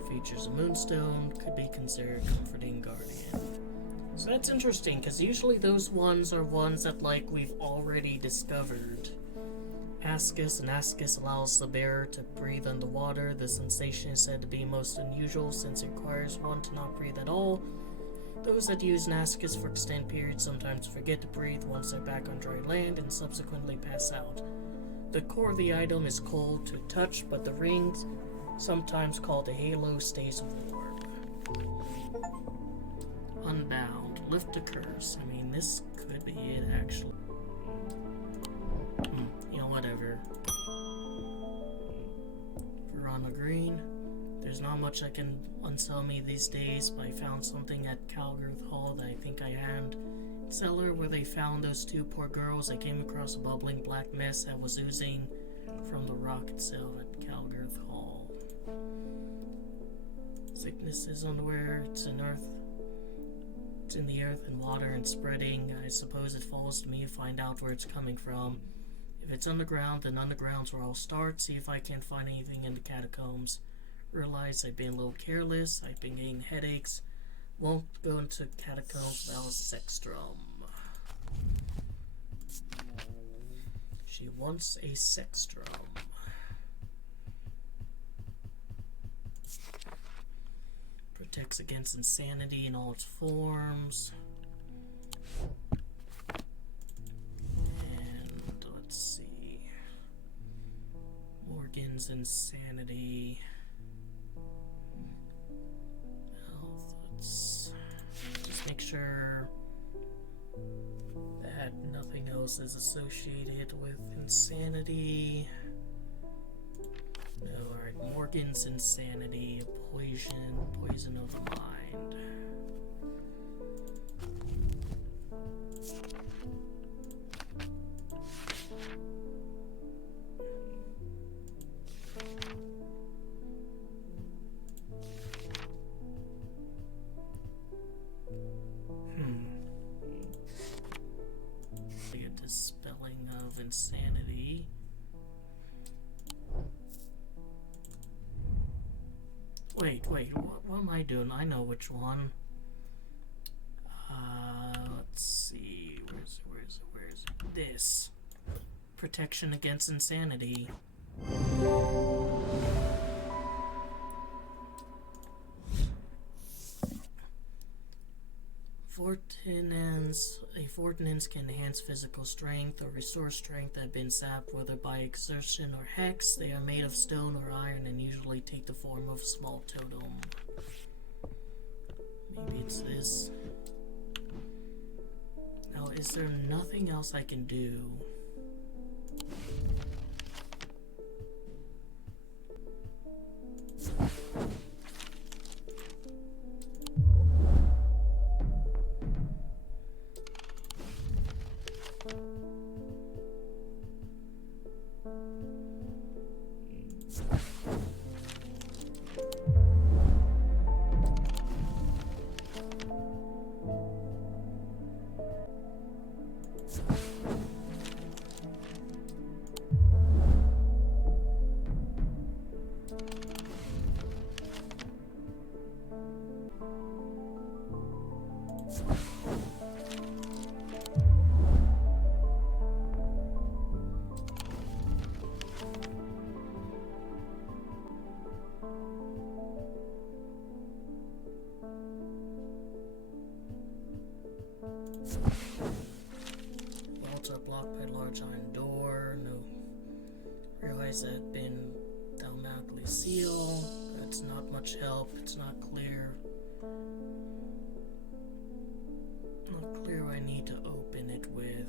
Features a moonstone, could be considered comforting guardian. So that's interesting, because usually those ones are ones that, like, we've already discovered. Ascus, and Ascus allows the bearer to breathe underwater. The sensation is said to be most unusual since it requires one to not breathe at all. Those that use an Ascus for extended periods sometimes forget to breathe once they're back on dry land and subsequently pass out. The core of the item is cold to touch, but the rings, sometimes called a halo, stays warm. Unbound. Lift a curse. I mean, this could be it, actually. You know, whatever. Verona Green. There's not much that can unsell me these days, but I found something at Calgirth Hall that I think I had. Cellar where they found those two poor girls. I came across a bubbling black mist that was oozing from the rock itself at Calgirth Hall. Sickness is underwear, it's in earth. It's in the earth and water and spreading. I suppose it falls to me to find out where it's coming from. If it's underground, then underground's where I'll start, see if I can't find anything in the catacombs. Realize I've been a little careless, I've been getting headaches. Won't go into catacombs without a sex drum. She wants a sex drum. Protects against insanity in all its forms. And let's see. Morgan's insanity. Health, let's just make sure that nothing else is associated with insanity. No, alright, Morgan's insanity, poison of the mind. insanity. Wait, what am I doing? I know which one. Let's see. Where is it? This. Protection against insanity. A Fortinance can enhance physical strength or restore strength that have been sapped, whether by exertion or hex. They are made of stone or iron and usually take the form of a small totem. Maybe it's this. Now, is there nothing else I can do? Vaults are blocked by a large iron door. No. Realize that had been automatically sealed. That's not much help. It's not clear. Not clear what I need to open it with.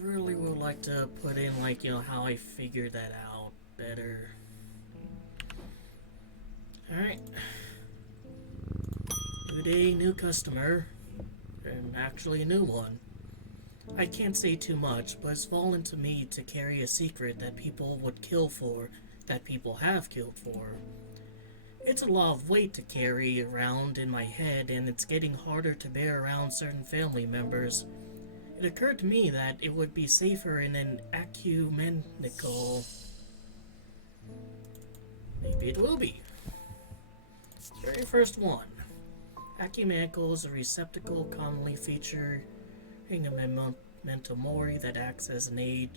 Really would like to put in, like, how I figured that out better. Alright. New day, new customer. And actually a new one. I can't say too much, but it's fallen to me to carry a secret that people would kill for, that people have killed for. It's a lot of weight to carry around in my head, and it's getting harder to bear around certain family members. It occurred to me that it would be safer in an ecumenical... Maybe it will be. Very first one. Ecumenical is a receptacle commonly featuring a memento mori that acts as an aid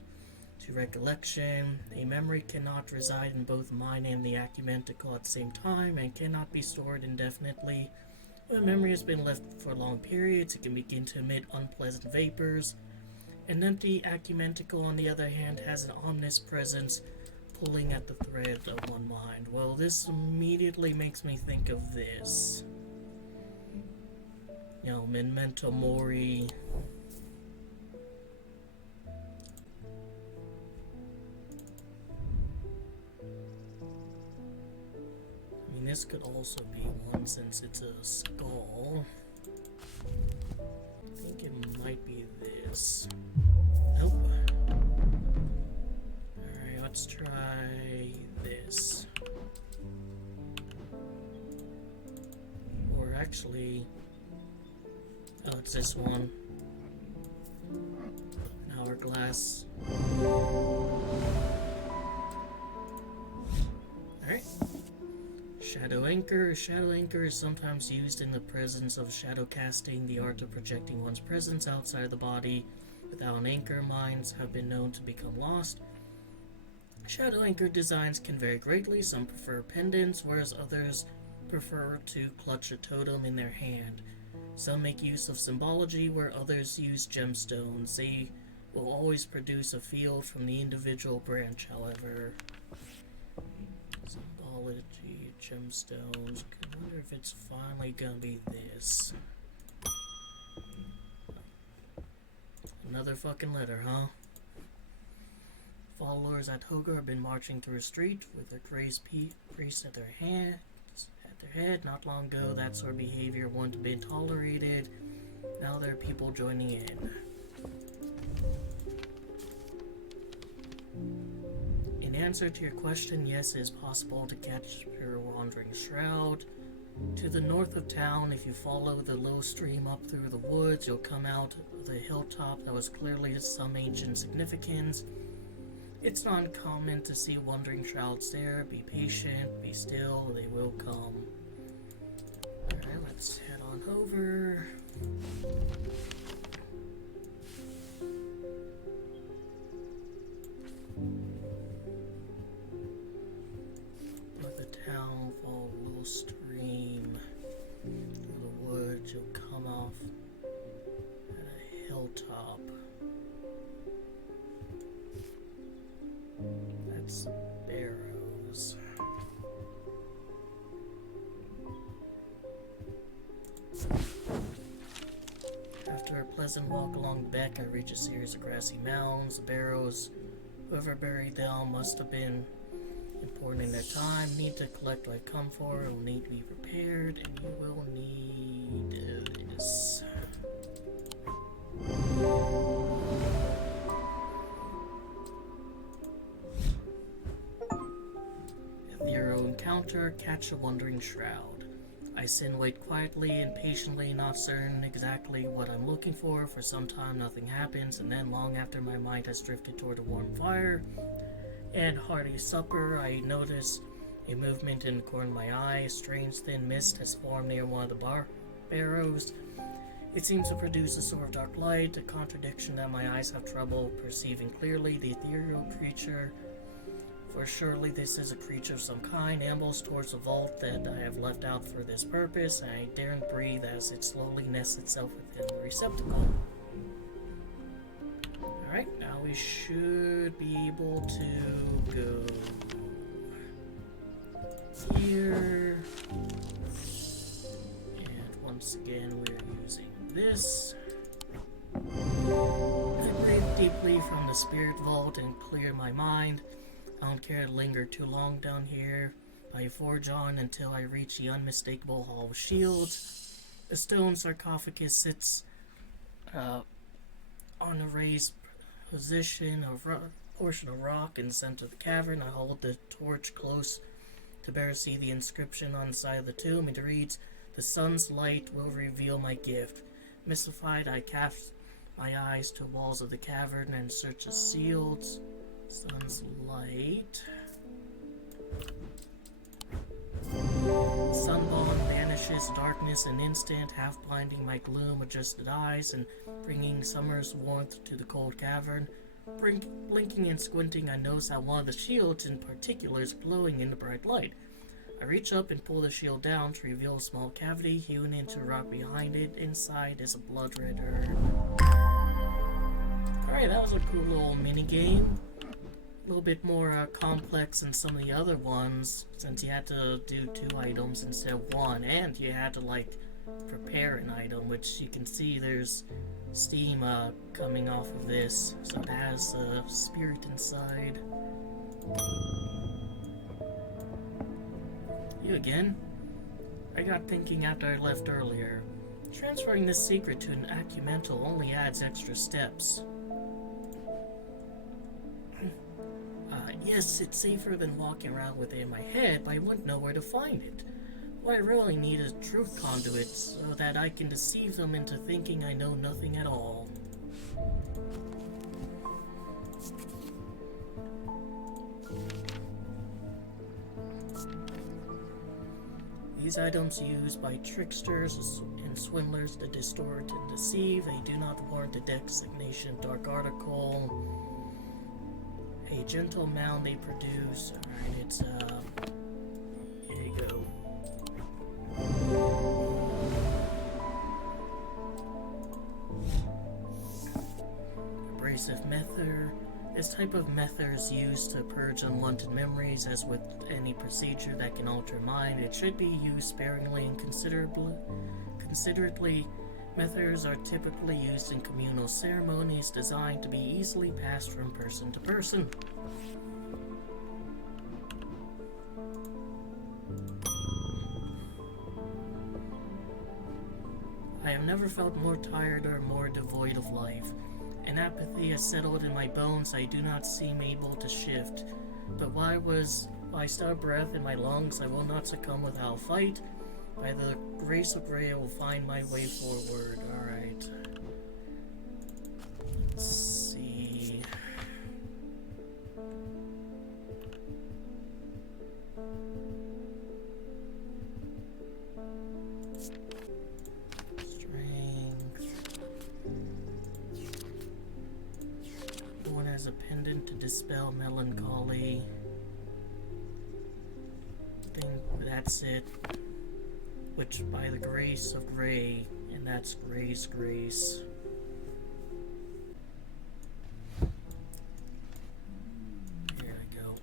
to recollection. A memory cannot reside in both mind and the ecumenical at the same time and cannot be stored indefinitely. When a memory has been left for long periods, it can begin to emit unpleasant vapors. An empty ecumenical, on the other hand, has an ominous presence pulling at the thread of one mind. Well, this immediately makes me think of this. Memento Mori. I mean, this could also be one since it's a skull. I think it might be this. Nope. Alright, let's try this. Or actually, oh, it's this one. An hourglass. Alright. Shadow Anchor. Shadow Anchor is sometimes used in the presence of shadow casting, the art of projecting one's presence outside the body. Without an anchor, minds have been known to become lost. Shadow Anchor designs can vary greatly. Some prefer pendants, whereas others prefer to clutch a totem in their hand. Some make use of symbology, where others use gemstones. They will always produce a field from the individual branch, however. Symbology, gemstones. I wonder if it's finally gonna be this. Another fucking letter, huh? Followers at Hoga have been marching through a street with their crazed priest at their head. Not long ago, that sort of behavior wouldn't have been tolerated. Now there are people joining in. In answer to your question, yes, it is possible to catch your wandering shroud. To the north of town, if you follow the little stream up through the woods, you'll come out of the hilltop that was clearly of some ancient significance. It's not uncommon to see wandering shrouds there. Be patient, be still, they will come. Alright, let's head on over. Let the town follow a little stream through the woods. You'll come off at a hilltop. That's barrows. After a pleasant walk along the beck, I reach a series of grassy mounds. The barrows, whoever buried them must have been important in their time. Need to collect what I've come for. It will need to be repaired, and you will need this. Ethereal encounter, catch a wandering shroud. I sit and wait quietly and patiently, not certain exactly what I'm looking for. For some time nothing happens, and then long after my mind has drifted toward a warm fire and hearty supper, I notice a movement in the corner of my eye. A strange thin mist has formed near one of the barrows. It seems to produce a sort of dark light, a contradiction that my eyes have trouble perceiving clearly. The ethereal creature, for surely this is a creature of some kind, ambles towards the vault that I have left out for this purpose, and I daren't breathe as it slowly nests itself within the receptacle. Alright, now we should be able to go here. And once again, we're using this. I breathe deeply from the spirit vault and clear my mind. I don't care to linger too long down here. I forge on until I reach the unmistakable Hall of Shields. The stone sarcophagus sits on a raised position, portion of rock in the center of the cavern. I hold the torch close to better see the inscription on the side of the tomb. It reads, "The sun's light will reveal my gift." Mystified, I cast my eyes to the walls of the cavern and search the seals. Sun's light. Sunbond vanishes, darkness an instant, half blinding my gloom-adjusted eyes and bringing summer's warmth to the cold cavern. Blinking and squinting, I notice that one of the shields in particular is glowing in the bright light. I reach up and pull the shield down to reveal a small cavity hewn into rock behind it. Inside is a blood red herb. Alright, that was a cool little mini-game. A little bit more complex than some of the other ones, since you had to do 2 items instead of 1, and you had to, like, prepare an item, which you can see there's steam coming off of this, so it has a spirit inside. You again? I got thinking after I left earlier. Transferring this secret to an acumental only adds extra steps. Yes, it's safer than walking around with it in my head, but I wouldn't know where to find it. Well, I really need a truth conduit so that I can deceive them into thinking I know nothing at all. These items used by tricksters and swindlers to distort and deceive. They do not warrant the designation Dark Article. A gentle mound they produce. Alright, it's here you go. Abrasive Mether. This type of mether is used to purge unwanted memories. As with any procedure that can alter mind, it should be used sparingly and considerately. Methers are typically used in communal ceremonies designed to be easily passed from person to person. I have never felt more tired or more devoid of life. An apathy has settled in my bones. I do not seem able to shift. But while I still have breath in my lungs, I will not succumb without fight. By the grace of Grey, I will find my way forward. Alright. Let's see. A pendant to dispel melancholy. I think that's it. Which by the grace of Grey, and that's Grey's grace. Here I go.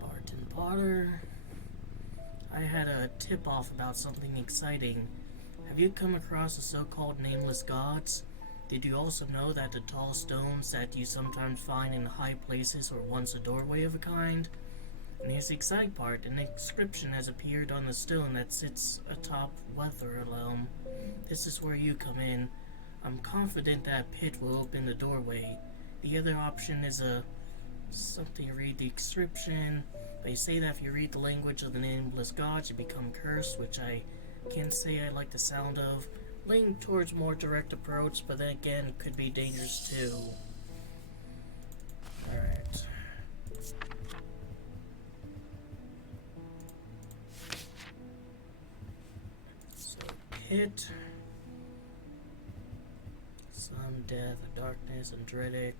Barton Potter. I had a tip-off about something exciting. Have you come across the so-called nameless gods? Did you also know that the tall stones that you sometimes find in high places were once a doorway of a kind? And here's the exciting part. An inscription has appeared on the stone that sits atop Weather Loam. This is where you come in. I'm confident that pit will open the doorway. The other option is something to read the inscription. They say that if you read the language of the nameless gods, you become cursed, which I can't say I like the sound of. Leaning towards more direct approach, but then again, it could be dangerous too. Alright. So, pit. Sun, death, darkness, and dreadic.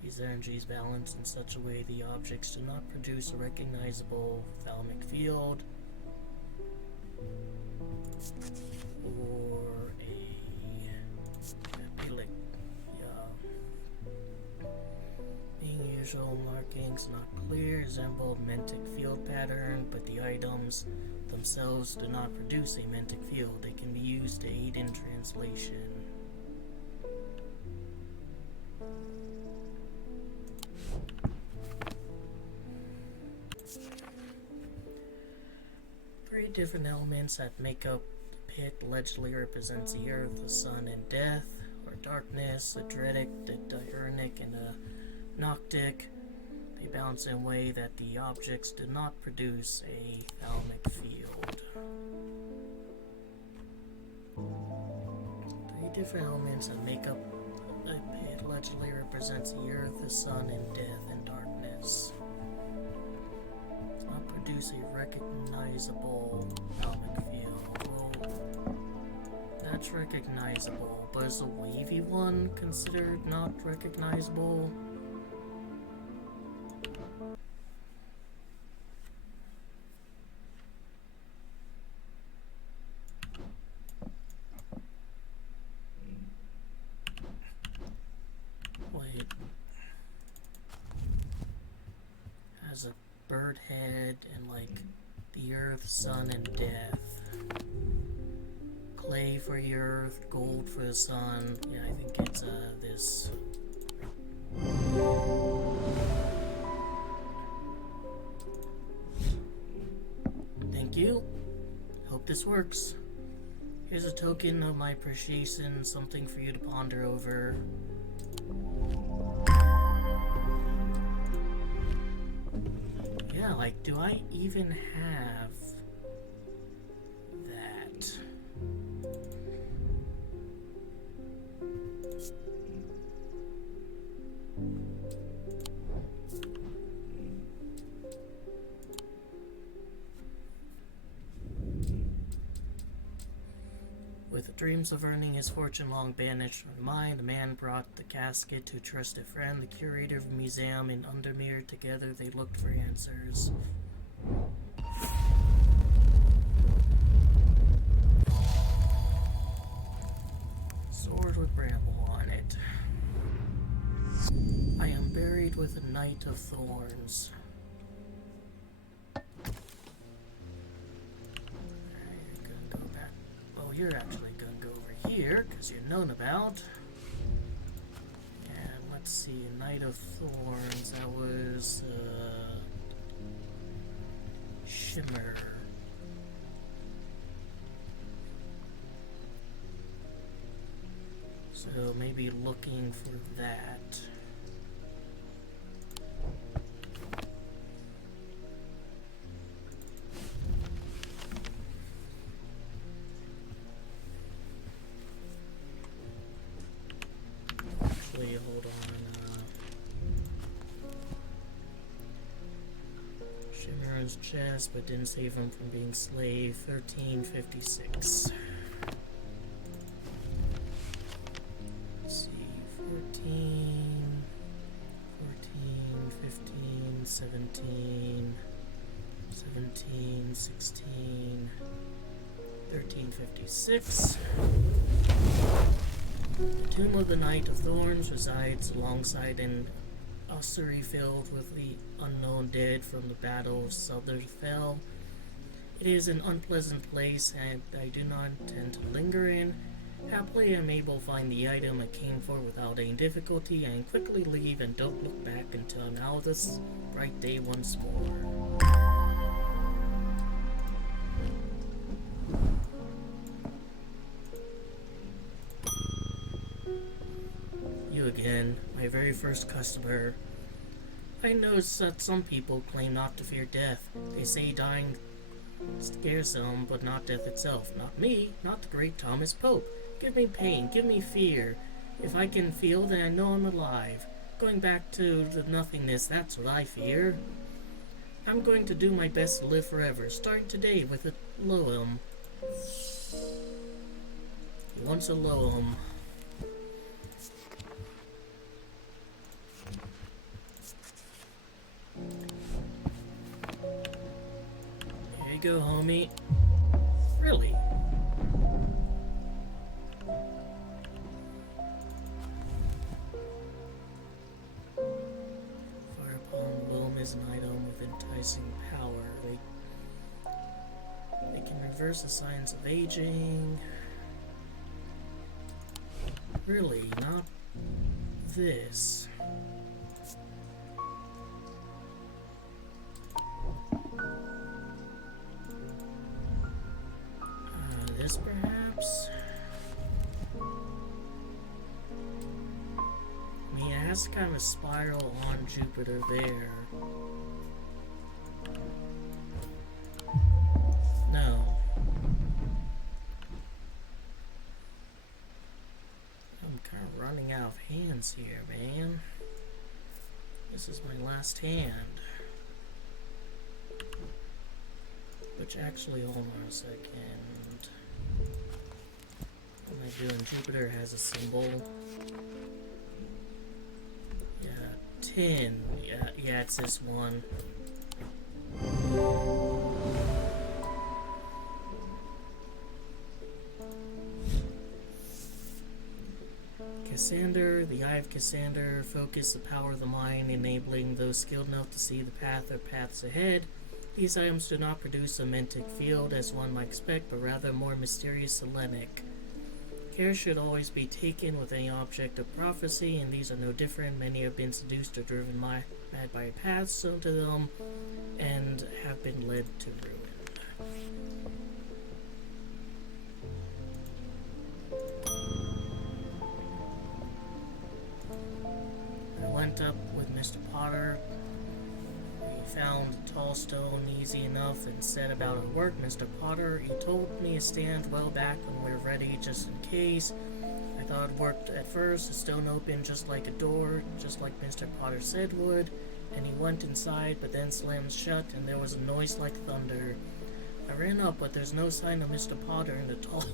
These energies balance in such a way the objects do not produce a recognizable thalamic field or being usual markings not clear, resemble mentic field pattern, but the items themselves do not produce a mentic field. They can be used to aid in translation. Three different elements that make up the pit allegedly represents the earth, the sun, and death, or darkness, the dreadic, the diurnic, and the noctic. They balance in a way that the objects do not produce a thalamic field. Three different elements that make up the pit allegedly represents the earth, the sun, and death, and darkness. Not produce a recognizable thalamic field. Well, that's recognizable, but is the wavy one considered not recognizable? bird head and like the earth, sun, and death. Clay for the earth, gold for the sun. Yeah, I think it's this. Thank you. Hope this works. Here's a token of my appreciation, something for you to ponder over. Yeah, like, do I even have that? With the dreams of earning his fortune long banished from mind, the man brought the casket to a trusted friend, the curator of the museum in Undermere. Together they looked for answers. Sword with bramble on it. I am buried with a knight of thorns. You're actually gonna go over here because you're known about. And let's see, Knight of Thorns. That was Shimmer. So maybe looking for that. Hold on. Shimmer's chest, but didn't save him from being slave. 1356. Let's see. 14, 15, 17, 17, 16, 1356. The tomb of the Knight of Thorns resides alongside an ossuary filled with the unknown dead from the Battle of Sutherfell. It is an unpleasant place, and I do not intend to linger in. Happily, I am able to find the item I came for without any difficulty, and quickly leave and don't look back until now this bright day once more. Again, my very first customer. I noticed that some people claim not to fear death. They say dying scares them, but not death itself. Not me, not the great Thomas Pope. Give me pain, give me fear. If I can feel, then I know I'm alive. Going back to the nothingness, that's what I fear. I'm going to do my best to live forever, starting today with a loam. He wants a loam. Here you go, homie. Really? Firepalm loam is an item with enticing power. They can reverse the signs of aging. Really, not this. This perhaps? I mean, it has kind of a spiral on Jupiter there. No. I'm kind of running out of hands here, man. This is my last hand. Which actually, hold on a second. What am I doing? Jupiter has a symbol. Yeah, 10. Yeah, it's this one. Cassander, the Eye of Cassander, focus the power of the mind, enabling those skilled enough to see the path or paths ahead. These items do not produce a mentic field as one might expect, but rather a more mysterious selenic. Care should always be taken with any object of prophecy, and these are no different. Many have been seduced or driven mad by paths shown to them, and have been led to ruin. I went up with Mr. Potter. We found a tall stone easy enough and set about our work. Mr. Potter, he told me to stand well back when we were ready, just in case. I thought it worked at first. The stone opened just like a door, just like Mr. Potter said would, and he went inside, but then slammed shut, and there was a noise like thunder. I ran up, but there's no sign of Mr. Potter, and the tall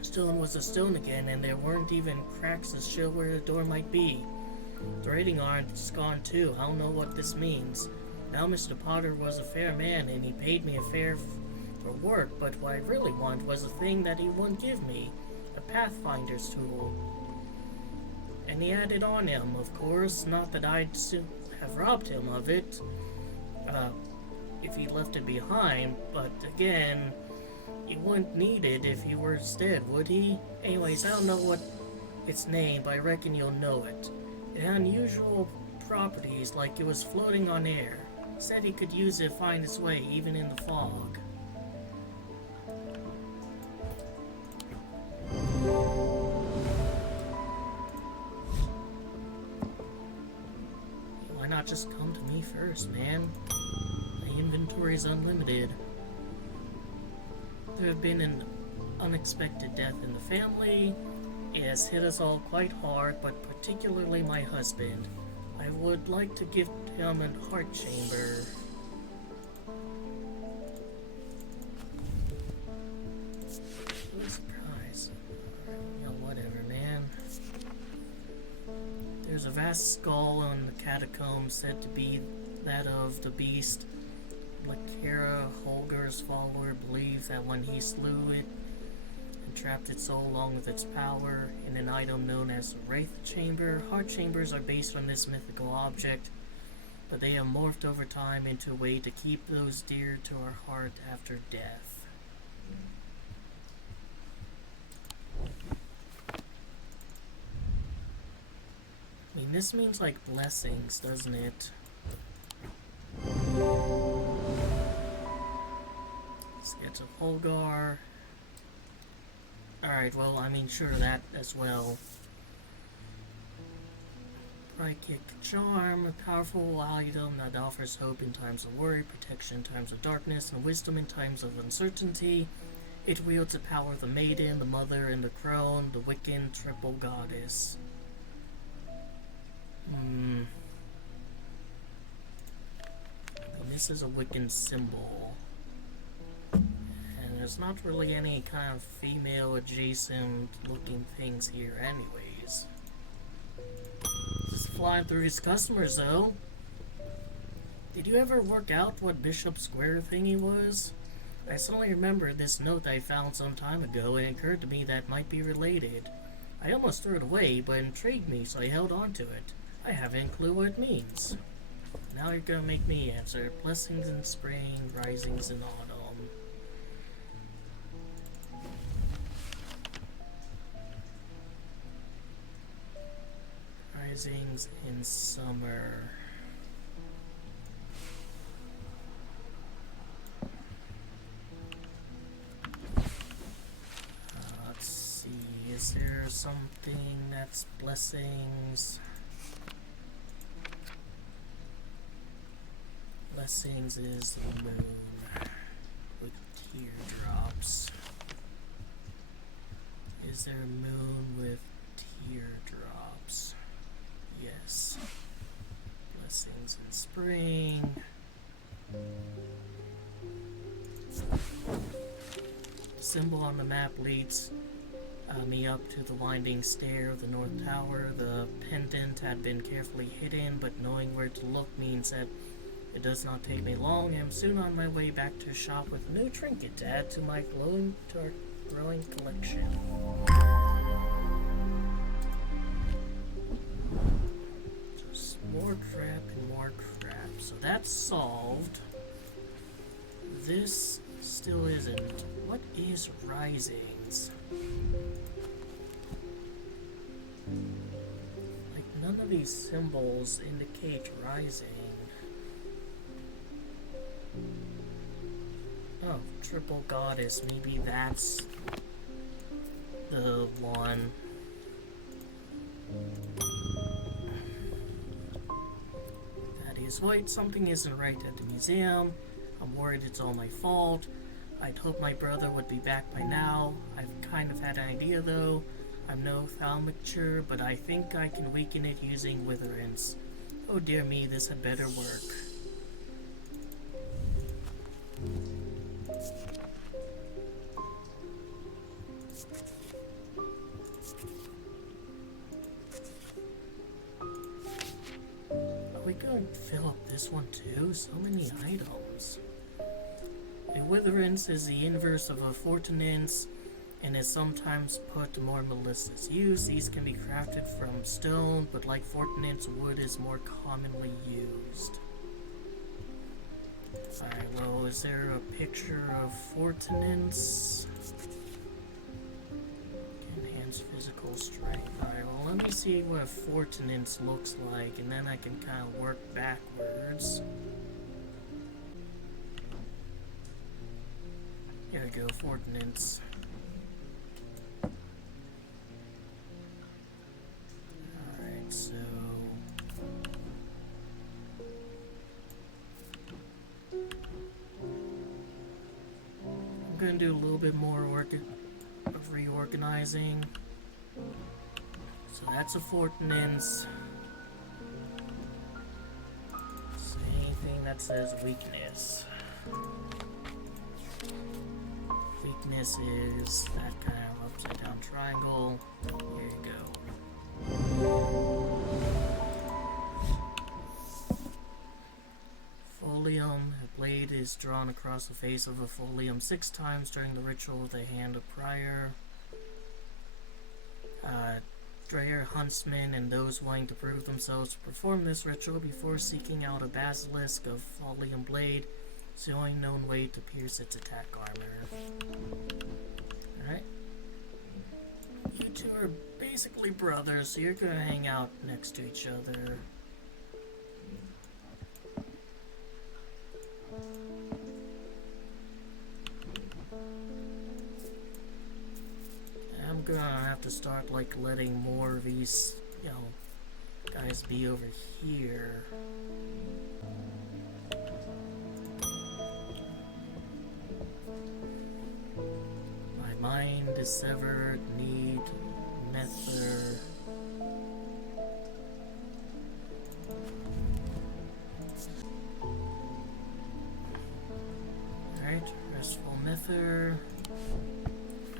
stone was a stone again, and there weren't even cracks to show where the door might be. The rating art's gone too. I don't know what this means. Now Mr. Potter was a fair man, and he paid me a fair for work, but what I really want was a thing that he wouldn't give me, a Pathfinder's tool. And he had it on him, of course, not that I'd have robbed him of it, if he left it behind, but again, he wouldn't need it if he were dead, would he? Anyways, I don't know what its name, but I reckon you'll know it. It had unusual properties, like it was floating on air. Said he could use it to find his way, even in the fog. Why not just come to me first, man? My inventory is unlimited. There have been an unexpected death in the family. It has hit us all quite hard, but particularly my husband. I would like to gift him a heart chamber. What a surprise. Yeah, whatever, man. There's a vast skull in the catacombs said to be that of the beast. Lakera, Holger's follower, believed that when he slew it, trapped its soul along with its power in an item known as the Wraith Chamber. Heart chambers are based on this mythical object, but they have morphed over time into a way to keep those dear to our heart after death. I mean, this means like blessings, doesn't it? Sketch of Holgar. Alright, well, I mean, sure, that as well. Psychic Charm, a powerful item that offers hope in times of worry, protection in times of darkness, and wisdom in times of uncertainty. It wields the power of the Maiden, the Mother, and the Crone, the Wiccan triple goddess. And this is a Wiccan symbol. There's not really any kind of female adjacent looking things here anyways. Just flying through his customers though. Did you ever work out what Bishop Square thingy was? I suddenly remembered this note I found some time ago, and it occurred to me that might be related. I almost threw it away, but it intrigued me, so I held on to it. I haven't a clue what it means. Now you're gonna make me answer. Blessings in spring, risings in autumn. Risings in summer. Let's see, is there something that's blessings? Blessings is the moon with teardrops. Is there a moon with teardrops? Yes. Blessings in spring. The symbol on the map leads me up to the winding stair of the North Tower. The pendant had been carefully hidden, but knowing where to look means that it does not take me long. I'm soon on my way back to the shop with a new trinket to add to my growing collection. More crap and more crap. So that's solved. This still isn't. What is risings? Like, none of these symbols indicate rising. Oh, triple goddess. Maybe that's the one. That is right. Something isn't right at the museum. I'm worried it's all my fault. I'd hope my brother would be back by now. I've kind of had an idea though. I'm no thaumaturge, but I think I can weaken it using witherance. Oh dear me, this had better work. Are we going to fill up this one too? So many items. A witherance is the inverse of a fortinance and is sometimes put to more malicious use. These can be crafted from stone, but like fortinance, wood is more commonly used. Alright, well, is there a picture of fortinance? Enhance physical strength. Alright, well, let me see what a fortinance looks like, and then I can kind of work backwards. Here we go, fortinance. Alright, so... I'm gonna do a little bit more work of reorganizing. So that's a fortinance. So anything that says weakness. Weakness is that kind of upside down triangle. Here you go. Folium. A blade is drawn across the face of a folium 6 times during the ritual of the Hand of Prior. Dreyer huntsmen and those wanting to prove themselves to perform this ritual before seeking out a basilisk of folium blade. It's the only known way to pierce its attack armor. Alright. You two are basically brothers, so you're gonna hang out next to each other. I'm gonna have to start, like, letting more of these, you know, guys be over here. Mind is severed, need, nether. Alright, restful nether.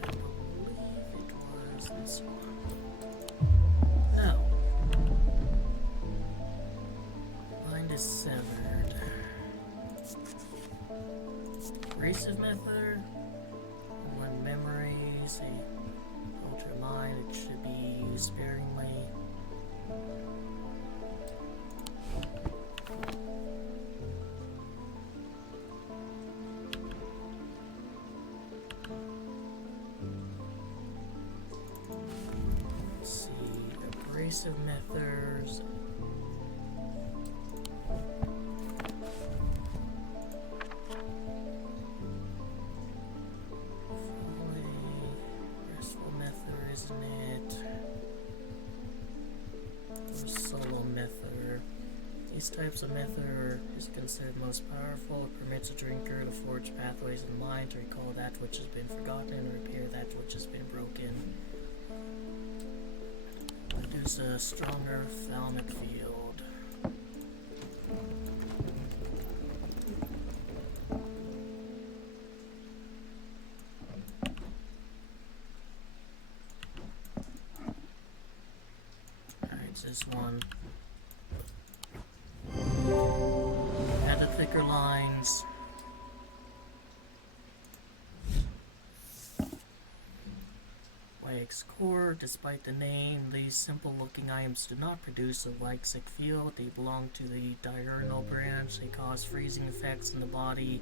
I believe it was this one. No. Mind is severed. Abrasive nether. Memories, a ultra mind, it should be used sparingly. Let's see, abrasive methods. These types of method is considered most powerful. It permits a drinker to forge pathways in mind to recall that which has been forgotten and repair that which has been broken. Produce a stronger thalamic field. Alright, it's this one. Add the thicker lines. Wait. Phoenix core. Despite the name, these simple-looking items do not produce a Weixic field. They belong to the diurnal branch. They cause freezing effects in the body,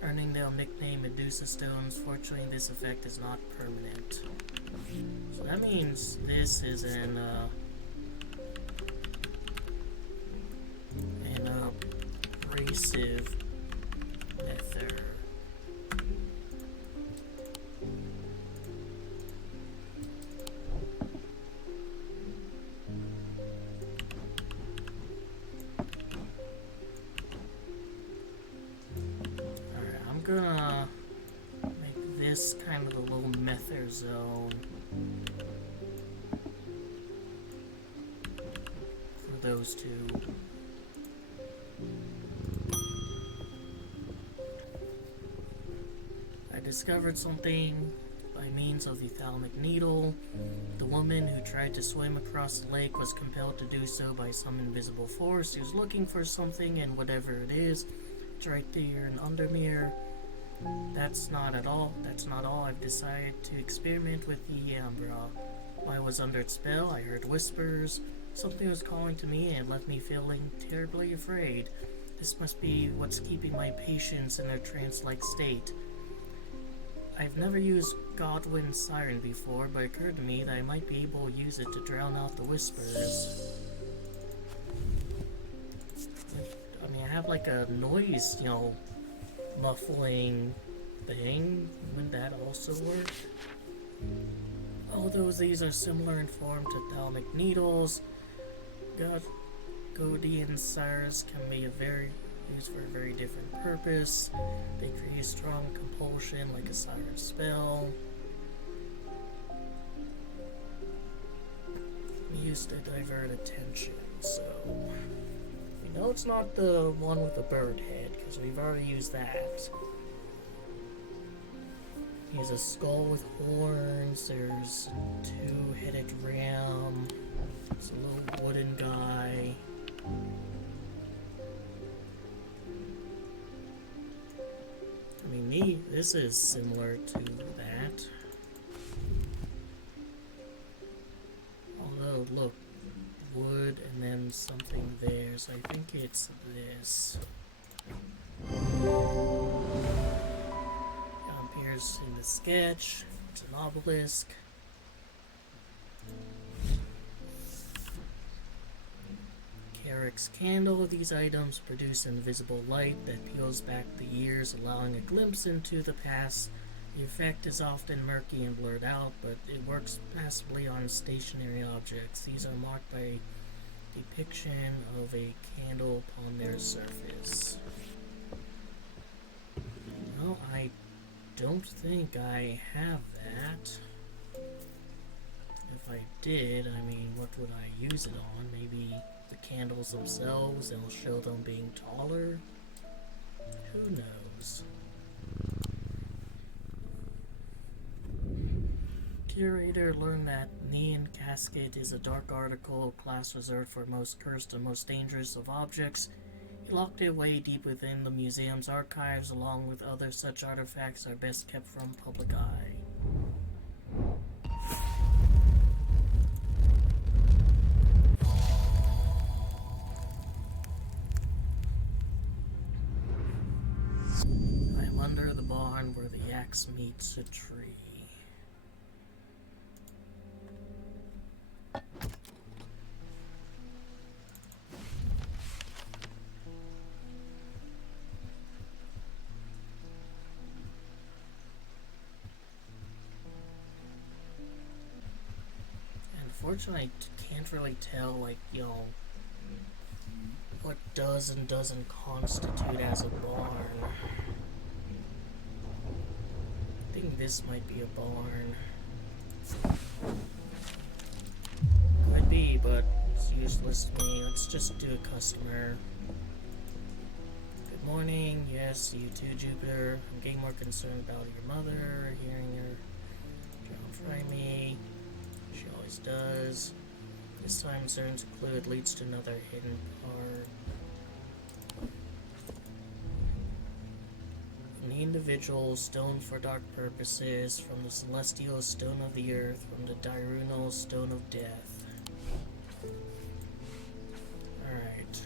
earning their nickname Medusa Stones. Fortunately, this effect is not permanent. So that means this is an abrasive nether. Alright, I'm gonna make this kind of a little nether zone for those two. I discovered something by means of the thalamic needle. The woman who tried to swim across the lake was compelled to do so by some invisible force. She was looking for something, and whatever it is, it's right there in Undermere. That's not all. I've decided to experiment with the Ambra. While I was under its spell, I heard whispers. Something was calling to me, and it left me feeling terribly afraid. This must be what's keeping my patients in their trance-like state. I've never used Godwin's siren before, but it occurred to me that I might be able to use it to drown out the whispers. I mean, I have like a noise, muffling thing. Wouldn't that also work? Although these are similar in form to thalamic needles, Godian sires can be used for a very different purpose. They create strong compulsion like a siren spell. Used to divert attention, so we know it's not the one with the bird head because we've already used that. He's a skull with horns. There's a two-headed ram. There's a little wooden guy. I mean, this is similar to that. Although, look, wood and then something there, so I think it's this. Appears in the sketch. It's an obelisk. Carrick's candle. These items produce invisible light that peels back the years, allowing a glimpse into the past. The effect is often murky and blurred out, but it works passably on stationary objects. These are marked by depiction of a candle upon their surface. No, I don't think I have that. If I did, I mean, what would I use it on? Maybe the candles themselves, they'll show them being taller? Who knows? Curator learned that Neon Casket is a dark article, class reserved for most cursed and most dangerous of objects. He locked it away deep within the museum's archives, along with other such artifacts are best kept from public eye. I am under the barn where the axe meets a tree. Unfortunately, I can't really tell, what does and doesn't constitute as a barn. I think this might be a barn. Could be, but it's useless to me. Let's just do a customer. Good morning. Yes, you too, Jupiter. I'm getting more concerned about your mother, hearing her trying to fry me. She always does. This time turns a clue, it leads to another hidden part. individual stone for dark purposes, from the celestial stone of the earth, from the diurnal stone of death. Alright.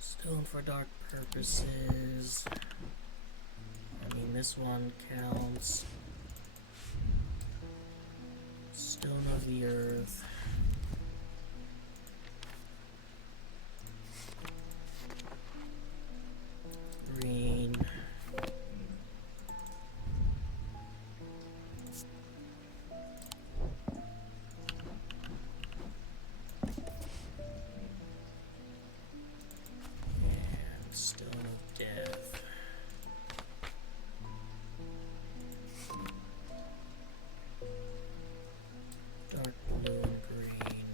Stone for dark purposes. I mean, this one counts. Stone of the earth. Green. And stone of death. Dark blue and green.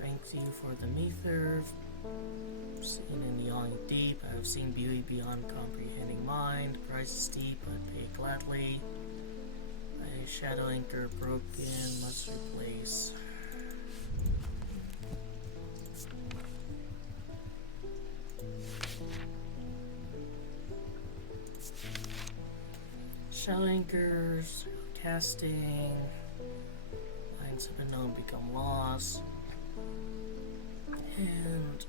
Thank you for the meter. Seen in the yawning deep. I have seen beauty beyond comprehending mind. Price is steep, I pay gladly. My shadow anchor broken, must replace. Shadow anchors, casting. Lines have been known to become lost. And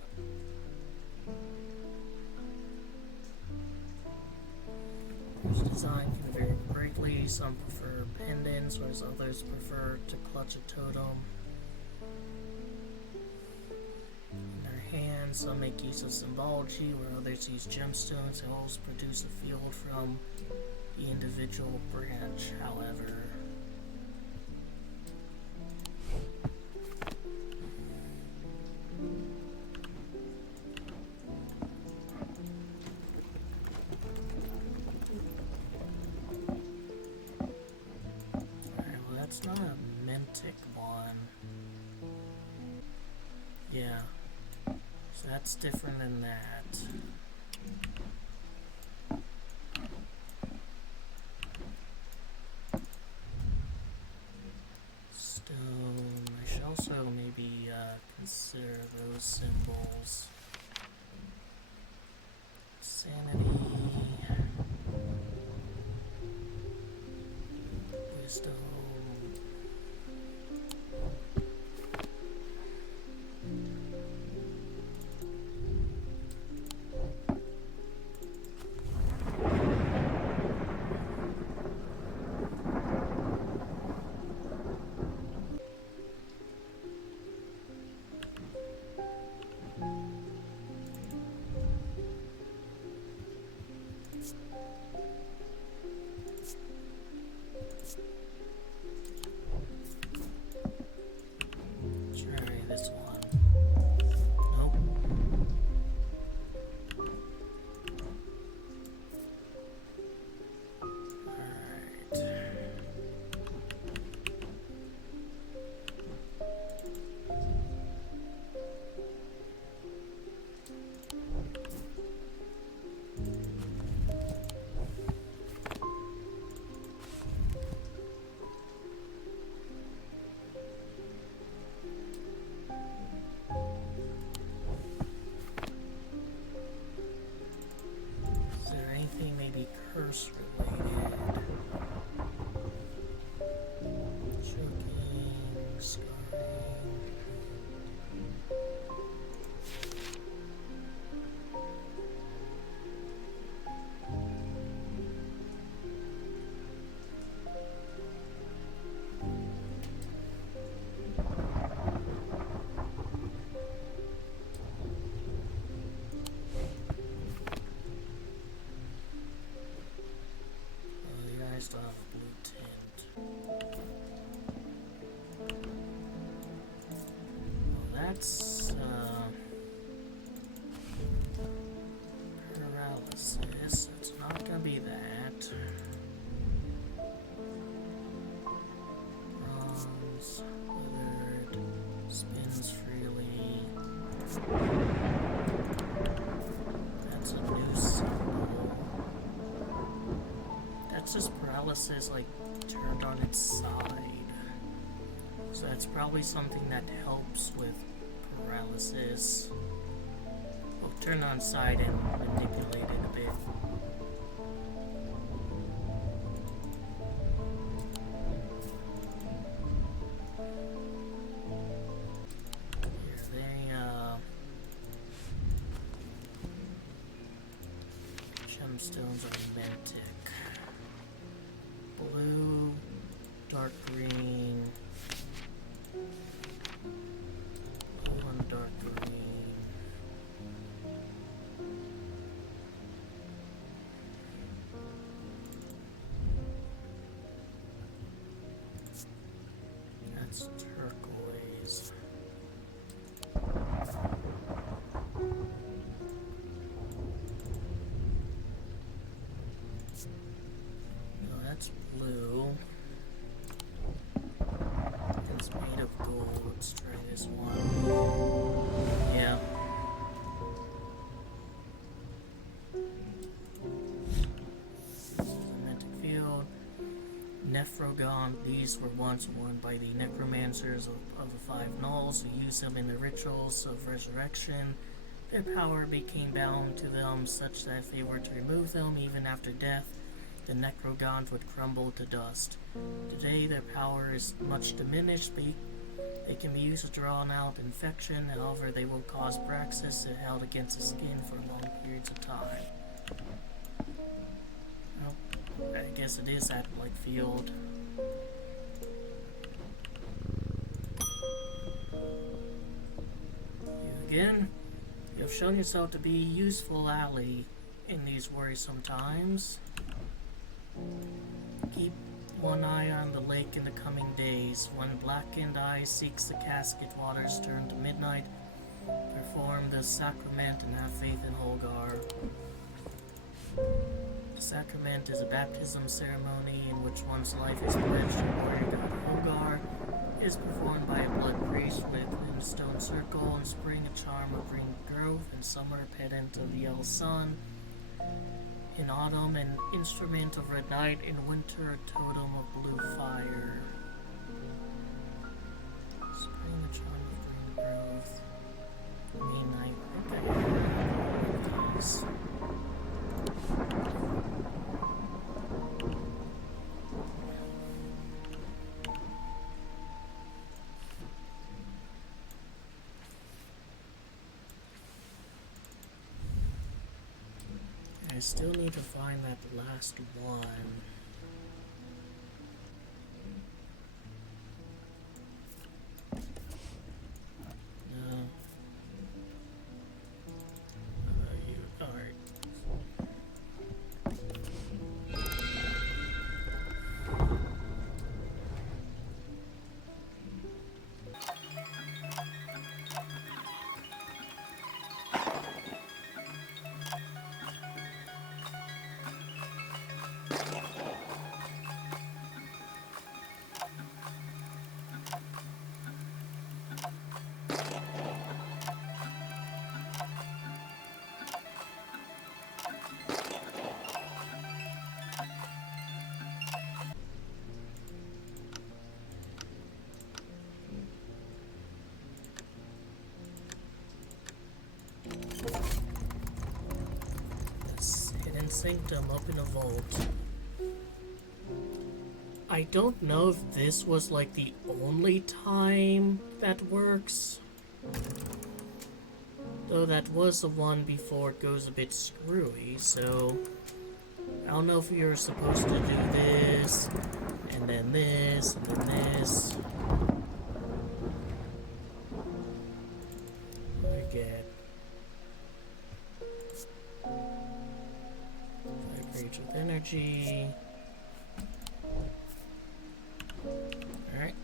each design can vary greatly. Some prefer pendants, whereas others prefer to clutch a totem in their hands. Some make use of symbology, where others use gemstones to always produce a field from the individual branch, however. It's not a Mentic one. Yeah. So that's different than that. Stone. I should also maybe consider those symbols. Sanity. Wisdom. Try this one. Nope. Alright. Is there anything maybe curse related? Choking, scarring. paralysis like turned on its side. So that's probably something that helps with paralysis. We'll turn on side and manipulate it a bit. Gemstones are mantic. Blue, dark green, blue and dark green. That's turquoise. Blue. It's made of gold. Let's try this one. Yeah. This is a magnetic field. Nephrogon. These were once worn by the necromancers of the Five Nulls who used them in the rituals of resurrection. Their power became bound to them such that if they were to remove them even after death, the necrogons would crumble to dust. Today, their power is much diminished. They can be used to draw out infection, however, they will cause praxis if held against the skin for long periods of time. Well, I guess it is that like field. You again, you have shown yourself to be a useful ally in these worrisome times. Keep one eye on the lake in the coming days. When blackened eye seeks the casket waters turn to midnight, perform the sacrament and have faith in Holgar. The sacrament is a baptism ceremony in which one's life is pledged to warrior god Holgar. It is performed by a blood priest within a stone circle. In spring, a charm of green growth. In summer, a pedant of the yellow sun. In autumn, an instrument of red night. In winter, a totem of blue fire. Spring, a charm of green growth. I mean, I think I have these. I still need to find that last one. No. Alright. Sanctum up in a vault. I don't know if this was like the only time that works. Though that was the one before it goes a bit screwy, so I don't know if you're supposed to do this, and then this, and then this. I get Rage with energy. Alright.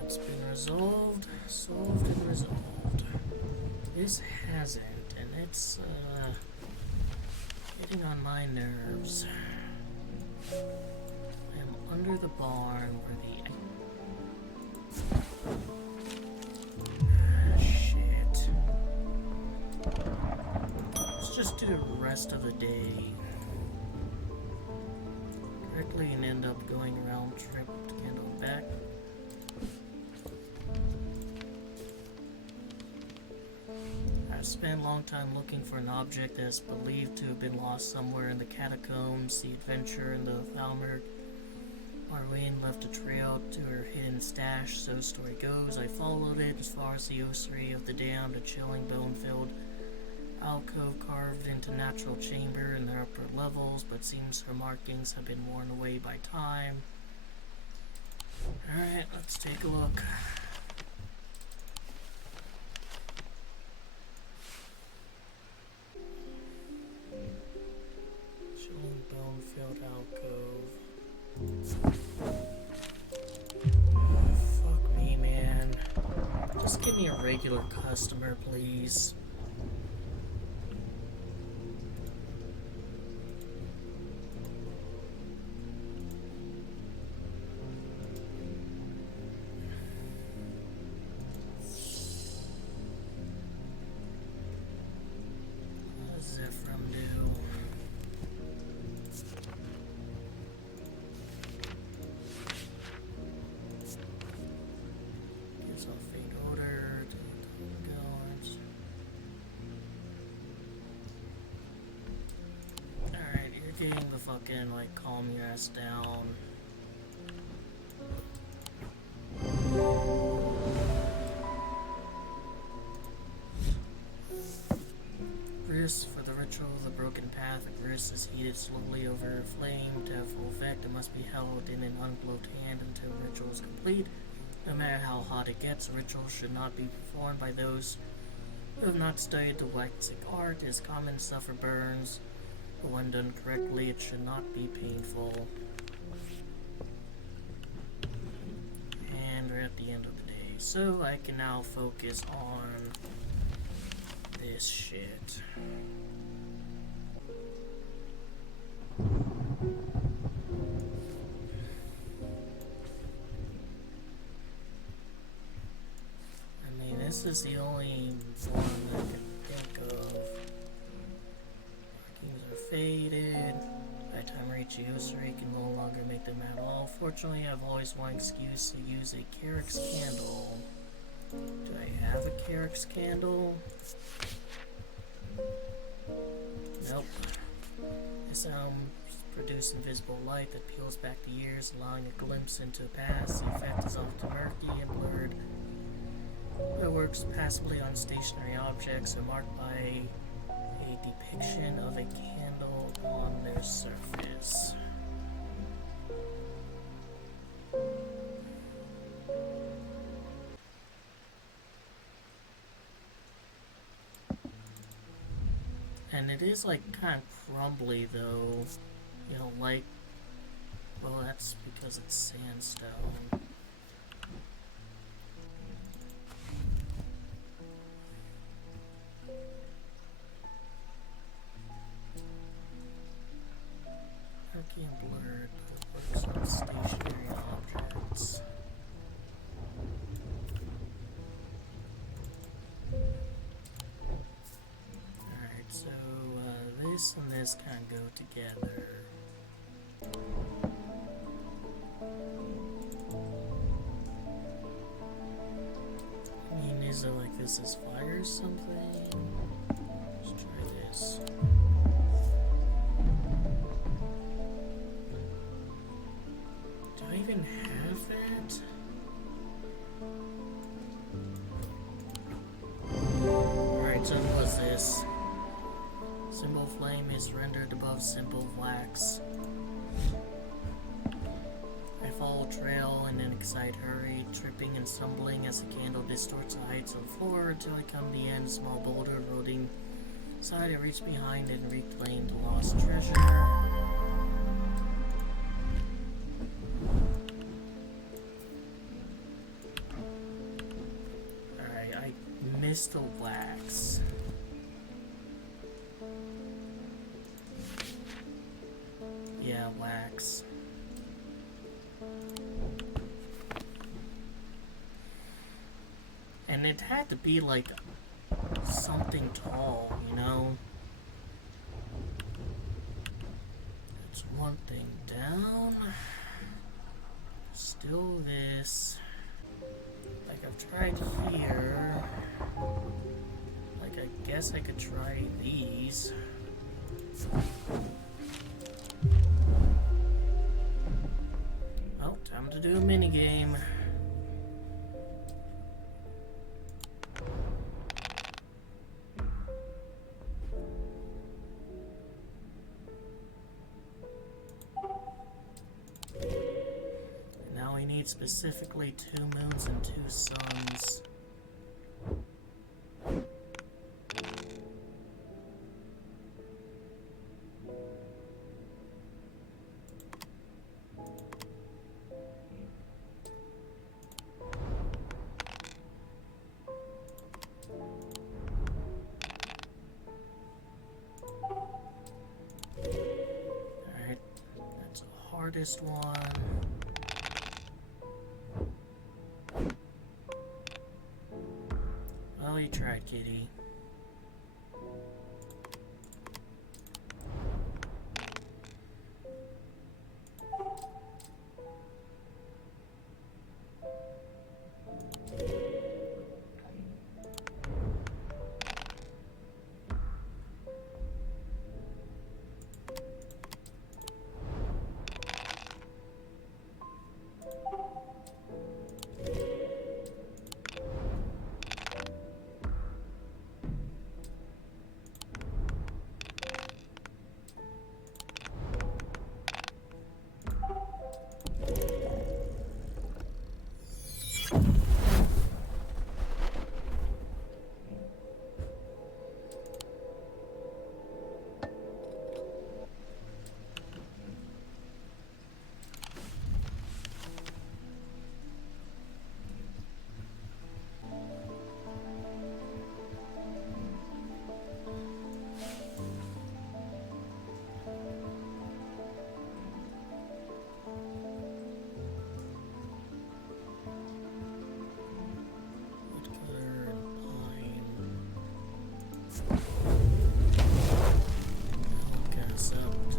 That's been resolved. Solved and resolved. This hasn't, and it's getting on my nerves. I'm under the barn where the just do the rest of the day correctly and end up going around trip and on back. I've spent a long time looking for an object that is believed to have been lost somewhere in the catacombs. The adventurer in the Thalmer Marwayne left a trail to her hidden stash, so the story goes. I followed it as far as the ossuary of the damned, a chilling bone-filled alcove carved into natural chamber in the upper levels, but seems her markings have been worn away by time. Alright, let's take a look. Chilling bone-filled alcove. Fuck me, man. Just give me a regular customer, please. Getting the fucking, like, calm your ass down. Grist for the ritual of the broken path. The grist is heated slowly over a flame to have full effect. It must be held in an ungloved hand until the ritual is complete. No matter how hot it gets, the ritual should not be performed by those who have not studied the waxing art. It is common to suffer burns. But when done correctly, it should not be painful. And we're at the end of the day. So I can now focus on this shit. I mean, this is the only one I can think of. Faded. By the time I reach the ossuary, I can no longer make them at all. Fortunately, I've always one excuse to use a Carrick's candle. Do I have a Carrick's candle? Nope. This produce invisible light that peels back the years, allowing a glimpse into the past. The effect is often murky and blurred. It works passively on stationary objects and marked by a depiction of a candle on their surface. And it is like kind of crumbly though, you know, like, well, that's because it's sandstone. Murky and blurred, but it works on stationary objects. Alright, so this and this kind of go together. I mean, is it like this is fire or something? Let's try this. Do I even have that? Alright, so what was this? Symbol flame is rendered above symbol wax. I follow trail in an excited hurry, tripping and stumbling as the candle distorts the heights of the floor until I come to the end. Small boulder rolling aside, I reach behind and reclaim the lost treasure. Alright, I missed the wax. Yeah, wax. And it had to be like something tall, you know? That's one thing down. Still this. Like I've tried here. Like I guess I could try these. Oh, time to do a minigame. Now we need specifically 2 moons and 2 suns. Alright, that's the hardest one. Well, you tried, kitty.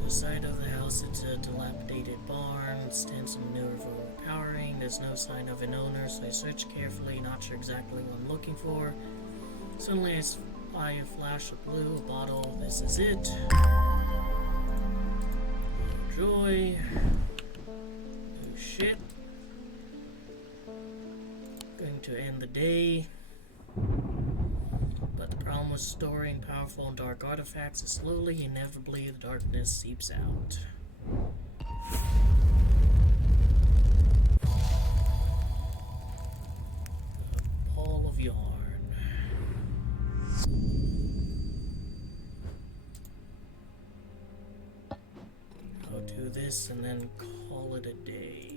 Side of the house, it's a dilapidated barn. It stands in new of overpowering. There's no sign of an owner, so I search carefully, not sure exactly what I'm looking for. Suddenly I spy a flash of blue, a bottle. This is it. No joy. No shit. Going to end the day. But the problem with storing powerful and dark artifacts is slowly, inevitably, the darkness seeps out. A ball of yarn. I'll do this and then call it a day.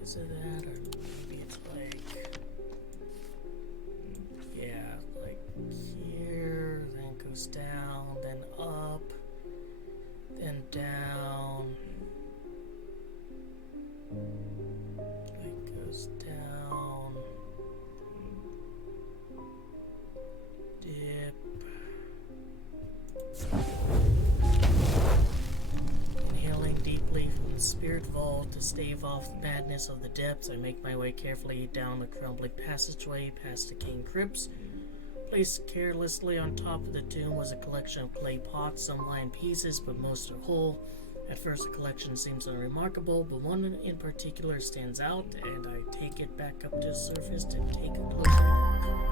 Is it that, or maybe it's like, yeah, like here, then goes down, then up, then down. It goes down, dip. Inhaling deeply from the spirit vault to stave off the madness of the depths, I make my way carefully down the crumbling passageway past the king crypts. Placed carelessly on top of the tomb was a collection of clay pots, some lie in pieces, but most are whole. At first the collection seems unremarkable, but one in particular stands out, and I take it back up to the surface to take a closer look.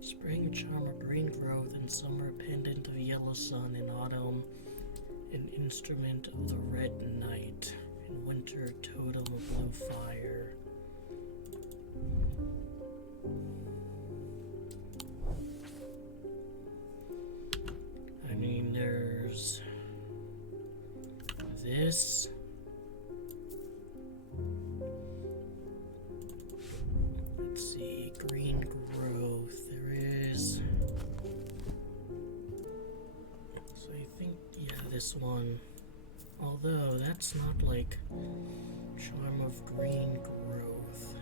Spring charm of green growth, and summer pendant of yellow sun, in autumn An instrument of the Red Knight. In winter, totem of blue fire. I mean, there's this. Let's see, green growth. There is. So I think, yeah, this one. Although that's not like charm of green growth.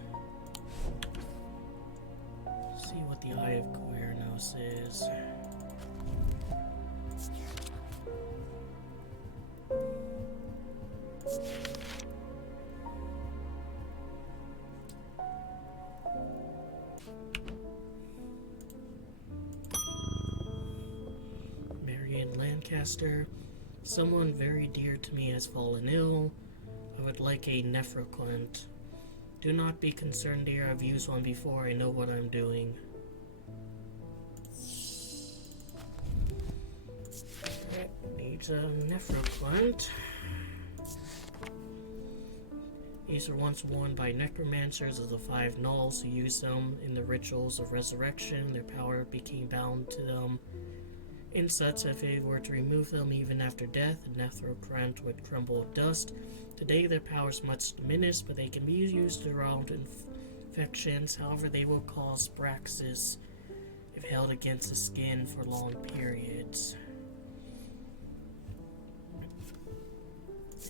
Let's see what the Eye of Quernos is. Marion Lancaster. Someone very dear to me has fallen ill. I would like a Nephroquint. Do not be concerned, dear. I've used one before. I know what I'm doing. Needs a Nephroquint. These were once worn by necromancers of the Five Nulls who used them in the rituals of resurrection. Their power became bound to them. In such, if they were to remove them even after death, the Nephroquint would crumble to dust. Today, their power is much diminished, but they can be used around infections. However, they will cause praxis if held against the skin for long periods.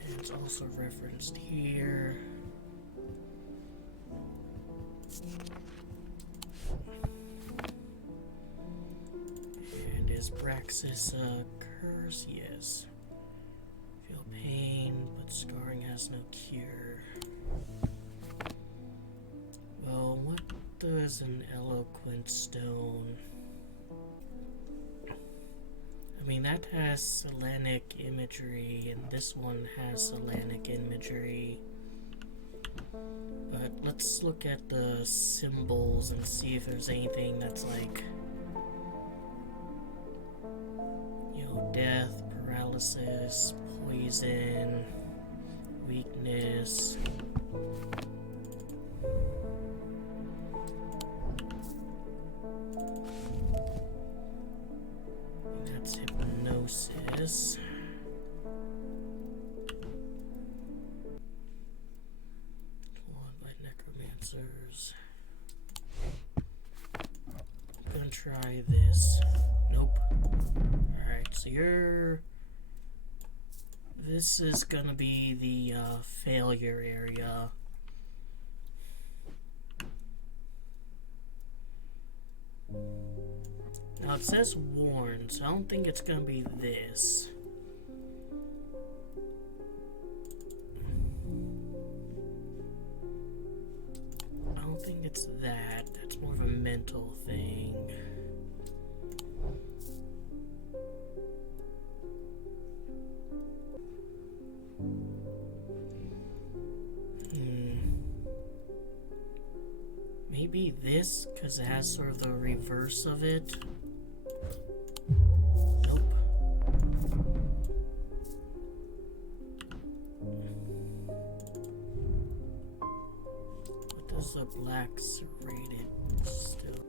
And it's also referenced here. And is praxis a curse? Yes. Feel pain, but scarring has no cure. Well, what does an eloquent stone? I mean, that has Selenic imagery, and this one has Selenic imagery. But let's look at the symbols and see if there's anything that's like, you know, death, paralysis, poison, weakness. That's hypnosis. One by necromancers. I'm gonna try this. Nope. Alright, so this is gonna be the failure area. Now it says warn, so I don't think it's gonna be this. I don't think it's that. That's more of a mental thing. Maybe this, because it has sort of the reverse of it. Nope. What does the black serrated still?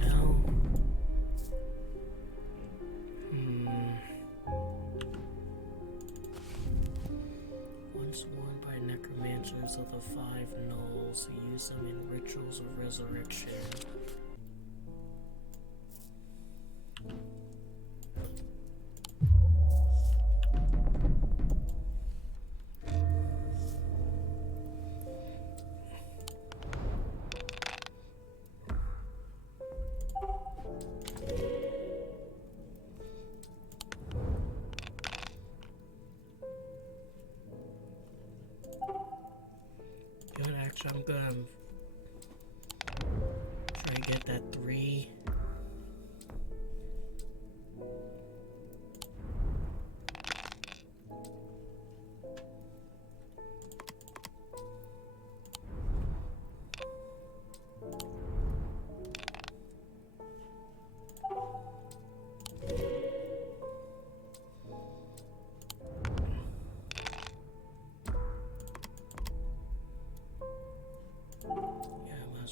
No. Once worn by necromancers of the Five Nulls who use them in rituals of resurrection. Good, actually, I'm gonna try to get that 3.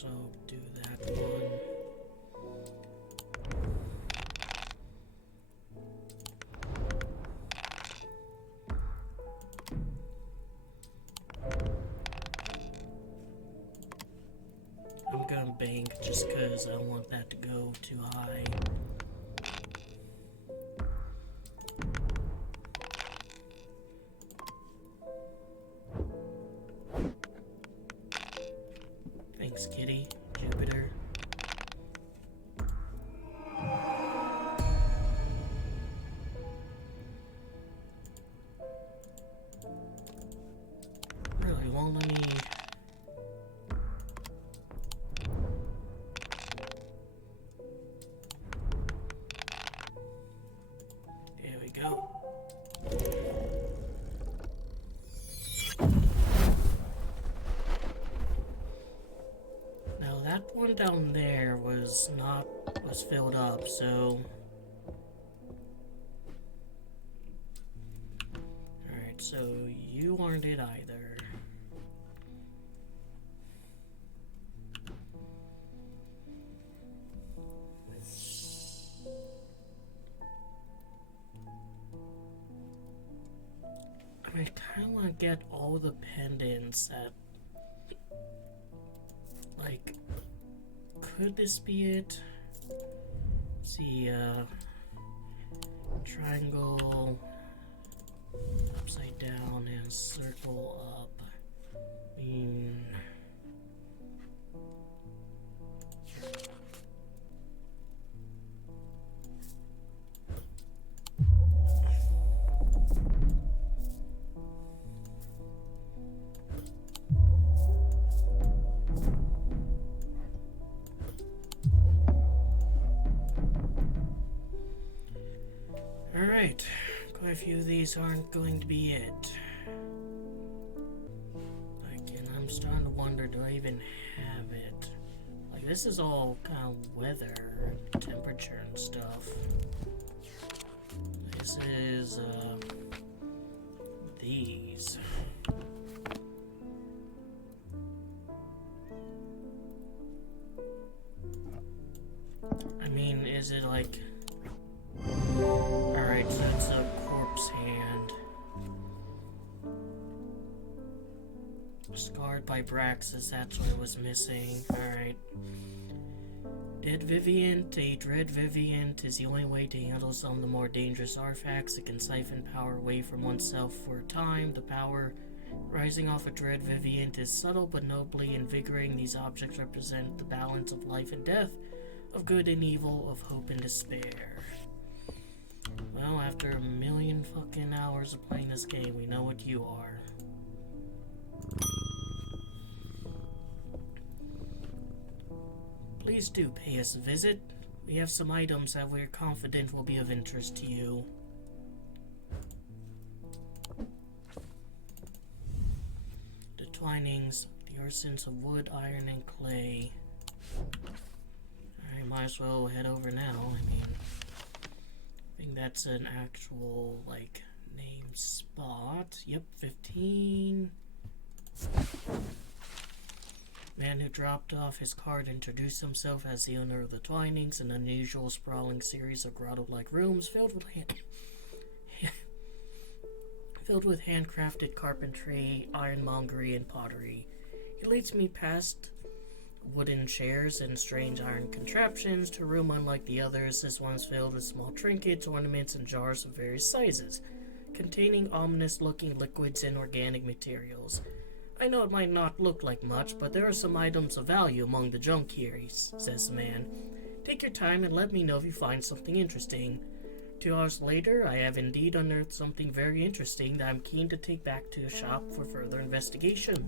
So do that one. I'm gonna bank just because I don't want that to go too high. Thanks, kitty. Jupiter. Really won't let me... There we go. Now that one down there was filled up, so... Alright, so you aren't it either. I kind of want to get all the pendants that, like, could this be it? Let's see, triangle, upside down, and circle up. I mean... Alright, quite a few of these aren't going to be it. Like, and I'm starting to wonder, do I even have it? Like, this is all kind of weather, temperature and stuff. This is, these. I mean, is it like... Alright, so it's a corpse hand. Scarred by Braxis, that's what was missing. Alright. Dead Viviant, a dread Viviant is the only way to handle some of the more dangerous artifacts. It can siphon power away from oneself for a time. The power rising off a dread Viviant is subtle but nobly invigorating. These objects represent the balance of life and death, of good and evil, of hope and despair. Well, after a million fucking hours of playing this game, we know what you are. Please do pay us a visit. We have some items that we're confident will be of interest to you. The twinings, the essence of wood, iron, and clay. I might as well head over now. I mean... I think that's an actual, like, name spot. Yep, 15. Man who dropped off his card introduced himself as the owner of the Twinings, an unusual sprawling series of grotto-like rooms filled with handcrafted carpentry, ironmongery, and pottery. He leads me past wooden chairs and strange iron contraptions to a room unlike the others. This one's filled with small trinkets, ornaments, and jars of various sizes, containing ominous-looking liquids and organic materials. I know it might not look like much, but there are some items of value among the junk here, says the man. Take your time and let me know if you find something interesting. 2 hours later, I have indeed unearthed something very interesting that I'm keen to take back to the shop for further investigation.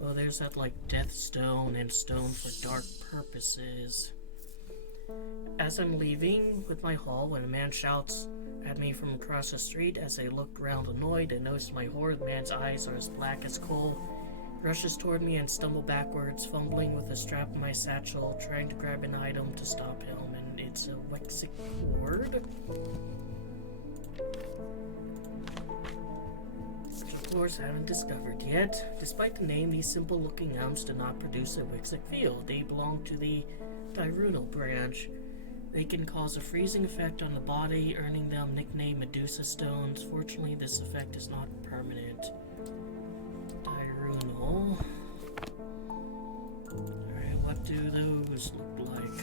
Well, there's that, like, death stone and stone for dark purposes. As I'm leaving with my haul, when a man shouts at me from across the street, as I look around annoyed and notice my horror, the man's eyes are as black as coal. He rushes toward me and stumble backwards, fumbling with a strap in my satchel, trying to grab an item to stop him, and it's a Wexic cord. explorers haven't discovered yet. Despite the name, these simple-looking elms do not produce a Wixic feel. They belong to the diurnal branch. They can cause a freezing effect on the body, earning them nickname Medusa Stones. Fortunately, this effect is not permanent. Diurnal. Alright, what do those look like?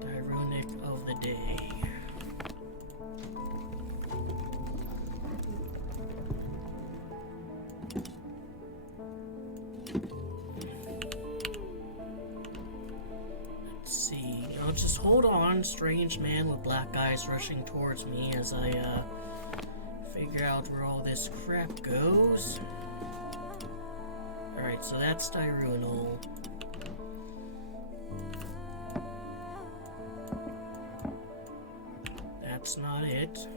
Dironic of the day. Just hold on, strange man with black eyes rushing towards me as I figure out where all this crap goes. Alright, so that's diurnal. That's not it.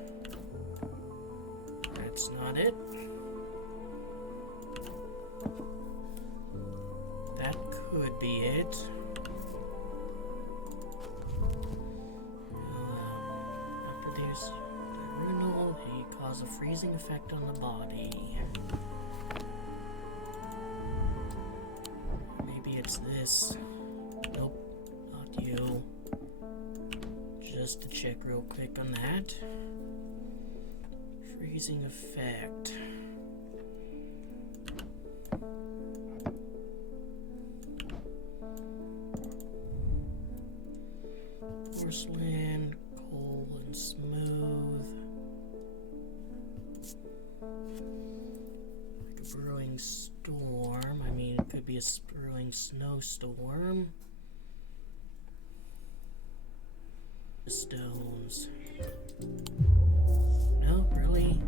That's not it. That could be it. Diurnal, they cause a freezing effect on the body. Maybe it's this. Nope, not you. Just to check real quick on that. Freezing effect. Porcelain, cold and smooth. Like a brewing storm. I mean, it could be a brewing snowstorm. Stones. No, really?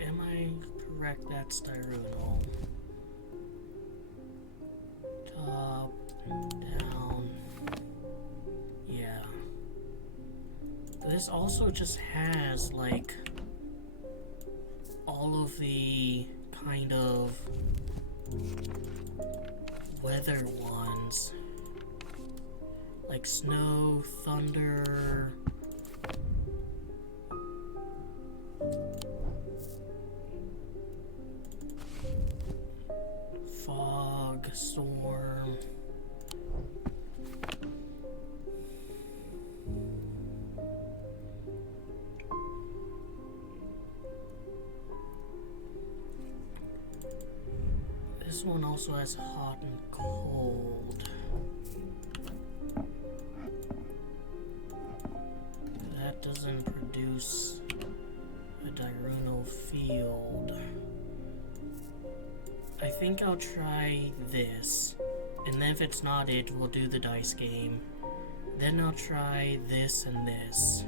Am I correct? That's diurnal. Top, down. Yeah. This also just has, like, all of the kind of weather ones, like snow, thunder, fog, storm. This one also has hot and cold. That doesn't produce a diurnal field. I think I'll try this, and then if it's not it, we'll do the dice game. Then I'll try this and this.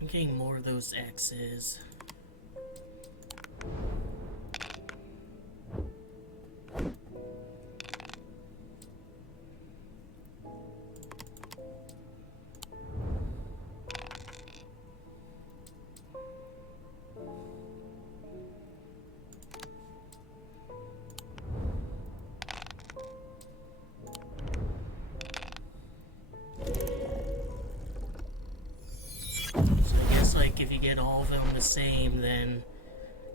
I'm getting more of those X's. Like, if you get all of them the same, then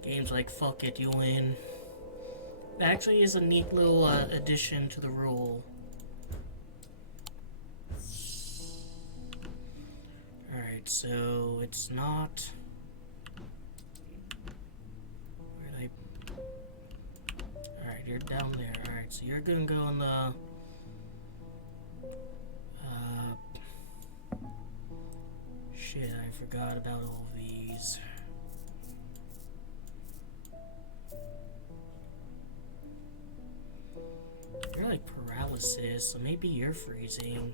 game's like, fuck it, you win. It actually is a neat little addition to the rule. Alright, so it's not... Where did I... Alright, you're down there. Alright, so you're gonna go on the... Shit, I forgot about all these. paralysis, so maybe you're freezing.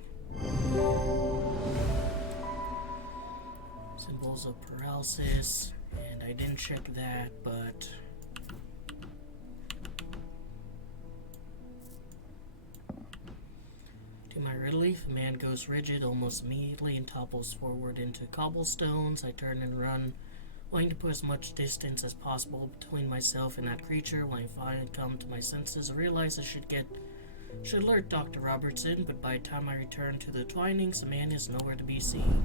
Symbols of paralysis, and I didn't check that, but... To my relief, a man goes rigid almost immediately and topples forward into cobblestones. I turn and run, wanting to put as much distance as possible between myself and that creature. When I finally come to my senses, I realize I should alert Dr. Robertson, but by the time I return to the Twinings, the man is nowhere to be seen.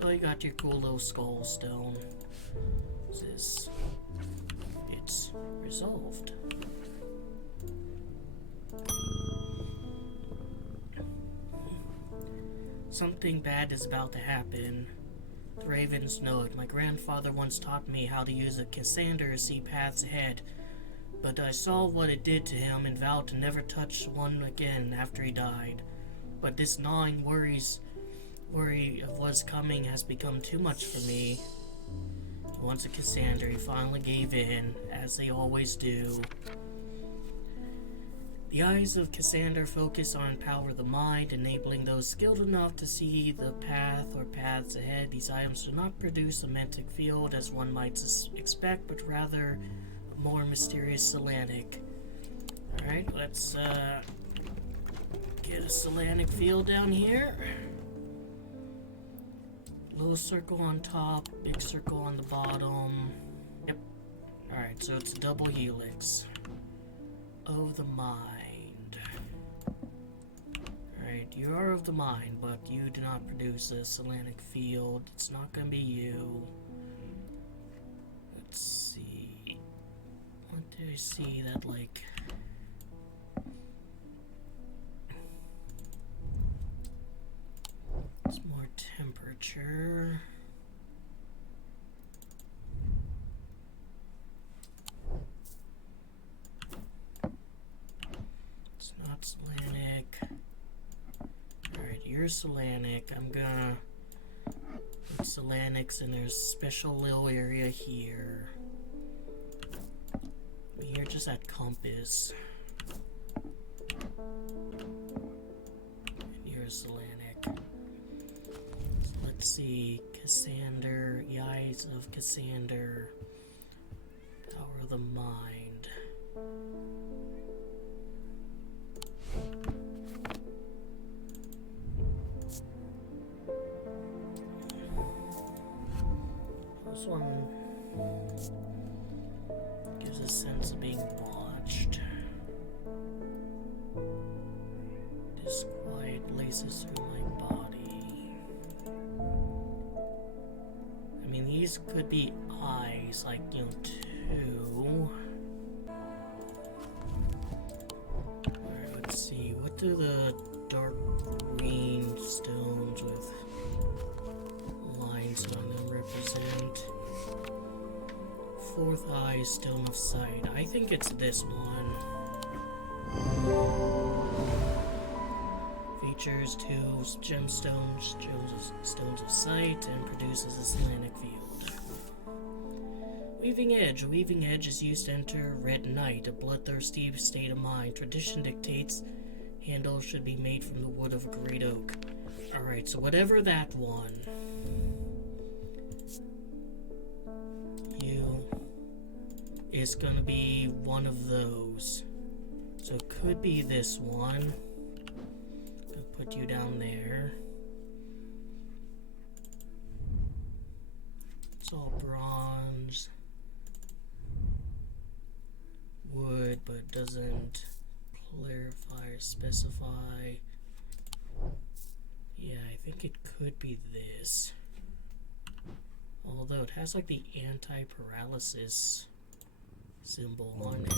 Well, you got your cool little skull stone. It's resolved. Something bad is about to happen. The ravens know it. My grandfather once taught me how to use a Cassander to see paths ahead, but I saw what it did to him and vowed to never touch one again after he died. But this gnawing worry of what's coming has become too much for me. Once a Cassander, he finally gave in, as they always do. The eyes of Cassander focus on power of the mind, enabling those skilled enough to see the path or paths ahead. These items do not produce a mantic field as one might expect, but rather a more mysterious Solanic. Alright, let's get a Solanic field down here. Little circle on top, big circle on the bottom. Yep. Alright, so it's a double helix of the mind. Alright, you are of the mind, but you do not produce a Solanic field. It's not gonna be you. Let's see. What do I see that, like... It's more temperature. It's not Solanic. Alright, you're Solanic. I'm gonna put Solanics and there's a special little area here. You're just that compass. And you're Solanic. So let's see. Cassander, the eyes of Cassander. Power of the mind. This one gives a sense of being watched. Disquiet laces through my body. I mean, these could be eyes, like, you know, two. Alright, let's see. What do the dark green stones with lines on them represent? Fourth eye, stone of sight. I think it's this one. Features two gemstones, stones of sight, and produces a Solanic field. Weaving edge. A weaving edge is used to enter red night, a bloodthirsty state of mind. Tradition dictates handles should be made from the wood of a great oak. Alright, so whatever that one. Is gonna be one of those. So it could be this one. Gonna put you down there. It's all bronze. Wood, but it doesn't clarify or specify. Yeah, I think it could be this. Although it has like the anti-paralysis symbol on it.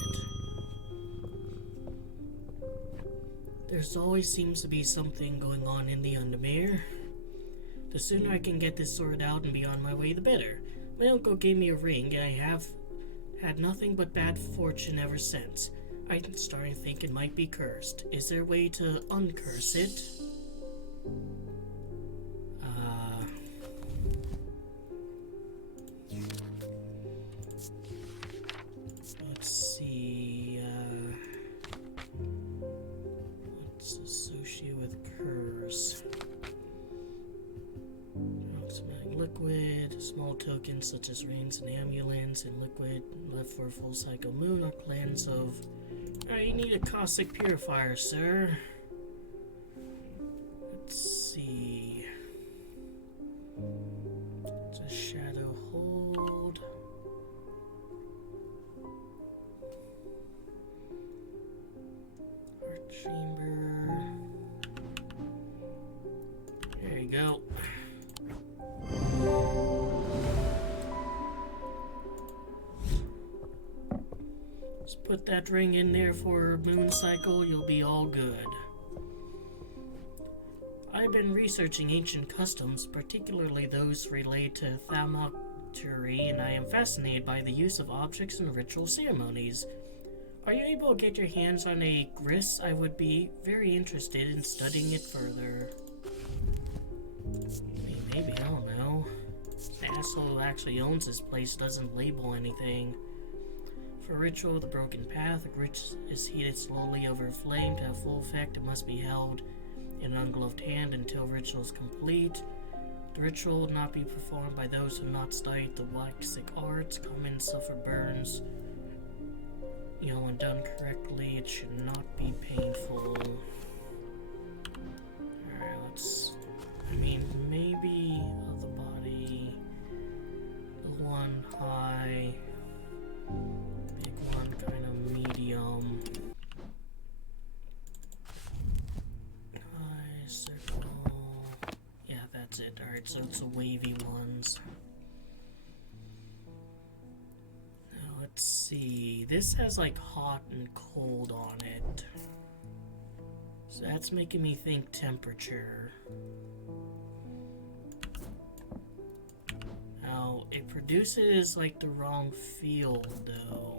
There's always seems to be something going on in the Undermere. The sooner I can get this sorted out and be on my way, the better. My uncle gave me a ring, and I have had nothing but bad fortune ever since. I'm starting to think it might be cursed. Is there a way to uncurse it? Let's see, All tokens such as rings and amulets and liquid left for a full cycle moon or cleanse of. Alright, you need a caustic purifier, sir. Let's see. It's a shadow hold. Heart chamber. There you go. Just put that ring in there for moon cycle, you'll be all good. I've been researching ancient customs, particularly those related to thaumaturgy, and I am fascinated by the use of objects in ritual ceremonies. Are you able to get your hands on a gris? I would be very interested in studying it further. I mean, maybe, I don't know. The asshole who actually owns this place doesn't label anything. For ritual, the broken path, a gris is heated slowly over a flame. To have full effect, it must be held in an ungloved hand until ritual is complete. The ritual will not be performed by those who have not studied the waxic arts. Common suffer burns. When done correctly, it should not be painful. Alright, maybe of the body. The one high. Big one kind of medium. High, circle. Yeah, that's it. Alright, so it's the wavy ones. Let's see, this has like hot and cold on it. So that's making me think temperature. Now, it produces like the wrong field though.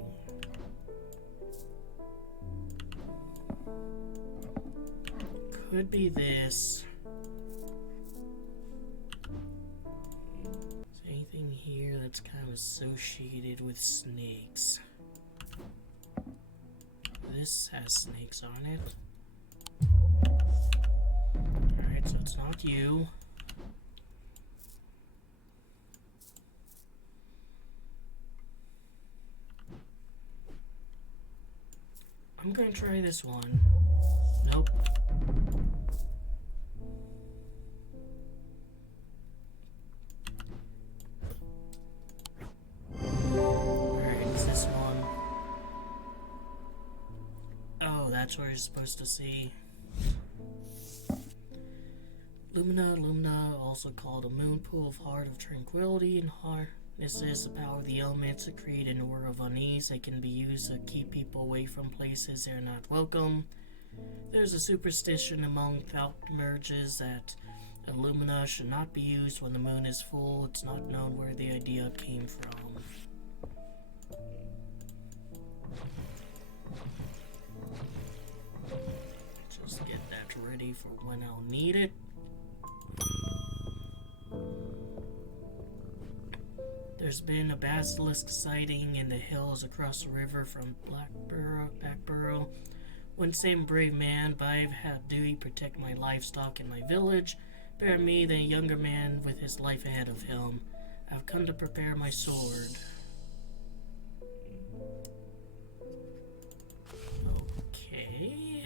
Could be this. Anything here that's kind of associated with snakes. This has snakes on it. Alright, so it's not you. I'm gonna try this one. Nope. That's what you're supposed to see. Lumina, also called a moon pool of heart of tranquility and heart. This is the power of the elements to create an aura of unease that can be used to keep people away from places they're not welcome. There's a superstition among Thaumaturges that Illumina should not be used when the moon is full. It's not known where the idea came from. Just get that ready for when I'll need it. There's been a basilisk sighting in the hills across the river from Blackborough. One same brave man, but I've had duty protect my livestock in my village. Bear me the younger man with his life ahead of him. I've come to prepare my sword. Okay.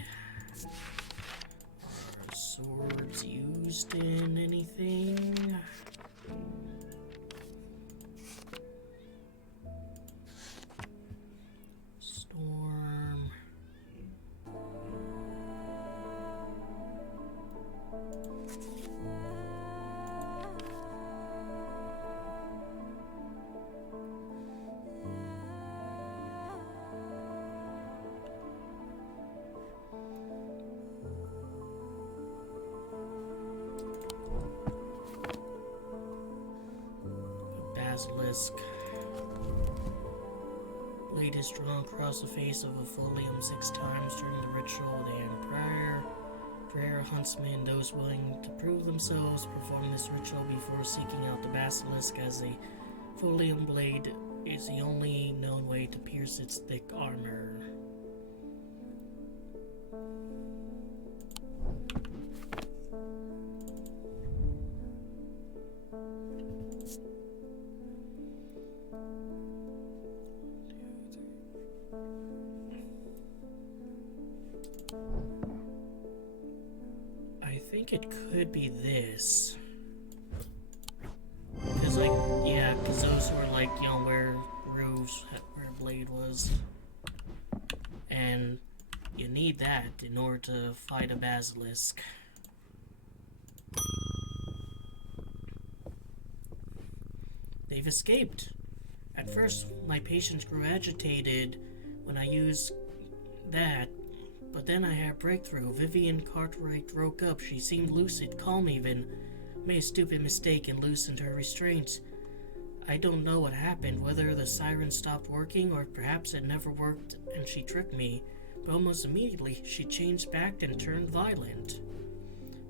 Are swords used in anything? Storm. Basilisk. Blade is drawn across the face of a folium 6 times during the ritual day and prior. Prayer huntsmen, those willing to prove themselves, perform this ritual before seeking out the basilisk, as the folium blade is the only known way to pierce its thick armor. think it could be this. Because, like, yeah, because those were, like, you know, where roofs, where a blade was. And you need that in order to fight a basilisk. They've escaped. At first, my patients grew agitated when I used that, but then I had a breakthrough. Vivian Cartwright woke up. She seemed lucid, calm even. Made a stupid mistake and loosened her restraints. I don't know what happened, whether the siren stopped working or perhaps it never worked and she tricked me, but almost immediately she changed back and turned violent.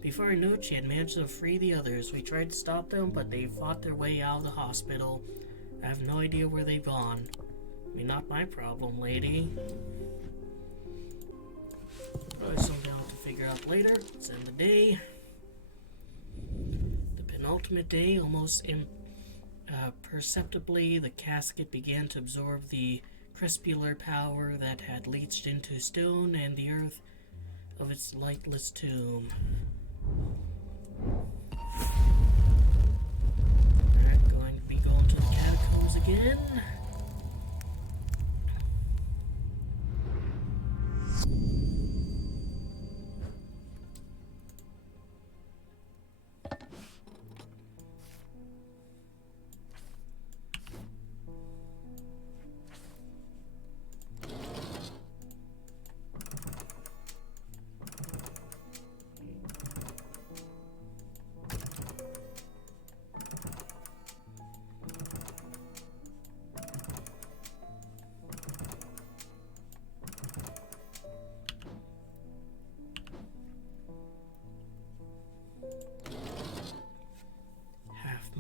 Before I knew it, she had managed to free the others. We tried to stop them, but they fought their way out of the hospital. I have no idea where they've gone. I mean, not my problem, lady. Probably something I'll have to figure out later. It's end of the day. The penultimate day, almost perceptibly, the casket began to absorb the crepuscular power that had leached into stone and the earth of its lightless tomb. Alright, going to be going to the catacombs again.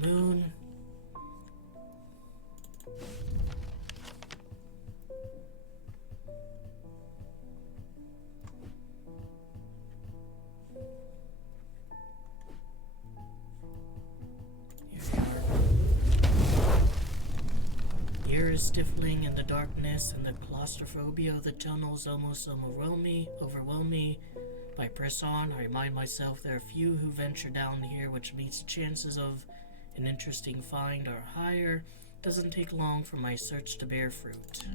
Moon. The air is stifling in the darkness, and the claustrophobia of the tunnels almost overwhelm me. I press on. I remind myself there are few who venture down here, which means the chances of an interesting find are higher. Doesn't take long for my search to bear fruit.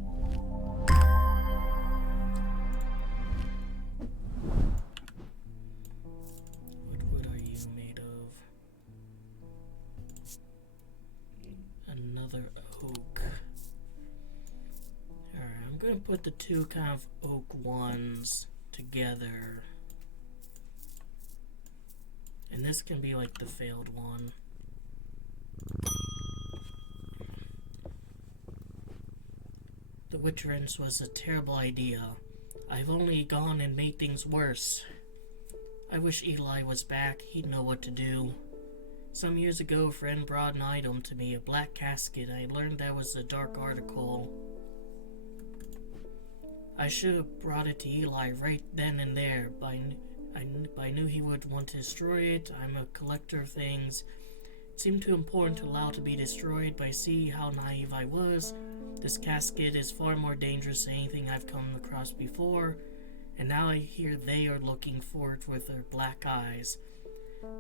What wood are you made of? Another oak. Alright, I'm gonna put the two kind of oak ones together. And this can be like the failed one. The witcherance was a terrible idea. I've only gone and made things worse. I wish Eli was back. He'd know what to do. Some years ago, a friend brought an item to me, a black casket. I learned that was a dark article. I should have brought it to Eli right then and there, but I knew he would want to destroy it. I'm a collector of things. It seemed too important to allow it to be destroyed, but I see how naive I was. This casket is far more dangerous than anything I've come across before, and now I hear they are looking for it with their black eyes.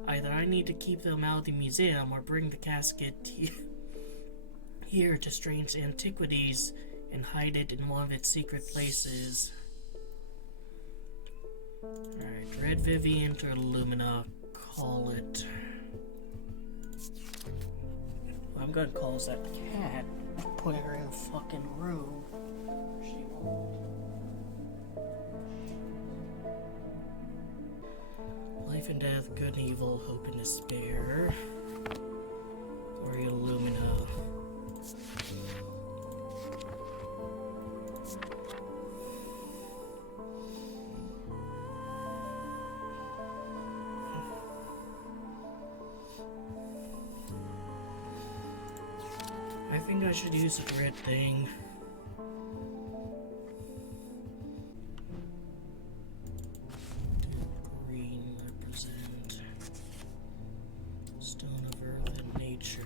Either I need to keep them out of the museum or bring the casket here to Strange Antiquities and hide it in one of its secret places. Alright, Red Vivian to Illumina, call it. What I'm gonna call is that cat. Put her in a fucking room. She won't. Life and death, good and evil, hope and despair. Or Illumina. I think I should use a red thing. Green represent stone of earth and nature.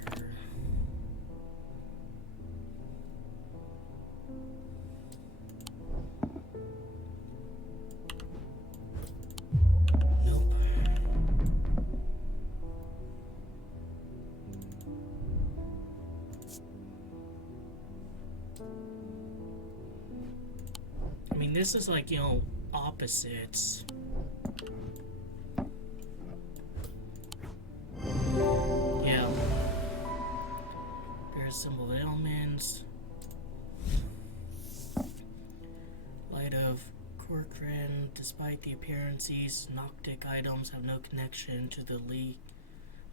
Nope. this is like, opposites. Yeah. There's symbol of ailments. Light of Corcoran. Despite the appearances, Noctic items have no connection to the League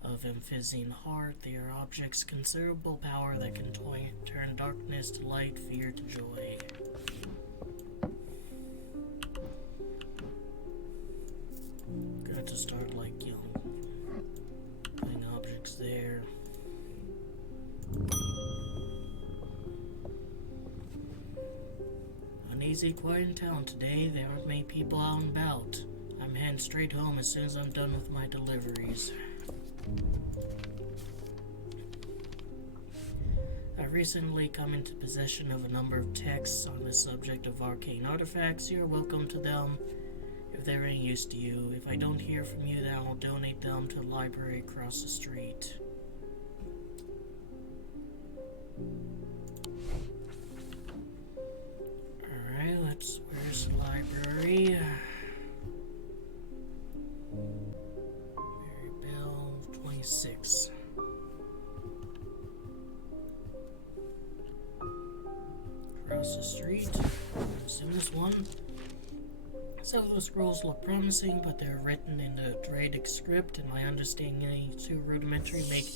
of Amphibian Heart. They are objects considerable power that can turn darkness to light, fear to joy. Got to start like, putting objects there. Uneasy, quiet in town today. There aren't many people out and about. I'm heading straight home as soon as I'm done with my deliveries. I've recently come into possession of a number of texts on the subject of arcane artifacts. You're welcome to them if they're any use to you. If I don't hear from you, then I'll donate them to the library across the street. Alright, where's the library? Mary Bell, 26. Across the street. So this one. Some of the scrolls look promising, but they're written in the Dradic script, and my understanding is too rudimentary to make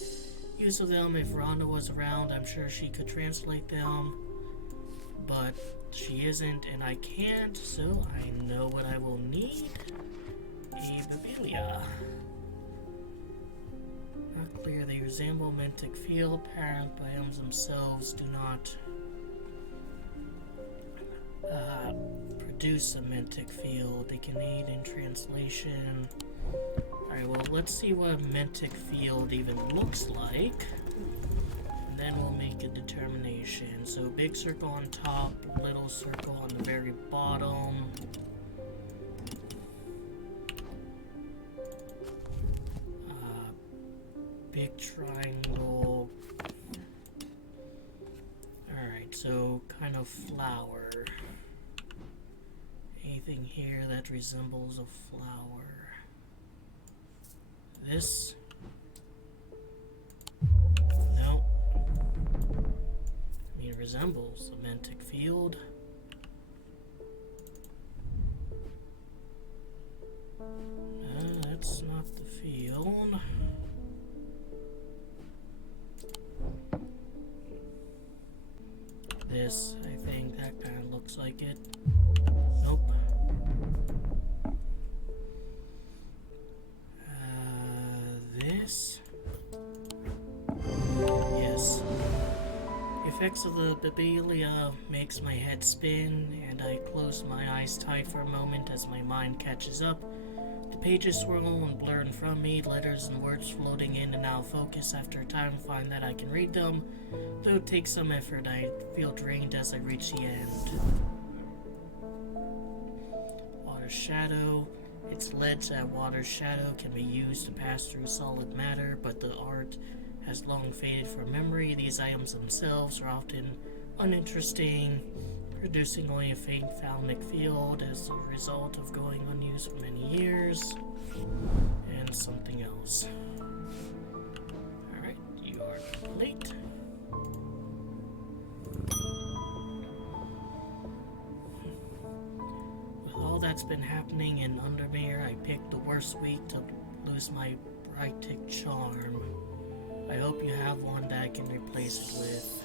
use of them. If Rhonda was around, I'm sure she could translate them, but she isn't, and I can't, so I know what I will need. A Babelia. Not clear, they resemble Mentic Field. Apparent biomes themselves do not produce a Mentic Field. They can aid in translation. Alright, well, let's see what a Mentic Field even looks like, and then we'll make a determination. So, big circle on top, little circle on the very bottom. Big triangle. Alright, so kind of flower. Anything here that resembles a flower. This? No. I mean, it resembles a Mentic Field. That's not the field. This, I think, that kind of looks like it. Nope. This? Yes. The effects of the Babelia makes my head spin, and I close my eyes tight for a moment as my mind catches up. The pages swirl and blur in front of me, letters and words floating in and out of focus. After a time, I find that I can read them. Though it takes some effort, I feel drained as I reach the end. Water Shadow. It's alleged that water shadow can be used to pass through solid matter, but the art has long faded from memory. These items themselves are often uninteresting, producing only a faint thalamic field as a result of going unused for many years. And something else. Alright, you are complete. With all that's been happening in Undermere, I picked the worst week to lose my Brightic charm. I hope you have one that I can replace it with.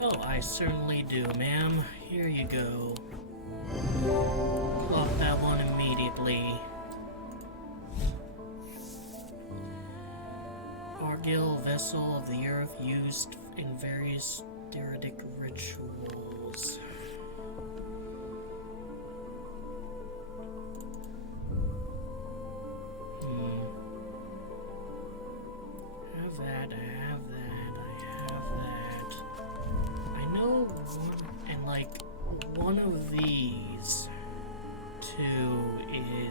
Oh, I certainly do, ma'am. Here you go. Clock that one immediately. Argil, vessel of the earth used in various Deredic rituals. Have that, I have that, I have that. I know one, and like, one of these two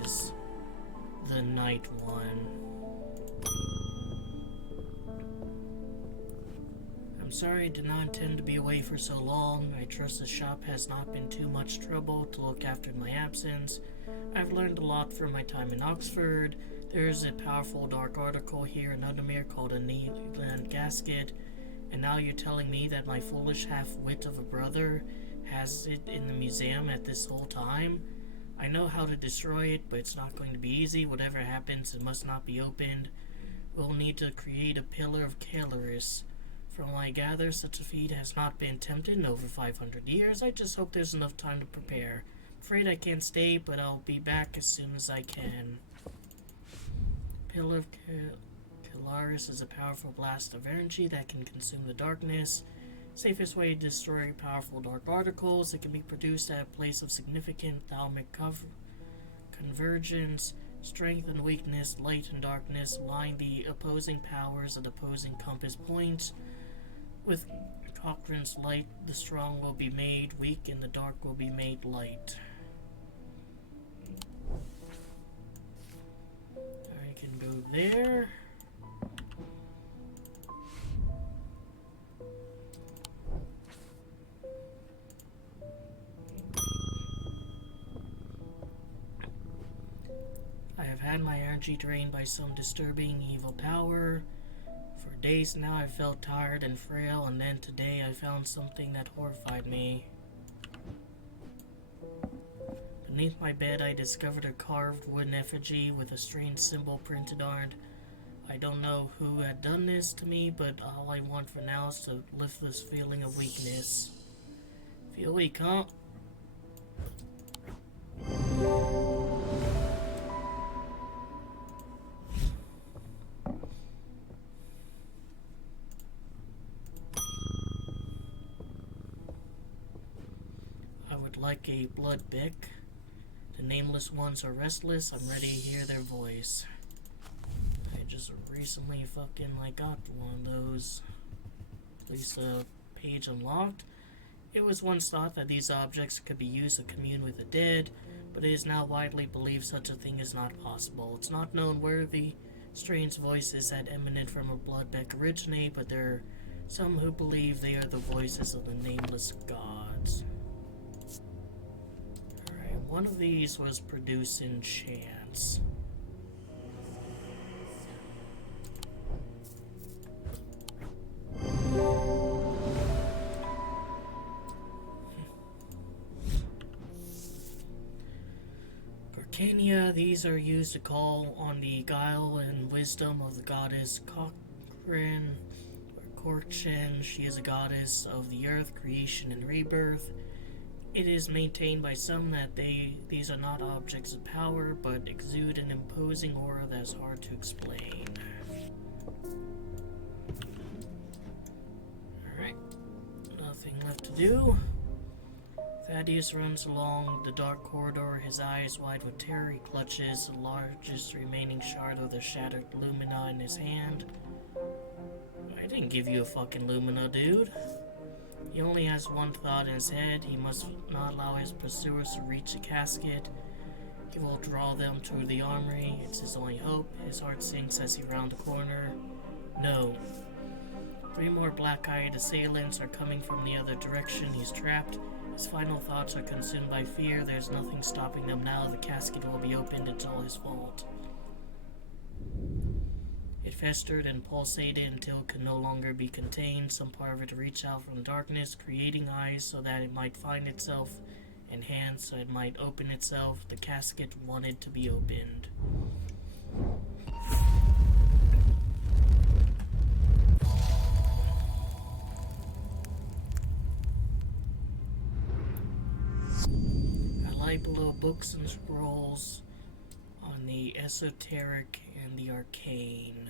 is the night one. I'm sorry I did not intend to be away for so long. I trust the shop has not been too much trouble to look after in my absence. I've learned a lot from my time in Oxford. There is a powerful dark article here in Undermere called a Needland Gasket, and now you're telling me that my foolish half-wit of a brother has it in the museum at this whole time? I know how to destroy it, but it's not going to be easy. Whatever happens, it must not be opened. We'll need to create a pillar of Caloris. From what I gather, such a feat has not been attempted in over 500 years. I just hope there's enough time to prepare. Afraid I can't stay, but I'll be back as soon as I can. Pillar of Caloris is a powerful blast of energy that can consume the darkness. Safest way to destroy powerful dark particles. It can be produced at a place of significant thalamic convergence. Strength and weakness, light and darkness, line the opposing powers at opposing compass points. With Cochrane's light, the strong will be made weak and the dark will be made light. I can go there. I have had my energy drained by some disturbing evil power. For days now I felt tired and frail, and then today I found something that horrified me. Beneath my bed I discovered a carved wooden effigy with a strange symbol printed on it. I don't know who had done this to me, but all I want for now is to lift this feeling of weakness. Feel weak, huh? Like a blood bick. The nameless ones are restless. I'm ready to hear their voice. I just recently got one of those. At least a page unlocked. It was once thought that these objects could be used to commune with the dead, but it is now widely believed such a thing is not possible. It's not known where the strange voices that emanate from a blood beck originate, but there are some who believe they are the voices of the nameless gods. One of these was producing chance. Arcania, these are used to call on the guile and wisdom of the goddess Cochrane, or Corchen. She is a goddess of the earth, creation, and rebirth. It is maintained by some that these are not objects of power, but exude an imposing aura that is hard to explain. Alright, nothing left to do. Thaddeus runs along the dark corridor, his eyes wide with terror. He clutches the largest remaining shard of the shattered lumina in his hand. I didn't give you a fucking lumina, dude. He only has one thought in his head. He must not allow his pursuers to reach the casket. He will draw them to the armory. It's his only hope. His heart sinks as he rounds the corner. No. 3 more black-eyed assailants are coming from the other direction. He's trapped. His final thoughts are consumed by fear. There's nothing stopping them now. The casket will be opened. It's all his fault. It festered and pulsated until it could no longer be contained. Some part of it reached out from the darkness, creating eyes so that it might find itself, and hands so it might open itself. The casket wanted to be opened. I lie below books and scrolls on the esoteric and the arcane.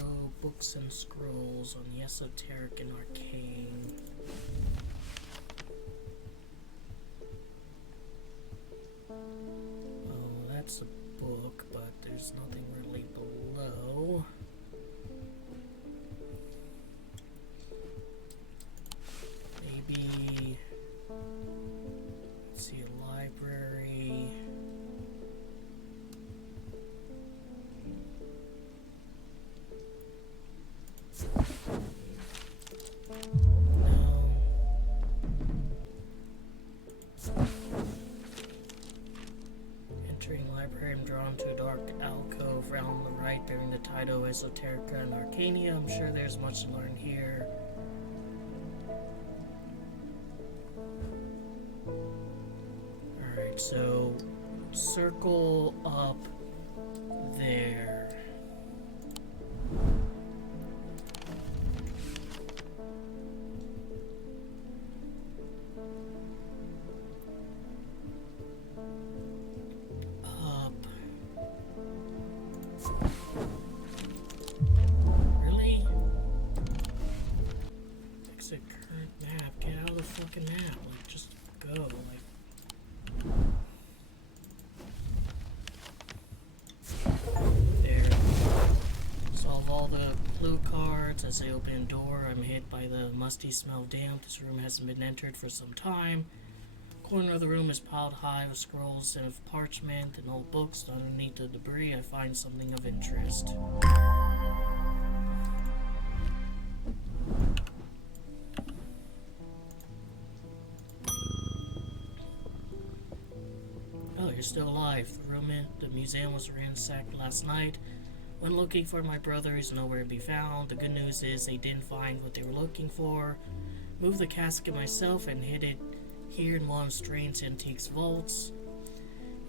Oh, books and scrolls on the esoteric and arcane. Oh, that's a book, but there's nothing really below. Maybe... let's see, a library. Esoterica and Arcania. I'm sure there's much to learn here. Alright, so circle up there. Really? Exit current map. Get out of the fucking map. Like, just go. Like. There. Solve all the blue cards. As I open a door, I'm hit by the musty smell of damp. This room hasn't been entered for some time. Corner of the room is piled high with scrolls and of parchment and old books. Underneath the debris, I find something of interest. Oh, you're still alive. The museum was ransacked last night. When looking for my brother, he's nowhere to be found. The good news is they didn't find what they were looking for. Moved the casket myself and hid it here in one of Strange Antiques vaults.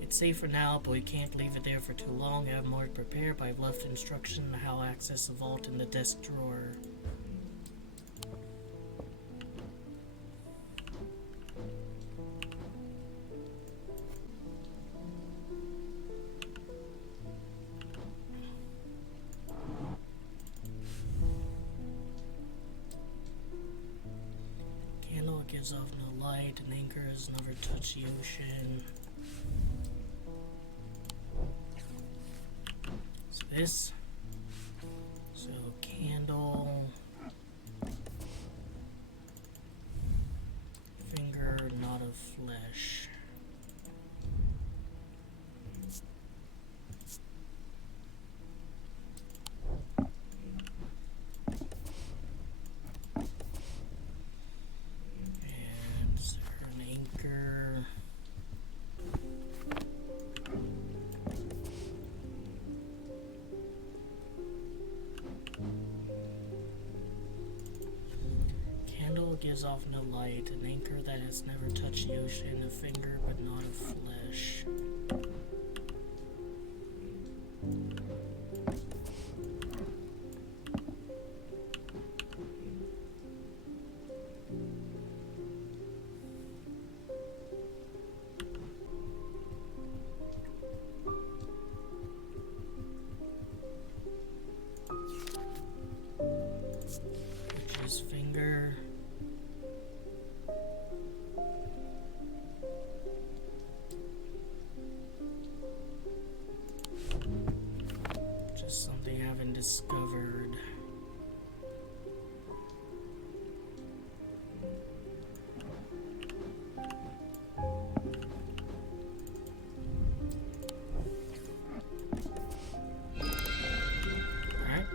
It's safe for now, but we can't leave it there for too long. I have more to prepare, but I've left instruction on how to access the vault in the desk drawer. Candle gives off no light, and anchors never touch the ocean. So this. So candle. Finger not of flesh. Gives off no light, an anchor that has never touched the ocean, a finger but not of flesh. Which is finger. Something I haven't discovered. Alright.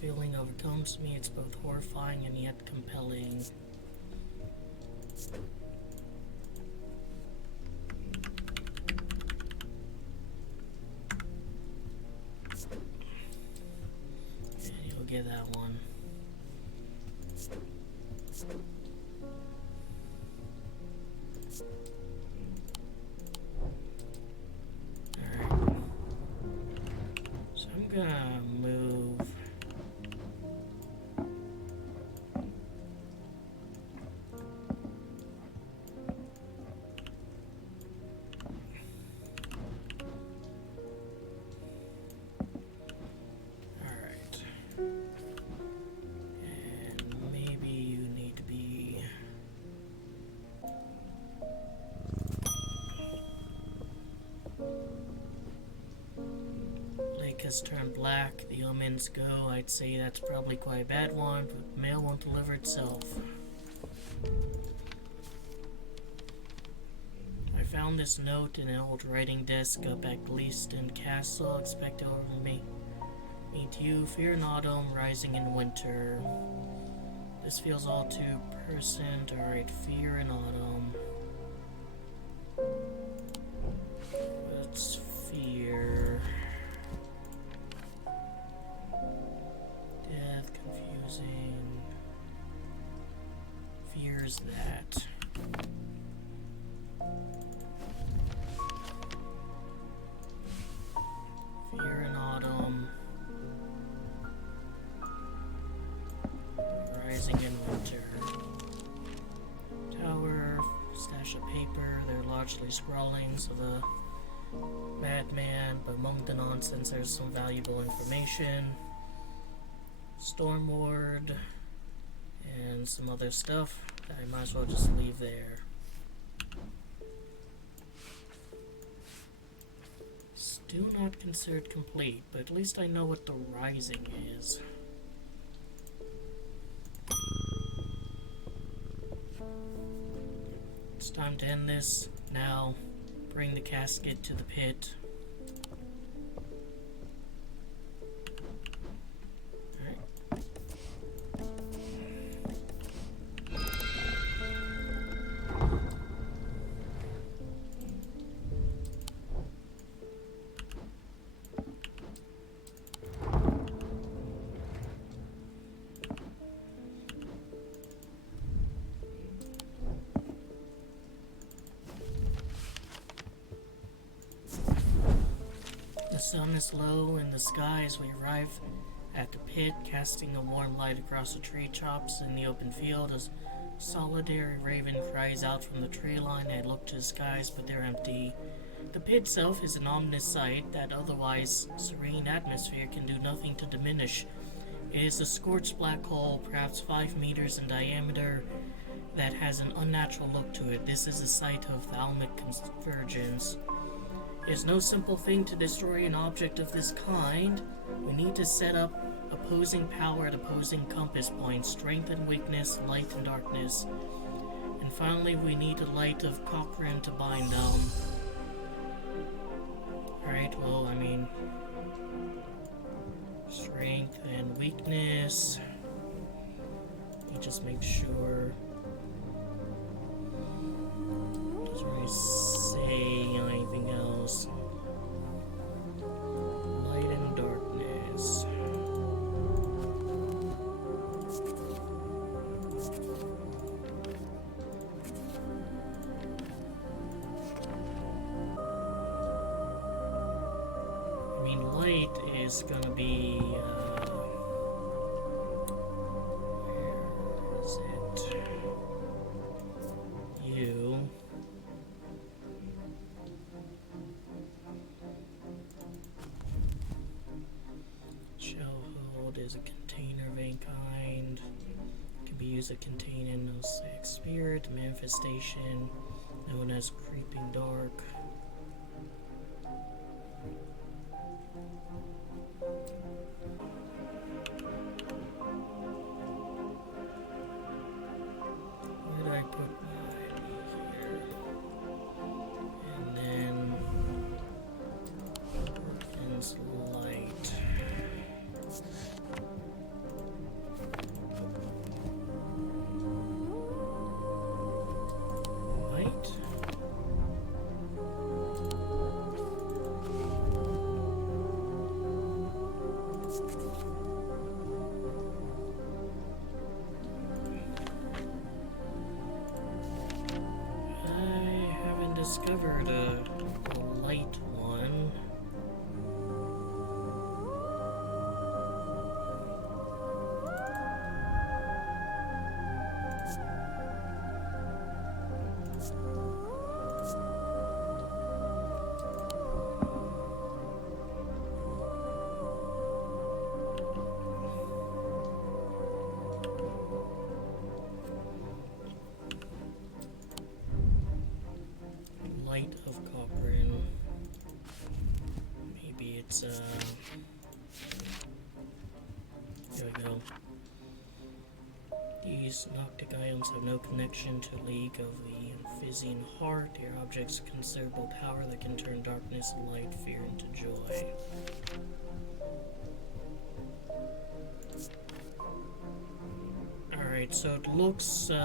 Feeling overcomes me. It's both horrifying and yet compelling. And you'll get that one. Alright. So gonna move. Alright. And maybe you need to be... Lake has turned black, the omens go. I'd say that's probably quite a bad one, but mail won't deliver itself. I found this note in an old writing desk up at Gleaston Castle. Expect it over me. Meet you, fear in autumn, rising in winter. This feels all too personal. Alright, fear in autumn. What's fear? Death, confusing. Fears that. Fear in autumn. Rising in winter. Tower, stash of paper. They're largely scrawlings of a madman, but among the nonsense there's some valuable information. Storm ward and some other stuff that I might as well just leave there. Still not considered complete, but at least I know what the rising is. It's time to end this. Now, bring the casket to the pit. The sun is low in the sky as we arrive at the pit, casting a warm light across the tree tops in the open field as a solitary raven cries out from the tree line. I look to the skies, but they're empty. The pit itself is an ominous sight. That otherwise serene atmosphere can do nothing to diminish. It is a scorched black hole, perhaps 5 meters in diameter, that has an unnatural look to it. This is a site of thalamic convergence. It is no simple thing to destroy an object of this kind. We need to set up opposing power at opposing compass points, strength and weakness, light and darkness. And finally, we need a light of Cochrane to bind them. Alright, well, I mean... strength and weakness. Let me just make sure... doesn't really say anything else. Light and darkness. I mean, light is gonna be, where is it? You. Shellhold is a container of any kind. Can be used to contain an Osaic spirit, manifestation, known as creeping dark. Where did I put mine? Here. And then Orphan's Light. Light? Discovered a light one. Here we go. These Noctic items have no connection to League of the Emphysian Heart. They are objects of considerable power that can turn darkness, light, fear into joy. Alright, so it looks, it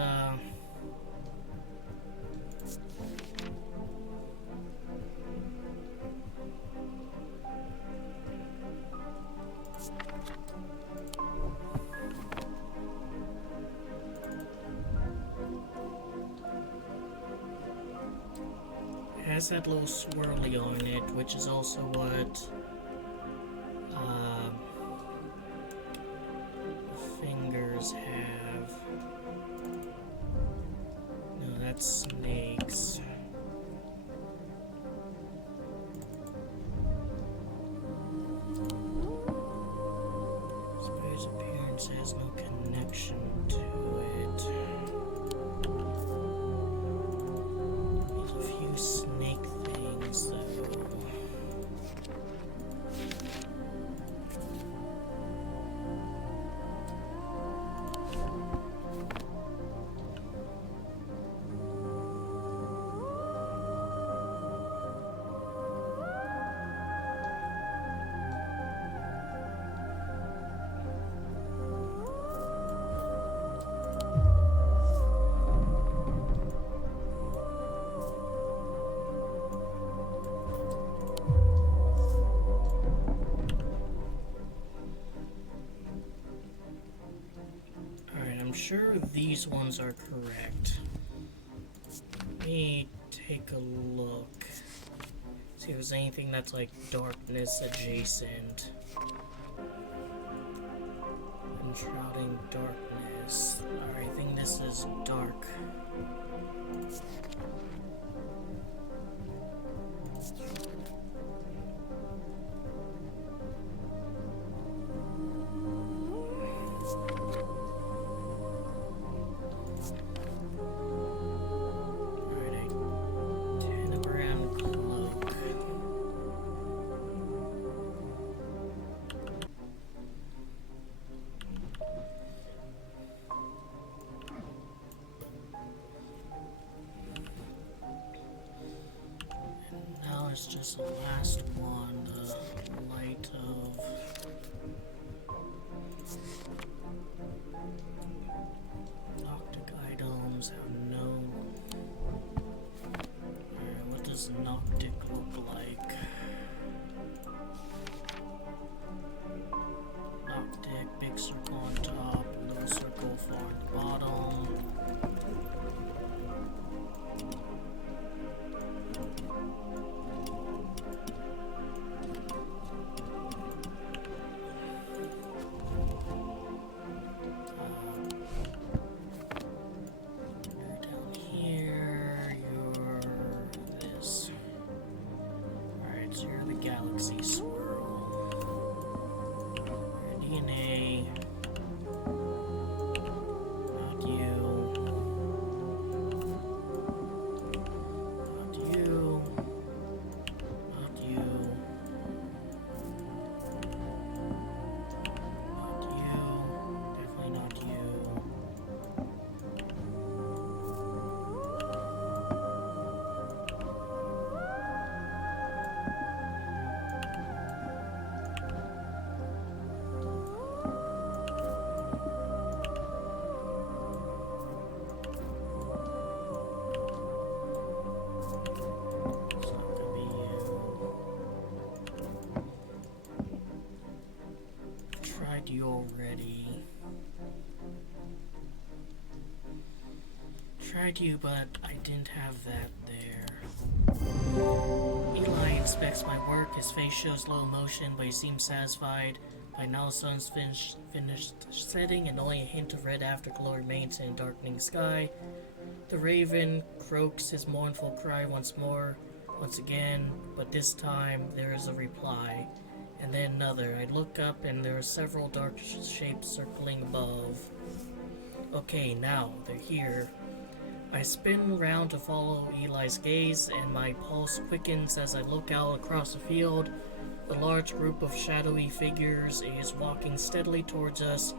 has that little swirly on it, which is also what the fingers have. No, that's snakes. Spider's appearance has no connection to it. There's a few snake things though. I'm sure these ones are correct. Let me take a look. See if there's anything that's like darkness adjacent. Enshrouding darkness. Alright, I think this is dark. It's just the last one, the light of Noctic items have no. Alright, what does Noctic look like? Noctic, big circle on top, little circle far on the bottom. Galaxy swirl. Your DNA. Not you. Not you. Not you. Not you. Definitely not you. You already. Tried you, but I didn't have that there. Eli inspects my work. His face shows low emotion, but he seems satisfied. By now the sun's finished setting, and only a hint of red afterglow remains in a darkening sky. The raven croaks his mournful cry once again, but this time there is a reply. And then another. I look up and there are several dark shapes circling above. Okay, now they're here. I spin round to follow Eli's gaze, and my pulse quickens as I look out across the field. A large group of shadowy figures is walking steadily towards us.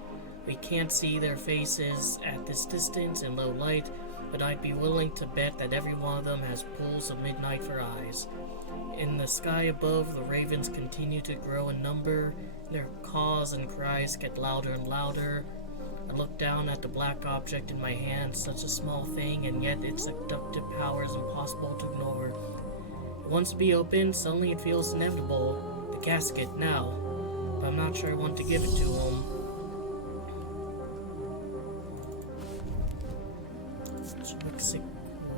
We can't see their faces at this distance in low light, but I'd be willing to bet that every one of them has pools of midnight for eyes. In the sky above, the ravens continue to grow in number. Their caws and cries get louder and louder. I look down at the black object in my hand, such a small thing, and yet its seductive power is impossible to ignore. It wants to be opened, suddenly it feels inevitable. The casket, now. But I'm not sure I want to give it to him. Lexic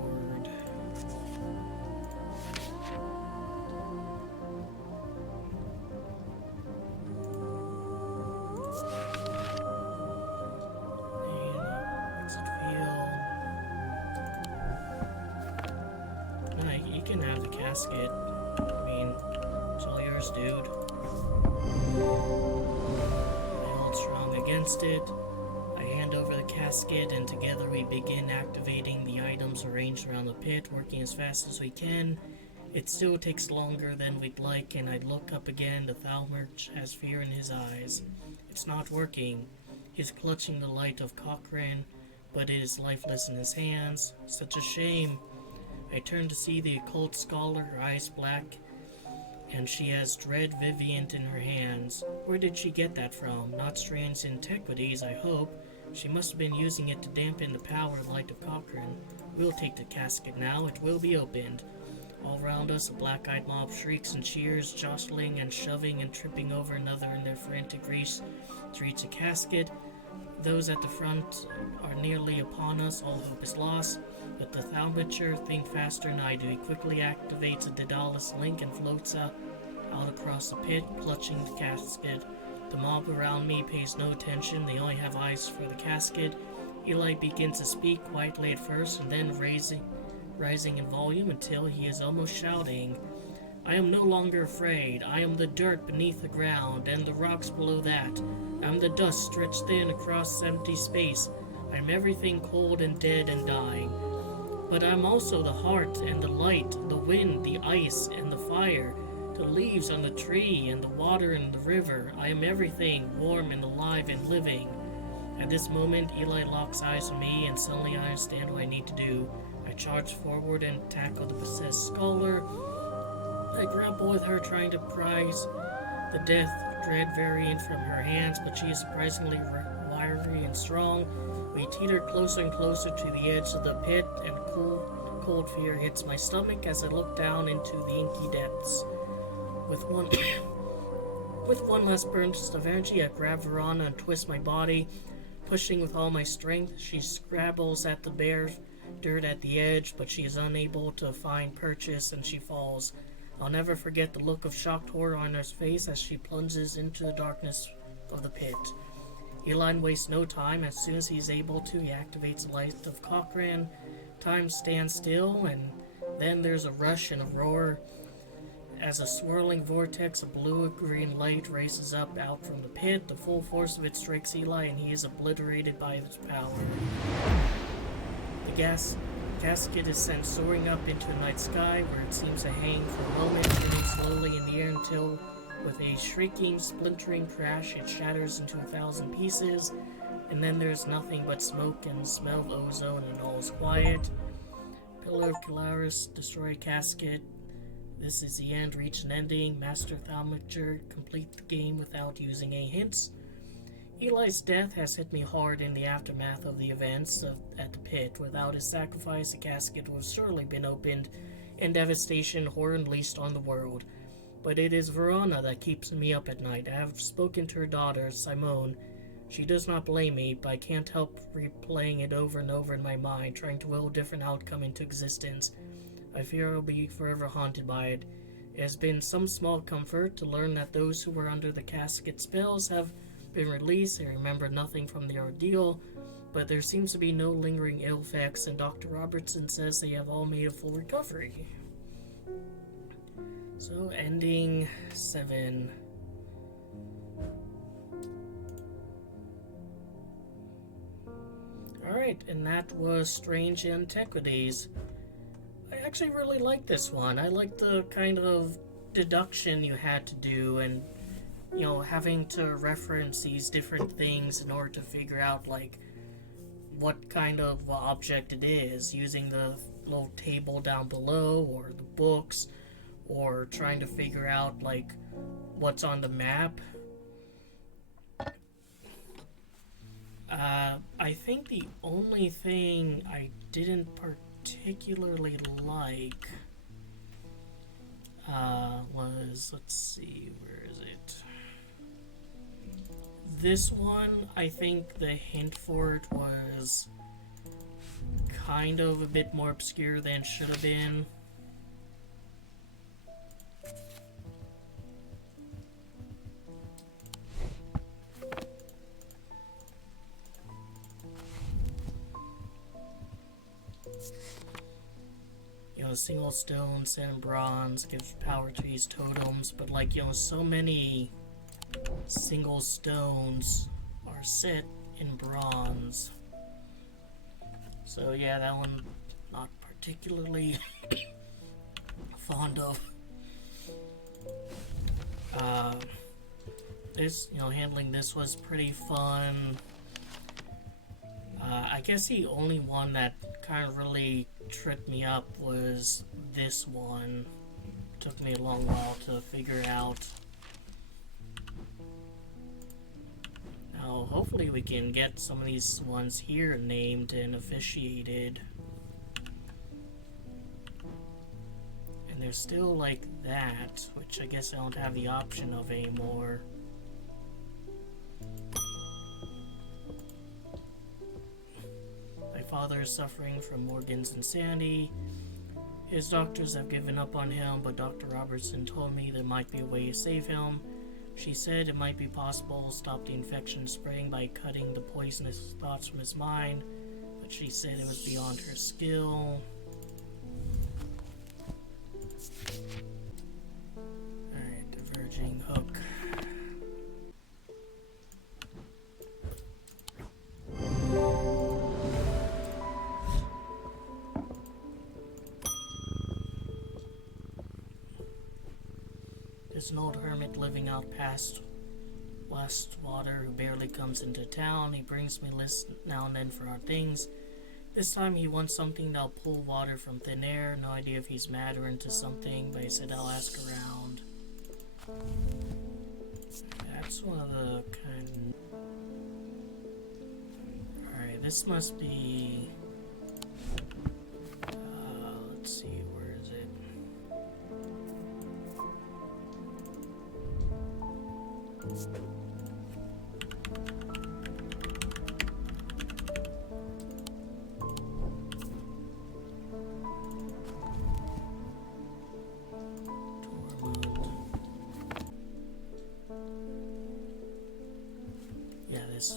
word. Makes it feel. No, you can have the casket. I mean, it's all yours, dude. I hold strong against it. Hand over the casket, and together we begin activating the items arranged around the pit, working as fast as we can. It still takes longer than we'd like, and I look up again. The Thalmurch has fear in his eyes. It's not working. He's clutching the light of Cochrane, but it is lifeless in his hands. Such a shame. I turn to see the occult scholar, her eyes black, and she has Dread Viviant in her hands. Where did she get that from? Not Strange Antiquities, I hope. She must have been using it to dampen the power and light of Cochrane. We'll take the casket now. It will be opened. All around us, a black-eyed mob shrieks and cheers, jostling and shoving and tripping over another in their frantic race to reach the casket. Those at the front are nearly upon us. All hope is lost. But the Thalmurcher think faster than I do. He quickly activates a Daedalus link and floats out across the pit, clutching the casket. The mob around me pays no attention. They only have eyes for the casket. Eli begins to speak quietly at first, and then rising in volume until he is almost shouting. I am no longer afraid. I am the dirt beneath the ground, and the rocks below that. I am the dust stretched thin across empty space. I am everything cold and dead and dying. But I am also the heart and the light, the wind, the ice, and the fire. The leaves on the tree and the water in the river. I am everything, warm and alive and living. At this moment, Eli locks eyes on me, and suddenly I understand what I need to do. I charge forward and tackle the possessed scholar. I grapple with her, trying to prise the Dread variant from her hands, but she is surprisingly wiry and strong. We teeter closer and closer to the edge of the pit, and cold fear hits my stomach as I look down into the inky depths. With one last burst of energy, I grab Verona and twist my body, pushing with all my strength. She scrabbles at the bare dirt at the edge, but she is unable to find purchase, and she falls. I'll never forget the look of shocked horror on her face as she plunges into the darkness of the pit. Eli wastes no time. As soon as he's able to, he activates the light of Cochrane. Time stands still, and then there's a rush and a roar as a swirling vortex of blue-green light races up out from the pit. The full force of it strikes Eli, and he is obliterated by its power. The casket is sent soaring up into the night sky, where it seems to hang for a moment, spinning slowly in the air until, with a shrieking, splintering crash, it shatters into 1,000 pieces, and then there's nothing but smoke and the smell of ozone, and all is quiet. Pillar of Calaris, destroy casket. This is the end, reach an ending. Master Thalmurcher, complete the game without using any hints. Eli's death has hit me hard in the aftermath of the events at the pit. Without his sacrifice, the casket would have surely been opened, and devastation, horror unleashed on the world. But it is Verona that keeps me up at night. I have spoken to her daughter, Simone. She does not blame me, but I can't help replaying it over and over in my mind, trying to will a different outcome into existence. I fear I will be forever haunted by it. It has been some small comfort to learn that those who were under the casket spells have been released and remember nothing from the ordeal, but there seems to be no lingering ill effects, and Dr. Robertson says they have all made a full recovery. So, ending 7. Alright, and that was Strange Antiquities. I actually really like this one. I like the kind of deduction you had to do, and having to reference these different things in order to figure out like what kind of object it is, using the little table down below or the books, or trying to figure out like what's on the map. I think the only thing I didn't particularly like was, let's see, where is it? This one, I think the hint for it was kind of a bit more obscure than it should have been. Single stone, sand, and bronze gives power to these totems, but like, so many single stones are set in bronze. So yeah, that one not particularly fond of. This, handling this was pretty fun. I guess the only one that kind of really tripped me up was this one. It took me a long while to figure out. Now, hopefully we can get some of these ones here named and officiated. And they're still like that, which I guess I don't have the option of anymore. My father is suffering from Morgan's insanity. His doctors have given up on him, but Dr. Robertson told me there might be a way to save him. She said it might be possible to stop the infection spreading by cutting the poisonous thoughts from his mind, but she said it was beyond her skill. Alright, diverging hook. There's an old hermit living out past Westwater who barely comes into town. He brings me lists now and then for our things. This time he wants something that'll pull water from thin air. No idea if he's mad or into something, but he said I'll ask around. That's one of the kind of... Alright, this must be... let's see, where is it? Yeah, this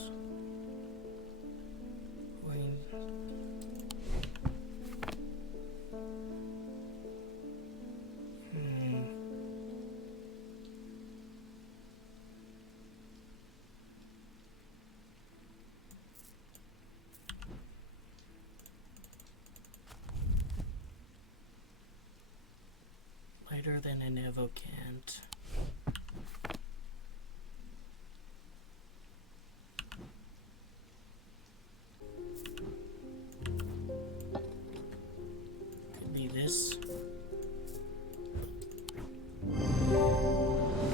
wing. Lighter than an evocant. Could be this.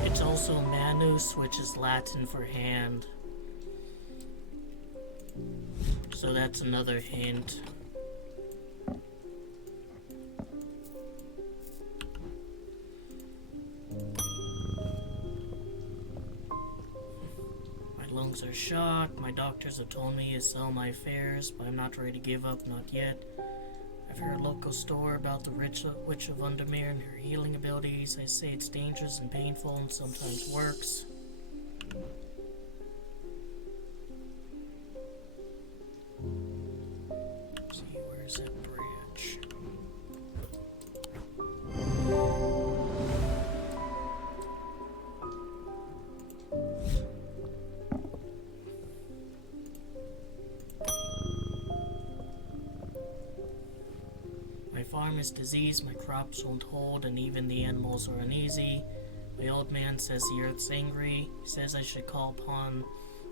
It's also manus, which is Latin for hand. So that's another hint. Lungs are shot. My doctors have told me to sell my affairs, but I'm not ready to give up, not yet. I've heard a local store about the Witch of Undermere and her healing abilities. I say it's dangerous and painful and sometimes works. Let's see, where's that branch? My farm is diseased, my crops won't hold, and even the animals are uneasy. My old man says the earth's angry. He says I should call upon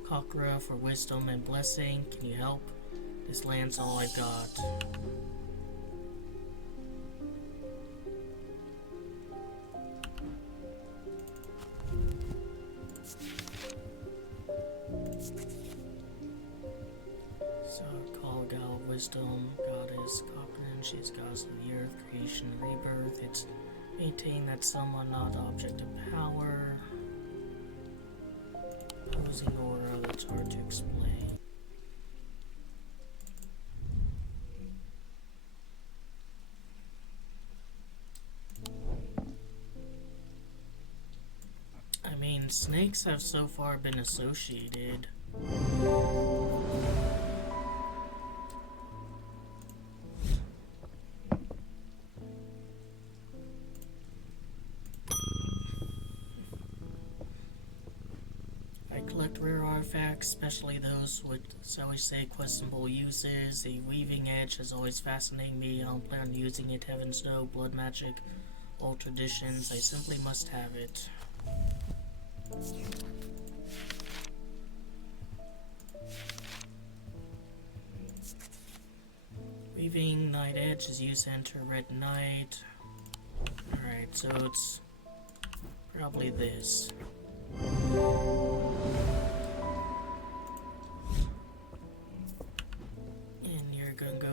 Kokra for wisdom and blessing. Can you help? This land's all I've got. So, call Gal of Wisdom, Goddess Cochrane. She is goddess of the earth, creation, rebirth. It's maintain that someone, not object of power. Opposing aura that's hard to explain. I mean, snakes have so far been associated. Rare artifacts, especially those with, shall we say, questionable uses. The weaving edge has always fascinated me. I don't plan on using it. Heavens no, blood magic, old traditions. I simply must have it. Weaving night edge is used to enter red night. Alright, so it's probably this.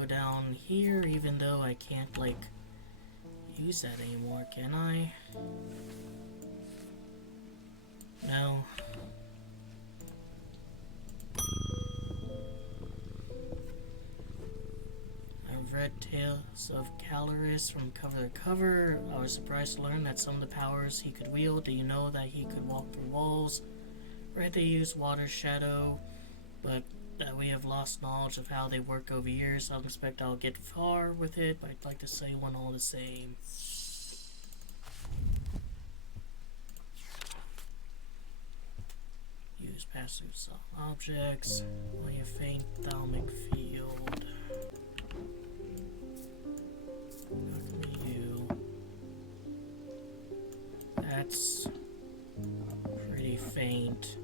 Down here, even though I can't, like, use that anymore, can I? No. I've read tales of Caloris from cover to cover. I was surprised to learn that some of the powers he could wield. Do you know that he could walk through walls? Read they use water shadow, but that we have lost knowledge of how they work over years. I don't expect I'll get far with it, but I'd like to say one all the same. Use passive soft objects when you faint thalamic field. Not gonna be you. That's pretty faint.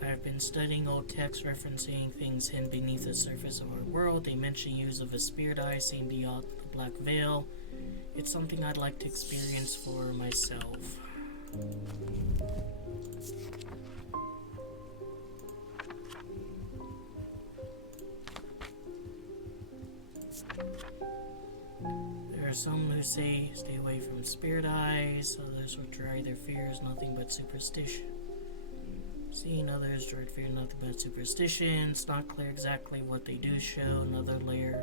I've been studying old texts referencing things hidden beneath the surface of our world. They mention use of a spirit eye seen beyond the black veil. It's something I'd like to experience for myself. There are some who say stay away from spirit eyes, others will deny their fears, nothing but superstition. Seeing others dread fear, nothing but superstition. It's not clear exactly what they do show. Another layer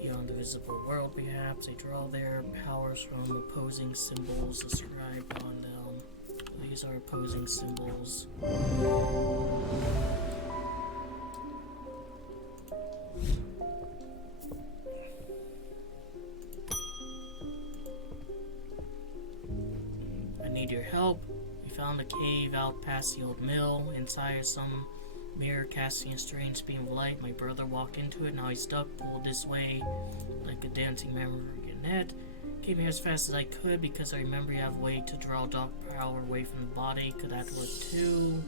beyond the visible world, perhaps. They draw their powers from opposing symbols inscribed on them. These are opposing symbols. I need your help. We found a cave out past the old mill. Inside is some mirror casting a strange beam of light. My brother walked into it. Now he's stuck, pulled this way like a dancing marionette. Came here as fast as I could because I remember you have a way to draw dark power away from the body. Could that work too?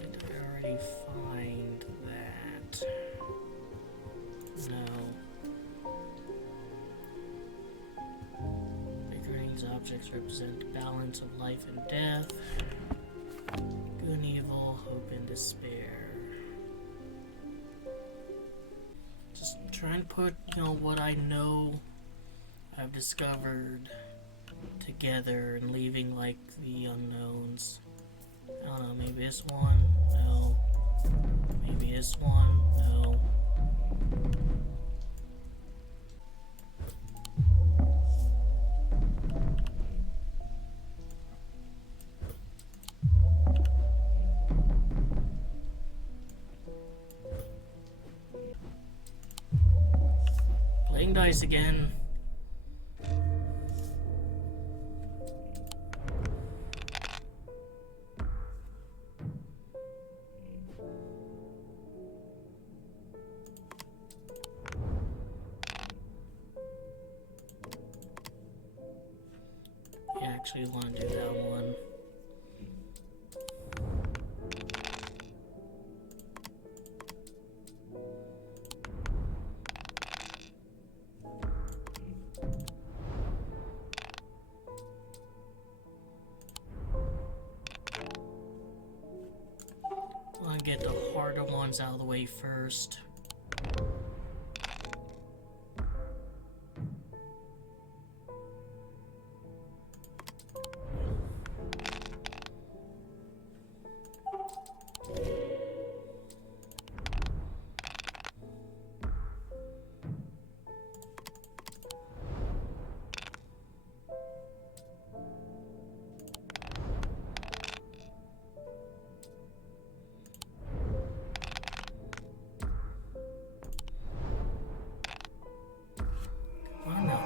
Did I already find that? No. Figurines objects represent the balance of life and death. Good and evil, hope and despair. Just trying to put, what I know I've discovered together and leaving, like, the unknowns. I don't know, maybe this one? No. Maybe this one? No. Rolling dice again. You actually want to do that one. I'll get the harder ones out of the way first.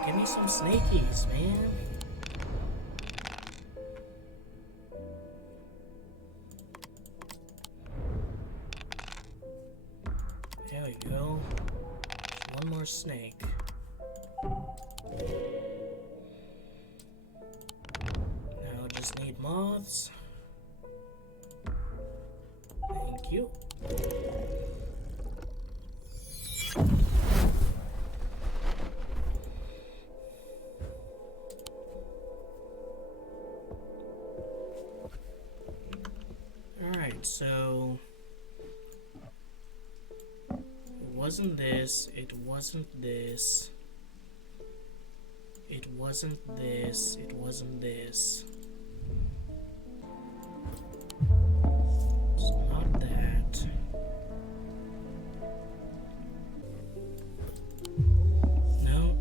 Give me some snakies, man. There we go. One more snake. Now just need moths. Thank you. So it wasn't this, it wasn't this, it wasn't this, it wasn't this. It's not that. No.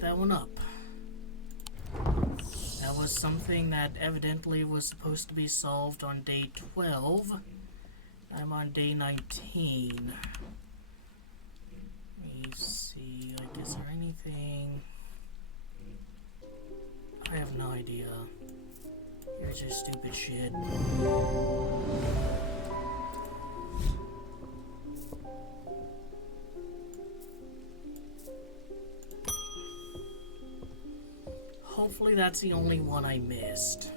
That one up. That was something that evidently was supposed to be solved on day 12. I'm on day 19. Let me see, like, is there anything? I have no idea. Here's your stupid shit. Hopefully that's the only one I missed.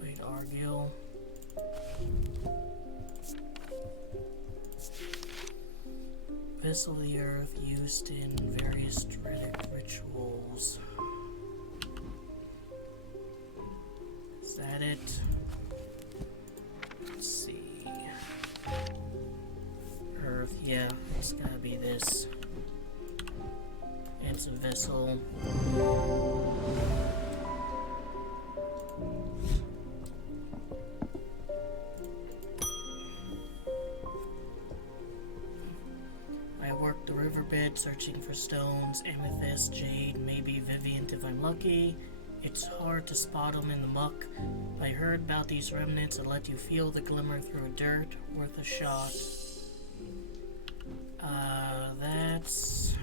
Wait, Argyle. Vessel of the Earth used in various druidic rituals. Is that it? Earth, yeah, it's gotta be this. It's a vessel. I worked the riverbed searching for stones, amethyst, jade, maybe Viviant if I'm lucky. It's hard to spot them in the muck. I heard about these remnants that let you feel the glimmer through dirt. Worth a shot. That's...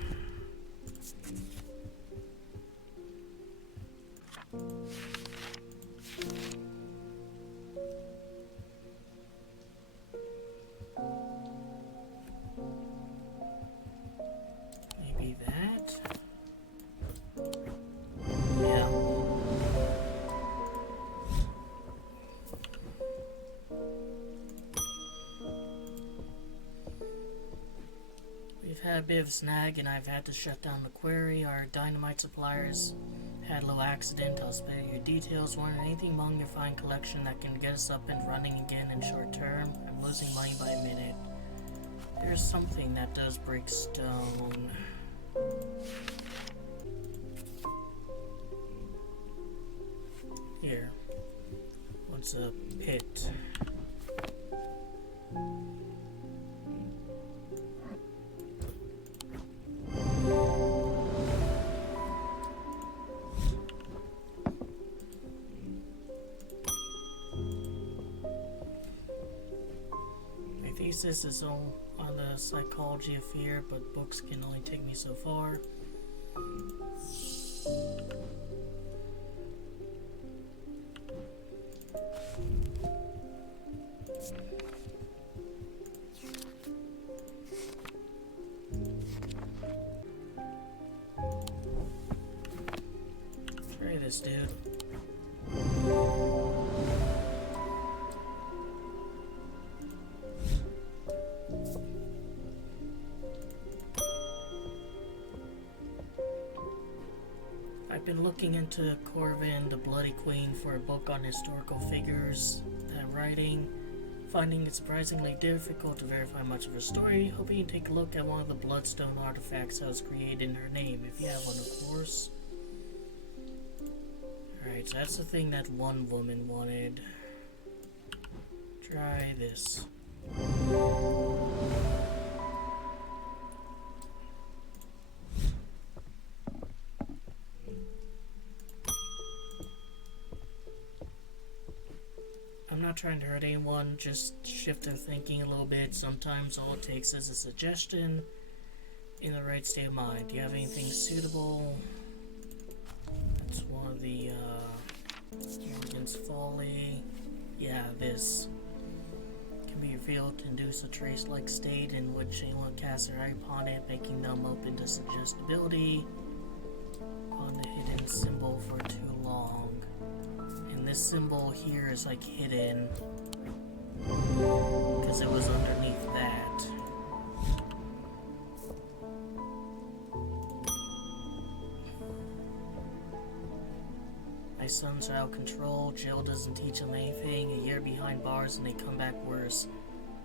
maybe that? Yeah. had a bit of a snag and I've had to shut down the quarry. Our dynamite suppliers had a little accident. I'll spare your details. Want anything among your fine collection that can get us up and running again in short term? I'm losing money by a minute. There's something that does break stone. Here. What's a pit? My thesis is on the psychology of fear, but books can only take me so far. Try this, dude. I've been looking into Corvin, the Bloody Queen, for a book on historical figures that I'm writing, finding it surprisingly difficult to verify much of her story. Hoping you take a look at one of the bloodstone artifacts that was created in her name, if you have one, of course. Alright, so that's the thing that one woman wanted. Try this. I'm not trying to hurt anyone, just shift their thinking a little bit. Sometimes all it takes is a suggestion in the right state of mind. Do you have anything suitable? That's one of the, Morgan's Folly. Yeah, this can be revealed to induce a trace-like state in which anyone casts their eye upon it, making them open to suggestibility on the hidden symbol for too long. And this symbol here is like hidden because it was underneath that. My sons are out of control. Jail doesn't teach them anything. A year behind bars and they come back worse.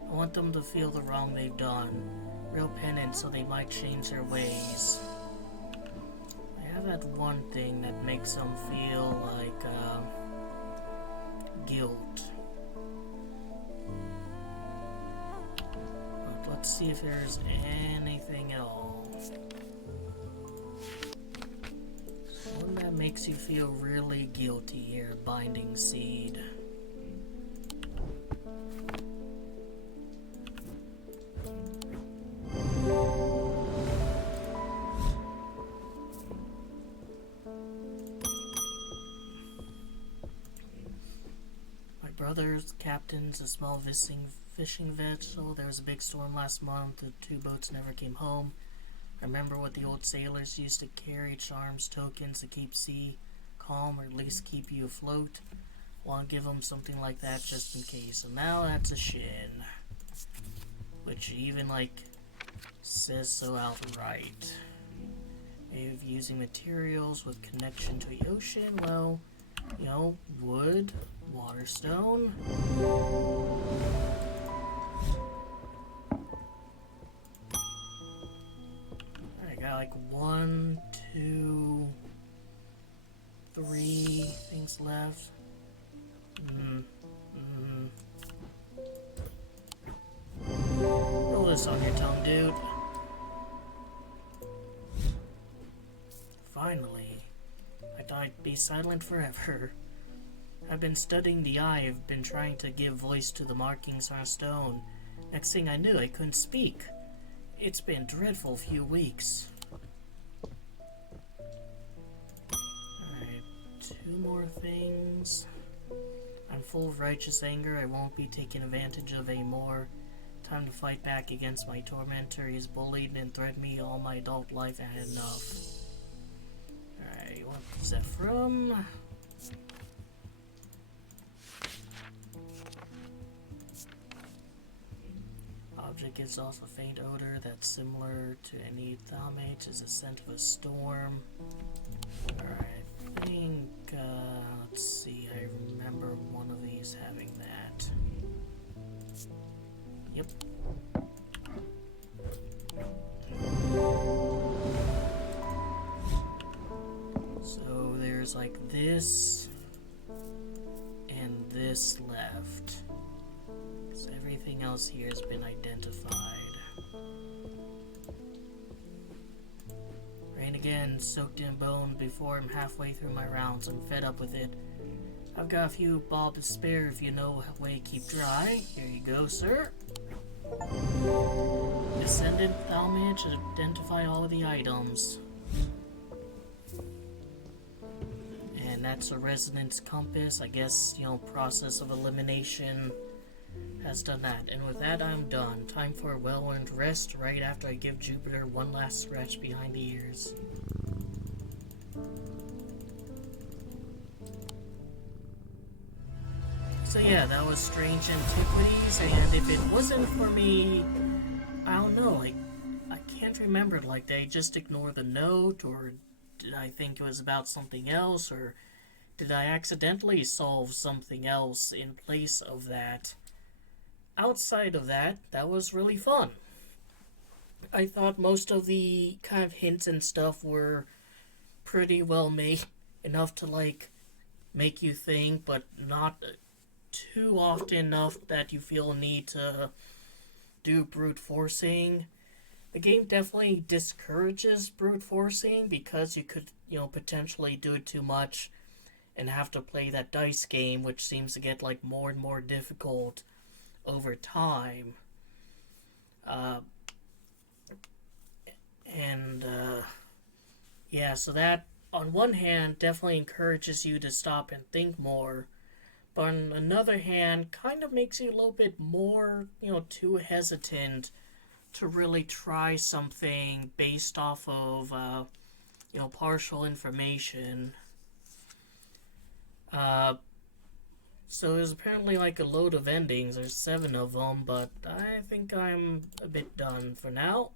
I want them to feel the wrong they've done. Real penance so they might change their ways. I have that one thing that makes them feel like, guilt. But let's see if there's anything at all. One that makes you feel really guilty here, Binding Seed. Brothers, captains, a small fishing vessel. There was a big storm last month. The two boats never came home. I remember what the old sailors used to carry, charms, tokens to keep sea calm, or at least keep you afloat. Want to give them something like that just in case. So now that's a shin. Which even, like, says so outright. Maybe using materials with connection to the ocean. Well, you know, wood, waterstone. I got like 1, 2, 3 things left. Roll this on your tongue, dude. Finally. I thought I'd be silent forever. I've been studying the eye. I've been trying to give voice to the markings on stone. Next thing I knew, I couldn't speak. It's been a dreadful few weeks. Alright, 2 more things. I'm full of righteous anger. I won't be taken advantage of anymore. Time to fight back against my tormentor. He's bullied and threatened me all my adult life. I had enough. Alright, what is that from? Object gives off a faint odor that's similar to any thalmate is a scent of a storm. I think, let's see, I remember one of these having that. Yep. So there's like this and this left. So everything else here has been identified. Rain again, soaked in bone before I'm halfway through my rounds. I'm fed up with it. I've got a few bob to spare if you know a way to keep dry. Here you go, sir. Descendant thalmage should identify all of the items. And that's a resonance compass. I guess, process of elimination has done that. And with that, I'm done. Time for a well-earned rest right after I give Jupiter one last scratch behind the ears. So yeah, that was Strange Antiquities, and if it wasn't for me, I don't know, I can't remember, did I just ignore the note, or did I think it was about something else, or did I accidentally solve something else in place of that? Outside of that, that was really fun. I thought most of the kind of hints and stuff were pretty well made, enough to, make you think, but not too often enough that you feel a need to do brute forcing. The game definitely discourages brute forcing because you could, potentially do it too much and have to play that dice game, which seems to get more and more difficult over time. Yeah, so that on one hand definitely encourages you to stop and think more, but on another hand kind of makes you a little bit more, too hesitant to really try something based off of, partial information. So there's apparently a load of endings. There's 7 of them, but I think I'm a bit done for now.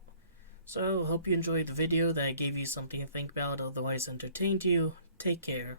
So hope you enjoyed the video, that I gave you something to think about, otherwise entertained you. Take care.